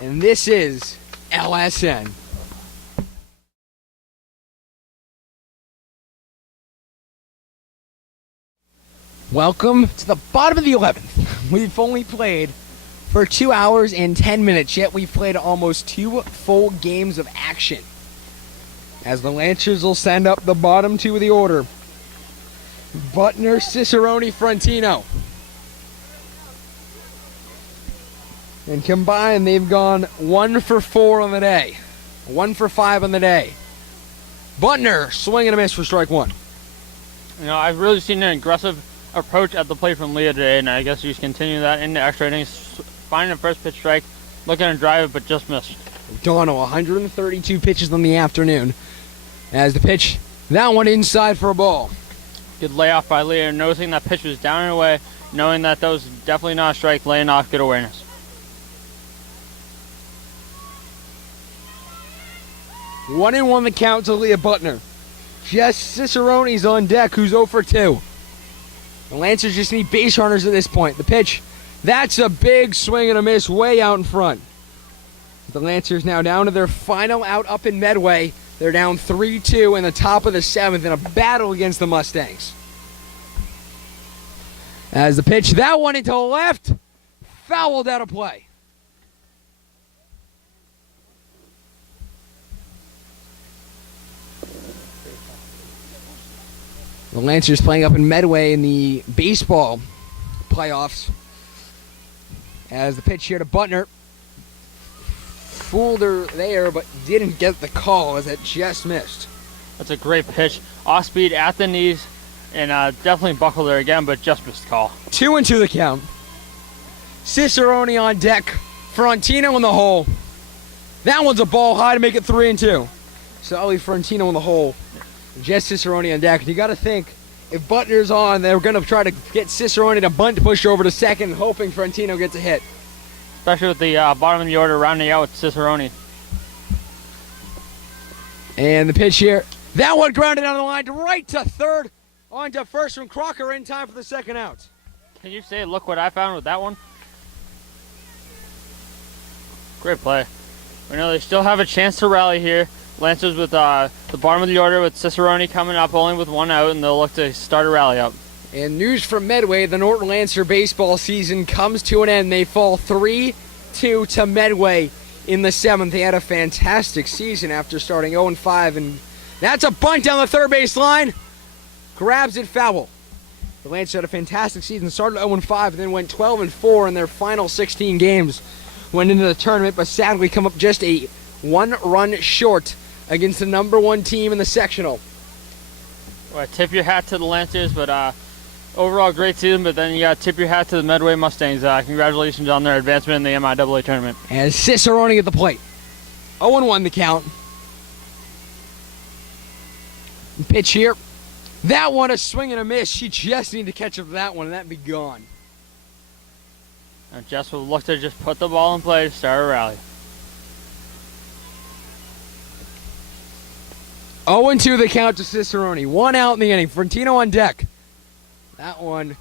And this is LSN. Welcome to the bottom of the 11th. We've only played for 2 hours and 10 minutes, yet we've played almost 2 full games of action. As the Lancers will send up the bottom 2 of the order. Butner, Cicerone, Frontino. And combined, they've gone 1 for 4 on the day. 1 for 5 on the day. Butner, swing and a miss for strike 1. You know, I've really seen an aggressive approach at the plate from Leah today, and I guess she's continuing that into extra innings, finding the first pitch strike, looking to drive it, but just missed. O'Donnell, 132 pitches in the afternoon. As the pitch, that one inside for a ball. Good layoff by Leah, noticing that pitch was down and away, knowing that that was definitely not a strike, laying off, good awareness. 1-1 the count to Leah Butner. Jess Cicerone's on deck, who's 0 for 2. The Lancers just need base runners at this point. The pitch, that's a big swing and a miss way out in front. The Lancers now down to their final out up in Medway. They're down 3-2 in the top of the 7th in a battle against the Mustangs. As the pitch, that one into left, fouled out of play. The Lancers playing up in Medway in the baseball playoffs. As the pitch here to Butner. Fooled her there, but didn't get the call as it just missed. That's a great pitch. Off speed at the knees, and definitely buckled her again, but just missed call. 2-2 the count. Cicerone on deck. Frontino in the hole. That one's a ball high to make it 3-2. Sully Frontino in the hole. Jess Cicerone on deck. You got to think, if Butner's on, they're going to try to get Cicerone to bunt to push over to second, hoping Frontino gets a hit. especially with the bottom of the order rounding out with Cicerone. And the pitch here. That one grounded on the line right to third. On to first from Crocker in time for the second out. Can you say, look what I found with that one? Great play. We know they still have a chance to rally here. Lancers with the bottom of the order with Cicerone coming up only with one out, and they'll look to start a rally up. And news from Medway, the Norton Lancer baseball season comes to an end. They fall 3-2 to Medway in the 7th. They had a fantastic season after starting 0-5, and that's a bunt down the third base line. Grabs it foul. The Lancers had a fantastic season, started 0-5, and then went 12-4 in their final 16 games. Went into the tournament, but sadly come up just a 1 run short against the number 1 team in the sectional. Well, tip your hat to the Lancers, but overall great season, but then you got to tip your hat to the Medway Mustangs. Congratulations on their advancement in the MIAA tournament. And Cicerone at the plate. 0-1 the count. Pitch here. That one, a swing and a miss. She just needed to catch up to that one, and that'd be gone. And Jess will look to just put the ball in play to start a rally. 0-2 the count to Cicerone. 1 out in the inning. Frontino on deck. That one,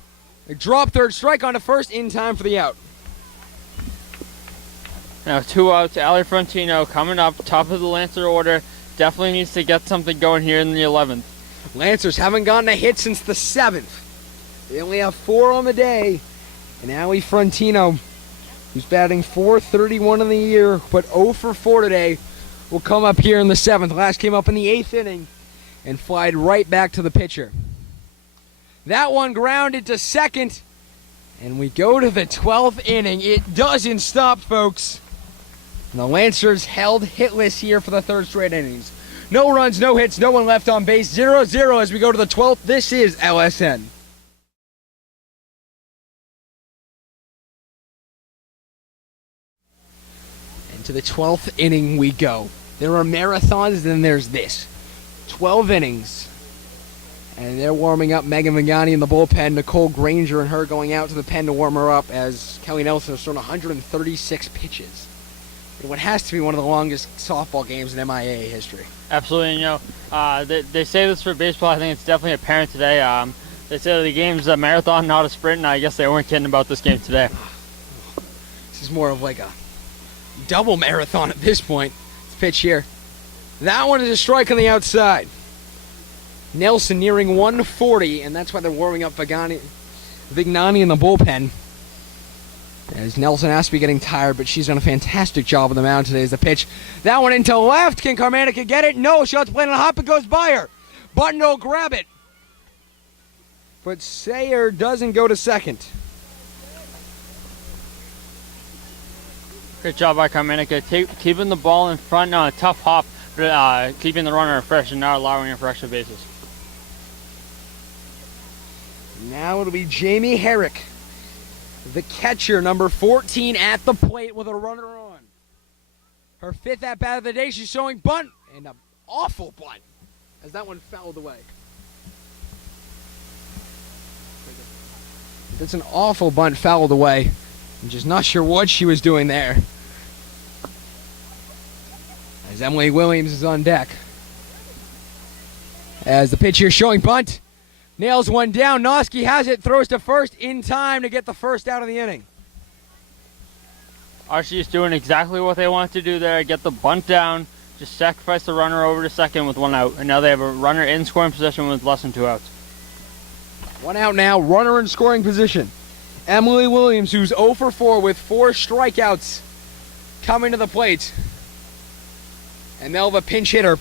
a drop third, strike on to first in time for the out. Now 2 outs. Ali Frontino coming up, top of the Lancer order. Definitely needs to get something going here in the 11th. Lancers haven't gotten a hit since the 7th. They only have 4 on the day. And Ali Frontino, who's batting .431 in the year, but 0 for 4 today, will come up here in the 7th. Last came up in the 8th inning and flied right back to the pitcher. That one grounded to second, and we go to the 12th inning. It doesn't stop, folks. And the Lancers held hitless here for the 3rd straight innings. No runs, no hits, no one left on base. 0-0 as we go to the 12th. This is LSN. And to the 12th inning we go. There are marathons, then there's this. 12 innings. And they're warming up Megan Vigani in the bullpen. Nicole Granger and her going out to the pen to warm her up as Kelly Nelson has thrown 136 pitches. In what has to be one of the longest softball games in MIAA history. Absolutely, they say this for baseball. I think it's definitely apparent today. They say the game's a marathon, not a sprint, and I guess they weren't kidding about this game today. This is more of like a double marathon at this point. Let's pitch here. That one is a strike on the outside. Nelson nearing 140, and that's why they're warming up Vignani in the bullpen. As Nelson has to be getting tired, but she's done a fantastic job on the mound today as the pitch. That one into left. Can Carmanica get it? No. Shots playing on a hop. It goes by her. Button will grab it. But Sayer doesn't go to second. Great job by Carmanica. Keeping the ball in front on a tough hop, but keeping the runner fresh and not allowing her for extra bases. Now it'll be Jamie Herrick, the catcher, number 14 at the plate with a runner on. Her 5th at-bat of the day. She's showing bunt, and an awful bunt as that one fouled away. That's an awful bunt fouled away. I'm just not sure what she was doing there. As Emily Williams is on deck. As the pitch here showing bunt. Nails one down. Noski has it. Throws to first in time to get the first out of the inning. Archie is doing exactly what they want to do there. Get the bunt down. Just sacrifice the runner over to second with 1 out. And now they have a runner in scoring position with less than 2 outs. 1 out now. Runner in scoring position. Emily Williams, who's 0 for 4 with 4 strikeouts, coming to the plate. And they'll have a pinch hitter.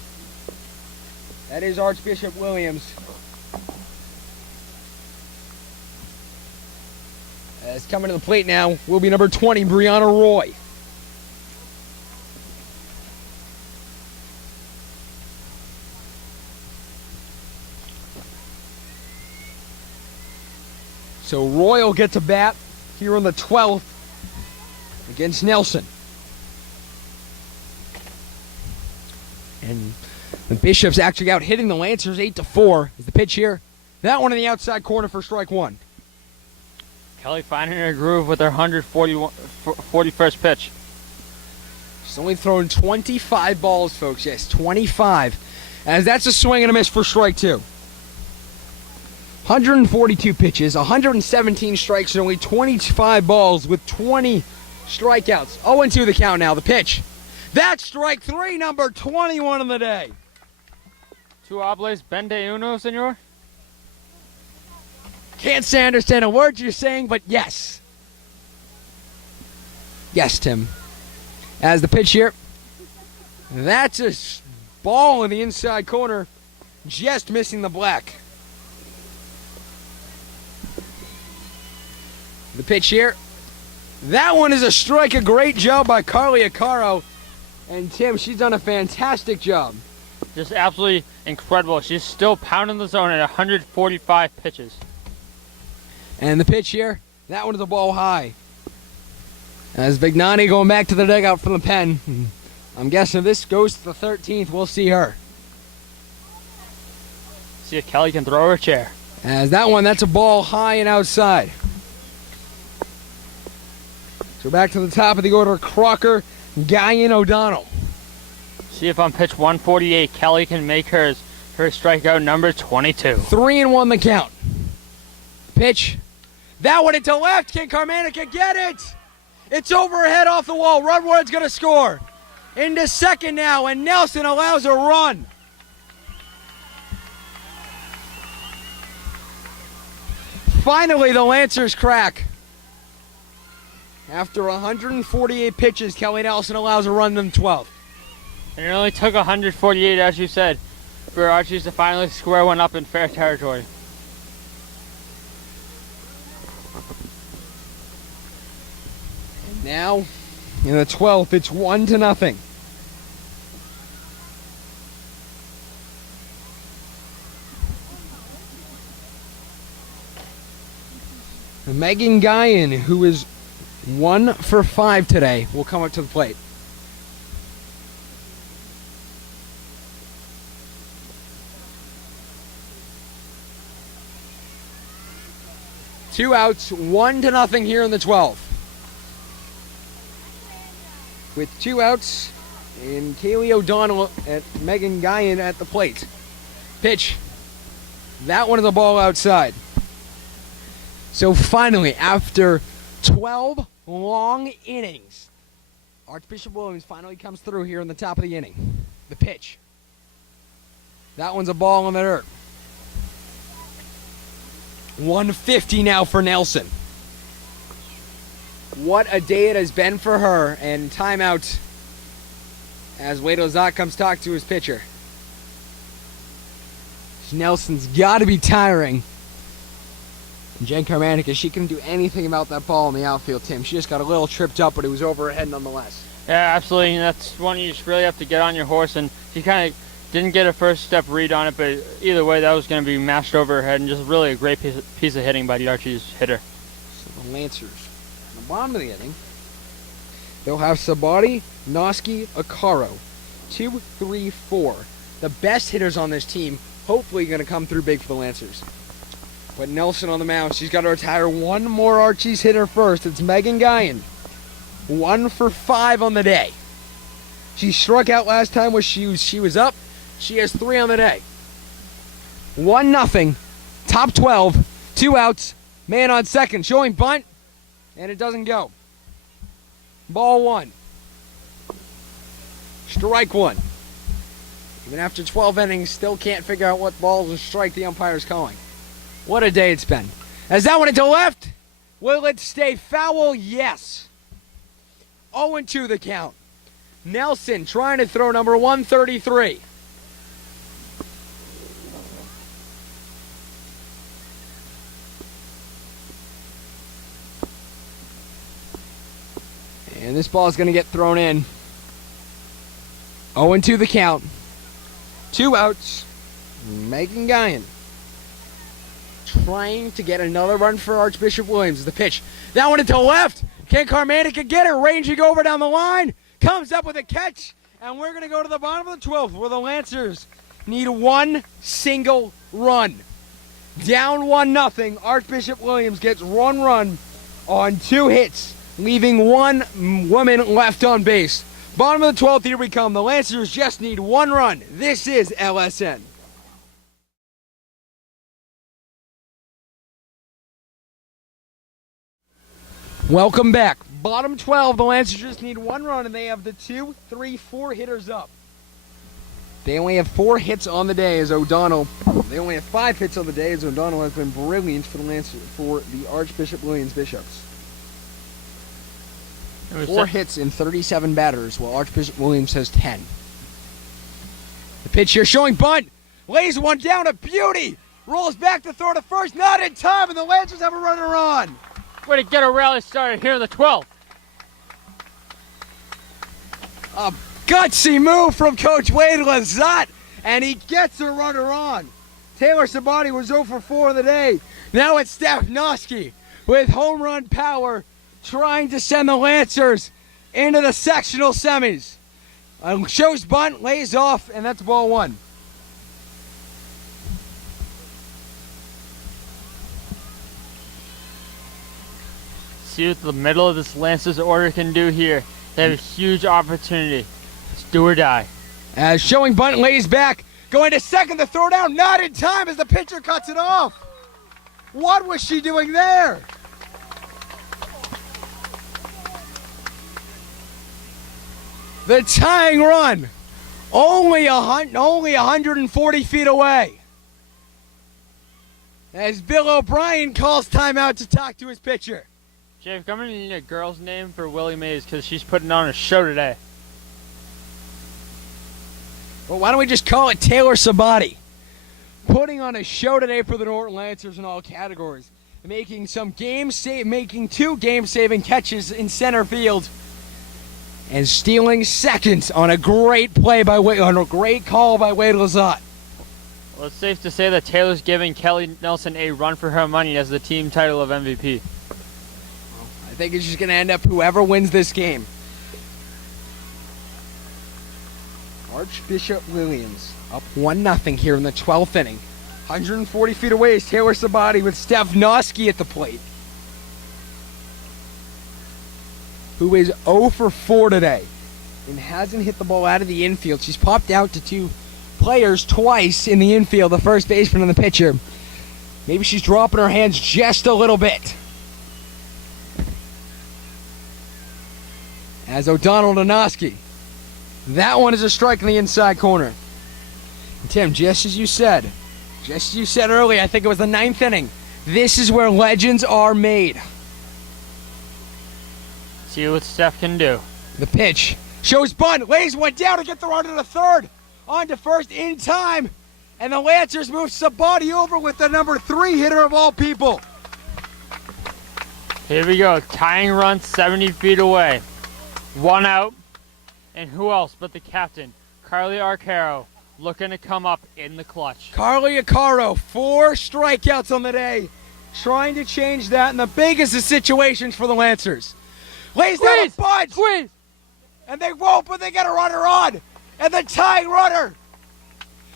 That is Archbishop-Williams. As coming to the plate now will be number 20, Brianna Roy. So Roy will get to bat here on the 12th against Nelson. And the Bishops actually out hitting the Lancers 8-4 is the pitch here. That one in the outside corner for strike 1. Kelly finding her groove with her 141st pitch. She's only thrown 25 balls, folks. Yes, 25. As that's a swing and a miss for strike two. 142 pitches, 117 strikes, and only 25 balls with 20 strikeouts. 0-2 the count now. The pitch. That's strike three, number 21 of the day. Two hables, bende uno, senor? Can't say I understand a word you're saying, but yes. Yes, Tim. As the pitch here. That's a ball in the inside corner. Just missing the black. The pitch here. That one is a strike. A great job by Carly Acaro. And Tim, she's done a fantastic job. Just absolutely incredible. She's still pounding the zone at 145 pitches. And the pitch here. That one is a ball high. As Vignani going back to the dugout from the pen. I'm guessing if this goes to the 13th, we'll see her. See if Kelly can throw her chair. As that one, that's a ball high and outside. So back to the top of the order, Crocker, Guyan, O'Donnell. See if on pitch 148, Kelly can make her strikeout number 22. 3-1 the count. Pitch. That one into left. Can Carmanica get it? It's overhead off the wall. Rudward's going to score. Into second now, and Nelson allows a run. Finally, the Lancers crack. After 148 pitches, Kelly Nelson allows a run in the 12th. And it only took 148, as you said, for Archie's to finally square one up in fair territory. And now, in the 12th, it's 1-0. Megan Guyan, who is 1 for 5 today, will come up to the plate. Two outs, 1-0 here in the 12th. With 2 outs and Kaylee O'Donnell and Megan Guyan at the plate. Pitch. That one is a ball outside. So finally, after 12 long innings, Archbishop-Williams finally comes through here in the top of the inning. The pitch. That one's a ball in the dirt. 150 now for Nelson. What a day it has been for her. And timeout as Wade Ozak comes talk to his pitcher. Nelson's got to be tiring. And Jen Carmanica, she couldn't do anything about that ball in the outfield, Tim. She just got a little tripped up, but it was over her head nonetheless. Yeah, absolutely. And that's one you just really have to get on your horse. And she kind of didn't get a first step read on it, but either way, that was going to be mashed over her head. And just really a great piece of hitting by the Archie's hitter. So the Lancers, on the bottom of the inning, they'll have Sabati, Noski, Acaro. 2, 3, 4. The best hitters on this team, hopefully going to come through big for the Lancers. But Nelson on the mound, she's got to retire one more Archie's hitter first. It's Megan Guyan. 1 for 5 on the day. She struck out last time when she was up. She has 3 on the day. 1-0. Top 12. 2 outs. Man on second. Showing bunt. And it doesn't go. Ball 1. Strike 1. Even after 12 innings, still can't figure out what balls and strike the umpire's calling. What a day it's been. As that one into left. Will it stay foul? Yes. 0-2 the count. Nelson trying to throw number 133. And this ball is going to get thrown in. 0-2 the count. 2 outs. Megan Guyan trying to get another run for Archbishop-Williams. The pitch. That one into left. Can Carmanica get it? Ranging over down the line. Comes up with a catch. And we're going to go to the bottom of the 12th where the Lancers need 1 single run. Down 1-0. Archbishop-Williams gets 1 run on 2 hits, leaving 1 woman left on base. Bottom of the 12th, here we come. The Lancers just need 1 run. This is LSN. Welcome back. Bottom 12, the Lancers just need 1 run, and they have the 2, 3, 4 hitters up. They only have 4 hits on the day as O'Donnell. They only have 5 hits on the day as O'Donnell has been brilliant for the Lancers, for the Archbishop-Williams Bishops. 4 hits in 37 batters, while Archbishop-Williams has 10. The pitch here showing bunt. Lays one down, a beauty. Rolls back to throw to first, not in time, and the Lancers have a runner on. Way to get a rally started here in the 12th. A gutsy move from Coach Wade Lazat, and he gets a runner on. Taylor Sabati was 0 for 4 of the day. Now it's Stefnoski with home run power, trying to send the Lancers into the sectional semis. Shows bunt, lays off, and that's ball 1. See what the middle of this Lancers order can do here. They have a huge opportunity. It's do or die. As showing bunt, lays back, going to second, the throw down, not in time as the pitcher cuts it off. What was she doing there? The tying run, only 140 feet away. As Bill O'Brien calls timeout to talk to his pitcher. Jake, I'm going to need a girl's name for Willie Mays because she's putting on a show today. Well, why don't we just call it Taylor Sabati? Putting on a show today for the Norton Lancers in all categories. Making 2 game-saving catches in center field. And stealing seconds on a great play on a great call by Wade Lazat. Well, it's safe to say that Taylor's giving Kelly Nelson a run for her money as the team title of MVP. I think it's just going to end up whoever wins this game. Archbishop-Williams up 1-0 here in the 12th inning. 140 feet away is Taylor Sabati with Stefnoski at the plate, who is 0 for 4 today and hasn't hit the ball out of the infield. She's popped out to 2 players twice in the infield, the first baseman and the pitcher. Maybe she's dropping her hands just a little bit. As O'Donnell to Noski. That one is a strike in the inside corner. And Tim, just as you said earlier, I think it was the 9th inning, this is where legends are made. See what Steph can do. The pitch shows bunt, lays one down to get the runner to third, on to first in time, and the Lancers move Sabati over with the number 3 hitter of all people. Here we go, tying run 70 feet away. 1 out, and who else but the captain, Carly Arcaro, looking to come up in the clutch. Carly Arcaro, 4 strikeouts on the day, trying to change that in the biggest of situations for the Lancers. Lays down a bunch, Squeeze! And they won't, but they get a runner on, and the tying runner,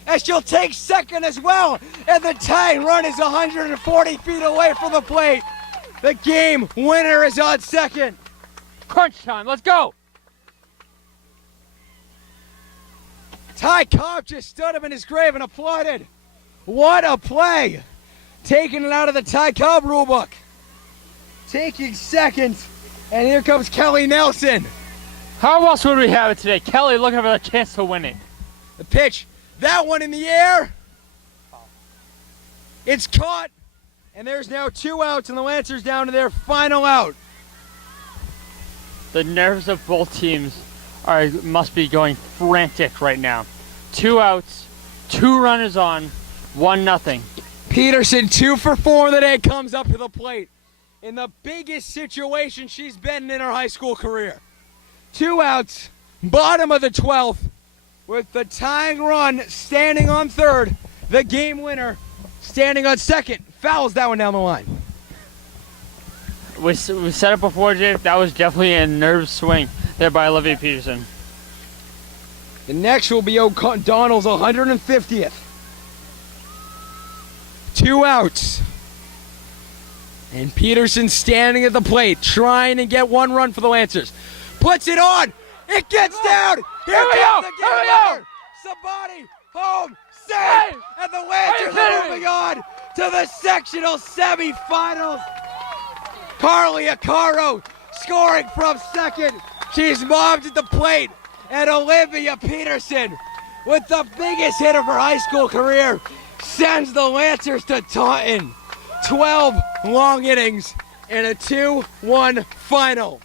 as she'll take second as well, and the tying run is 140 feet away from the plate. The game winner is on second. Crunch time, let's go! Ty Cobb just stood up in his grave and applauded. What a play! Taking it out of the Ty Cobb rulebook. Taking second, and here comes Kelly Nelson. How else would we have it today? Kelly looking for a chance to win it. The pitch, that one in the air. It's caught, and there's now 2 outs, and the Lancers down to their final out. The nerves of both teams must be going frantic right now. 2 outs, 2 runners on, 1-0. Peterson, 2 for 4 of the day, comes up to the plate in the biggest situation she's been in her high school career. 2 outs, bottom of the 12th, with the tying run standing on third. The game winner standing on second. Fouls that one down the line. We said it before, Jay. That was definitely a nerve swing there by Olivia Peterson. The next will be O'Donnell's 150th. 2 outs. And Peterson standing at the plate, trying to get one run for the Lancers. Puts it on. It gets down. Here comes the game winner. Sabani home save. And the Lancers are moving on to the sectional semifinals. Carly Acaro scoring from second. She's mobbed at the plate. And Olivia Peterson, with the biggest hit of her high school career, sends the Lancers to Taunton. 12 long innings and a 2-1 final.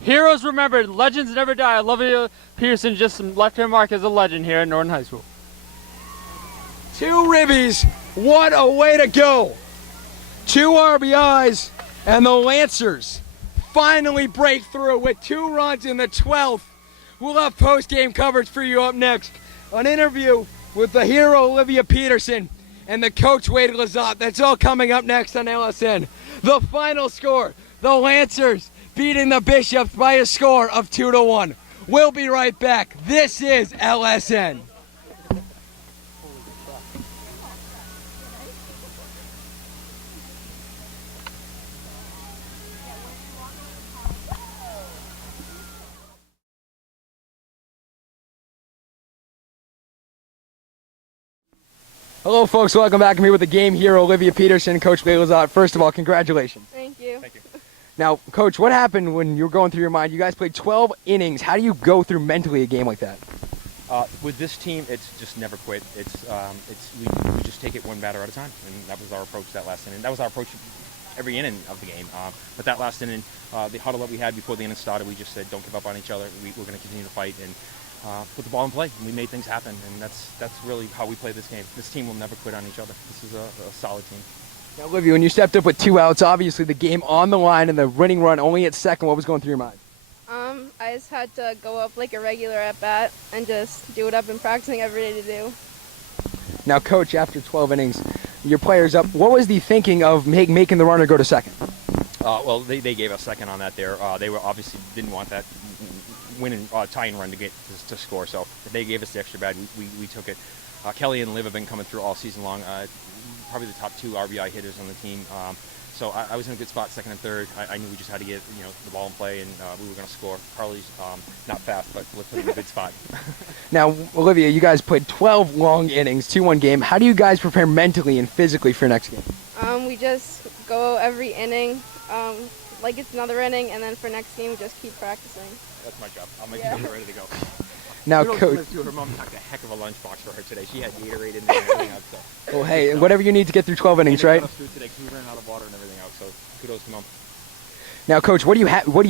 Heroes remembered, legends never die. Olivia Peterson just left her mark as a legend here at Norton High School. 2 ribbies, what a way to go. 2 RBIs, and the Lancers finally break through with 2 runs in the 12th. We'll have post-game coverage for you up next. An interview with the hero Olivia Peterson and the coach Wade Lazat. That's all coming up next on LSN. The final score, the Lancers beating the Bishops by a score of 2-1. We'll be right back. This is LSN. Hello, folks. Welcome back. I'm here with the game hero, Olivia Peterson, Coach Wade Lazat. First of all, congratulations. Thank you. Thank you. Now, Coach, what happened when you were going through your mind? You guys played 12 innings. How do you go through mentally a game like that? With this team, it's just never quit. We just take it one batter at a time, and that was our approach that last inning. That was our approach every inning of the game. But that last inning, the huddle that we had before the inning started, we just said, don't give up on each other. We're going to continue to fight and put the ball in play. And we made things happen, and that's really how we play this game. This team will never quit on each other. This is a solid team. Now, Olivia, when you stepped up with 2 outs, obviously the game on the line and the winning run only at second, what was going through your mind? I just had to go up like a regular at bat and just do what I've been practicing every day to do. Now, Coach, after 12 innings, your players up. What was the thinking of making the runner go to second? Well, they gave us second on that there. They were obviously didn't want that winning tying run to score, so if they gave us the extra bad, we took it. Kelly and Liv have been coming through all season long. Probably the top 2 RBI hitters on the team. So I was in a good spot, second and third. I knew we just had to get the ball in play, and we were going to score. Carly's not fast, but we'll put in a good spot. Now, Olivia, you guys played 12 long innings, 2-1 game. How do you guys prepare mentally and physically for your next game? We just go every inning like it's another inning, and then for next game we just keep practicing. That's my job. I'll make sure we're ready to go. Now, Coach, her mom packed a heck of a lunchbox for her today. She had Gatorade in there and everything else. So. Well, hey, whatever you need to get through 12 innings, right? Food today, we ran out of water and everything else. So kudos to mom. Now, Coach, what do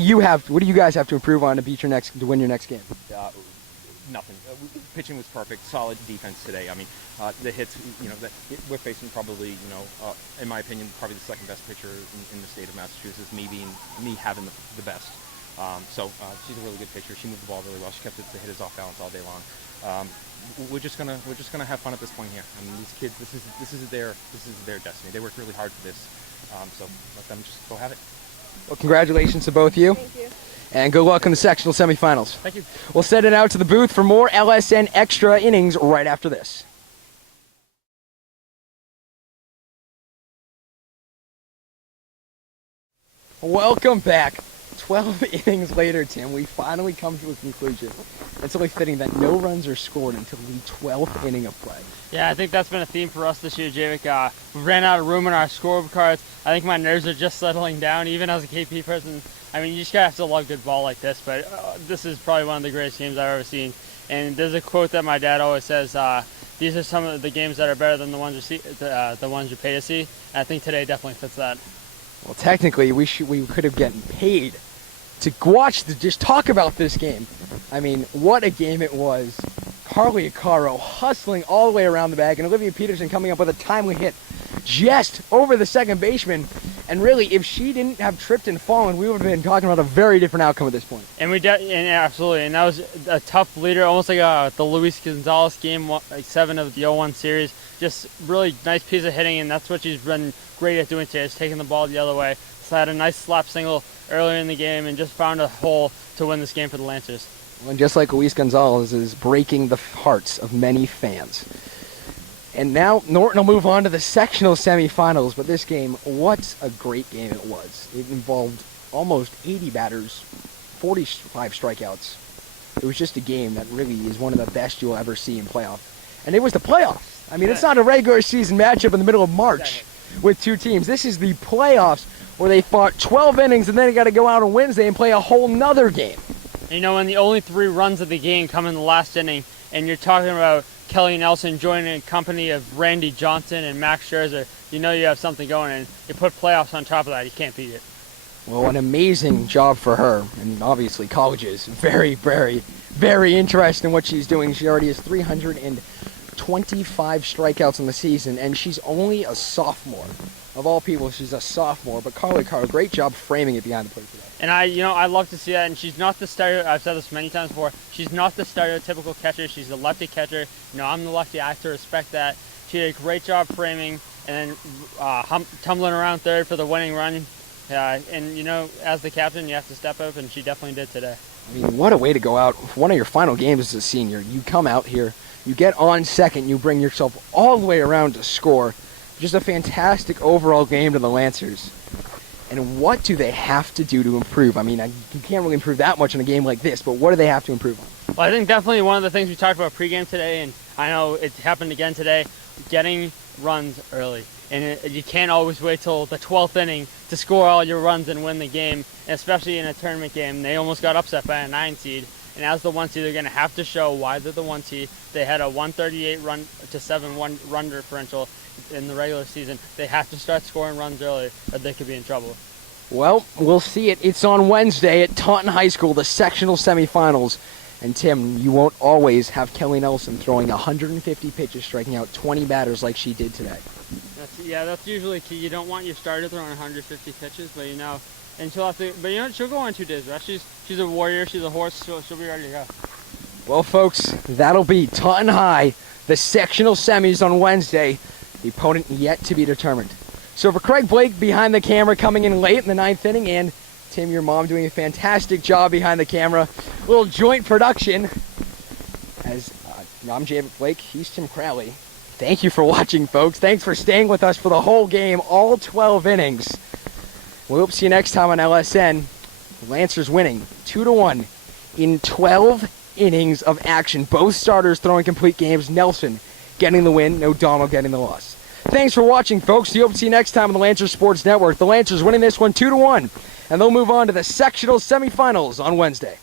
you guys have to improve on to win your next game? Nothing. Pitching was perfect. Solid defense today. I mean, the hits. We're facing probably, in my opinion, probably the second best pitcher in the state of Massachusetts. Me having the best. So she's a really good pitcher. She moved the ball really well. She kept the hitters off balance all day long. We're just gonna have fun at this point here. I mean, these kids, this is their destiny. They worked really hard for this. So let them just go have it. Well, congratulations to both of you. Thank you. And good luck in the sectional semifinals. Thank you. We'll send it out to the booth for more LSN extra innings right after this. Welcome back. 12 innings later, Tim, we finally come to a conclusion. It's only fitting that no runs are scored until the 12th inning of play. Yeah, I think that's been a theme for us this year, Javik. We ran out of room in our scorecards. I think my nerves are just settling down, even as a KP person. I mean, you just gotta have to love good ball like this, but this is probably one of the greatest games I've ever seen. And there's a quote that my dad always says, these are some of the games that are better than the ones you pay to see. And I think today definitely fits that. Well, technically, we could have gotten paid to just talk about this game. I mean, what a game it was. Carly Acaro hustling all the way around the bag, and Olivia Peterson coming up with a timely hit just over the second baseman. And really, if she didn't have tripped and fallen, we would have been talking about a very different outcome at this point. And absolutely, and that was a tough leader, almost like the Luis Gonzalez game, like 7 of the 0-1 series. Just really nice piece of hitting, and that's what she's been great at doing today, is taking the ball the other way. So had a nice slap single earlier in the game and just found a hole to win this game for the Lancers. And just like Luis Gonzalez is breaking the hearts of many fans. And now Norton will move on to the sectional semifinals. But this game, what a great game it was. It involved almost 80 batters, 45 strikeouts. It was just a game that really is one of the best you'll ever see in playoff. And it was the playoffs. I mean, it's not a regular season matchup in the middle of March with two teams. This is the playoffs where they fought 12 innings and then they got to go out on Wednesday and play a whole nother game. You know, when the only 3 runs of the game come in the last inning, and you're talking about Kelly Nelson joining a company of Randy Johnson and Max Scherzer, you know you have something going, and you put playoffs on top of that, you can't beat it. Well, an amazing job for her, and obviously colleges. Very, very, very interested in what she's doing. She already has 325 strikeouts in the season, and she's only a sophomore. Of all people, she's a sophomore, but Carly Carr, great job framing it behind the plate today. And I love to see that, and she's not the I've said this many times before, she's not the stereotypical catcher, she's a lefty catcher. You know, I'm the lefty, I have to respect that. She did a great job framing, and then tumbling around third for the winning run. And, you know, as the captain, you have to step up, and she definitely did today. I mean, what a way to go out. One of your final games as a senior. You come out here, you get on second, you bring yourself all the way around to score. Just a fantastic overall game to the Lancers. And what do they have to do to improve? I mean, you can't really improve that much in a game like this, but what do they have to improve on? Well, I think definitely one of the things we talked about pregame today, and I know it happened again today, getting runs early. And you can't always wait till the 12th inning to score all your runs and win the game, and especially in a tournament game. They almost got upset by a 9 seed, and as the 1 seed, they're going to have to show why they're the 1 seed. They had a 138 run to 7-1 run differential in the regular season. They have to start scoring runs early, or they could be in trouble. Well, we'll see it. It's on Wednesday at Taunton High School, the sectional semifinals. And Tim, you won't always have Kelly Nelson throwing 150 pitches, striking out 20 batters like she did today. That's usually key. You don't want your starter throwing 150 pitches, but and she'll have to. But she'll go on 2 days rest. She's a warrior. She's a horse. She'll be ready to go. Well, folks, that'll be Taunton High, the sectional semis on Wednesday. The opponent yet to be determined. So for Craig Blake behind the camera, coming in late in the 9th inning, and Tim, your mom, doing a fantastic job behind the camera. Little joint production. As I'm Javid Blake, he's Tim Crowley. Thank you for watching, folks. Thanks for staying with us for the whole game, all 12 innings. We'll see you next time on LSN. The Lancers winning 2-1 in 12 innings of action. Both starters throwing complete games. Nelson getting the win, O'Donnell getting the loss. Thanks for watching, folks. We hope to see you next time on the Lancers Sports Network. The Lancers winning this one 2-1, and they'll move on to the sectional semifinals on Wednesday.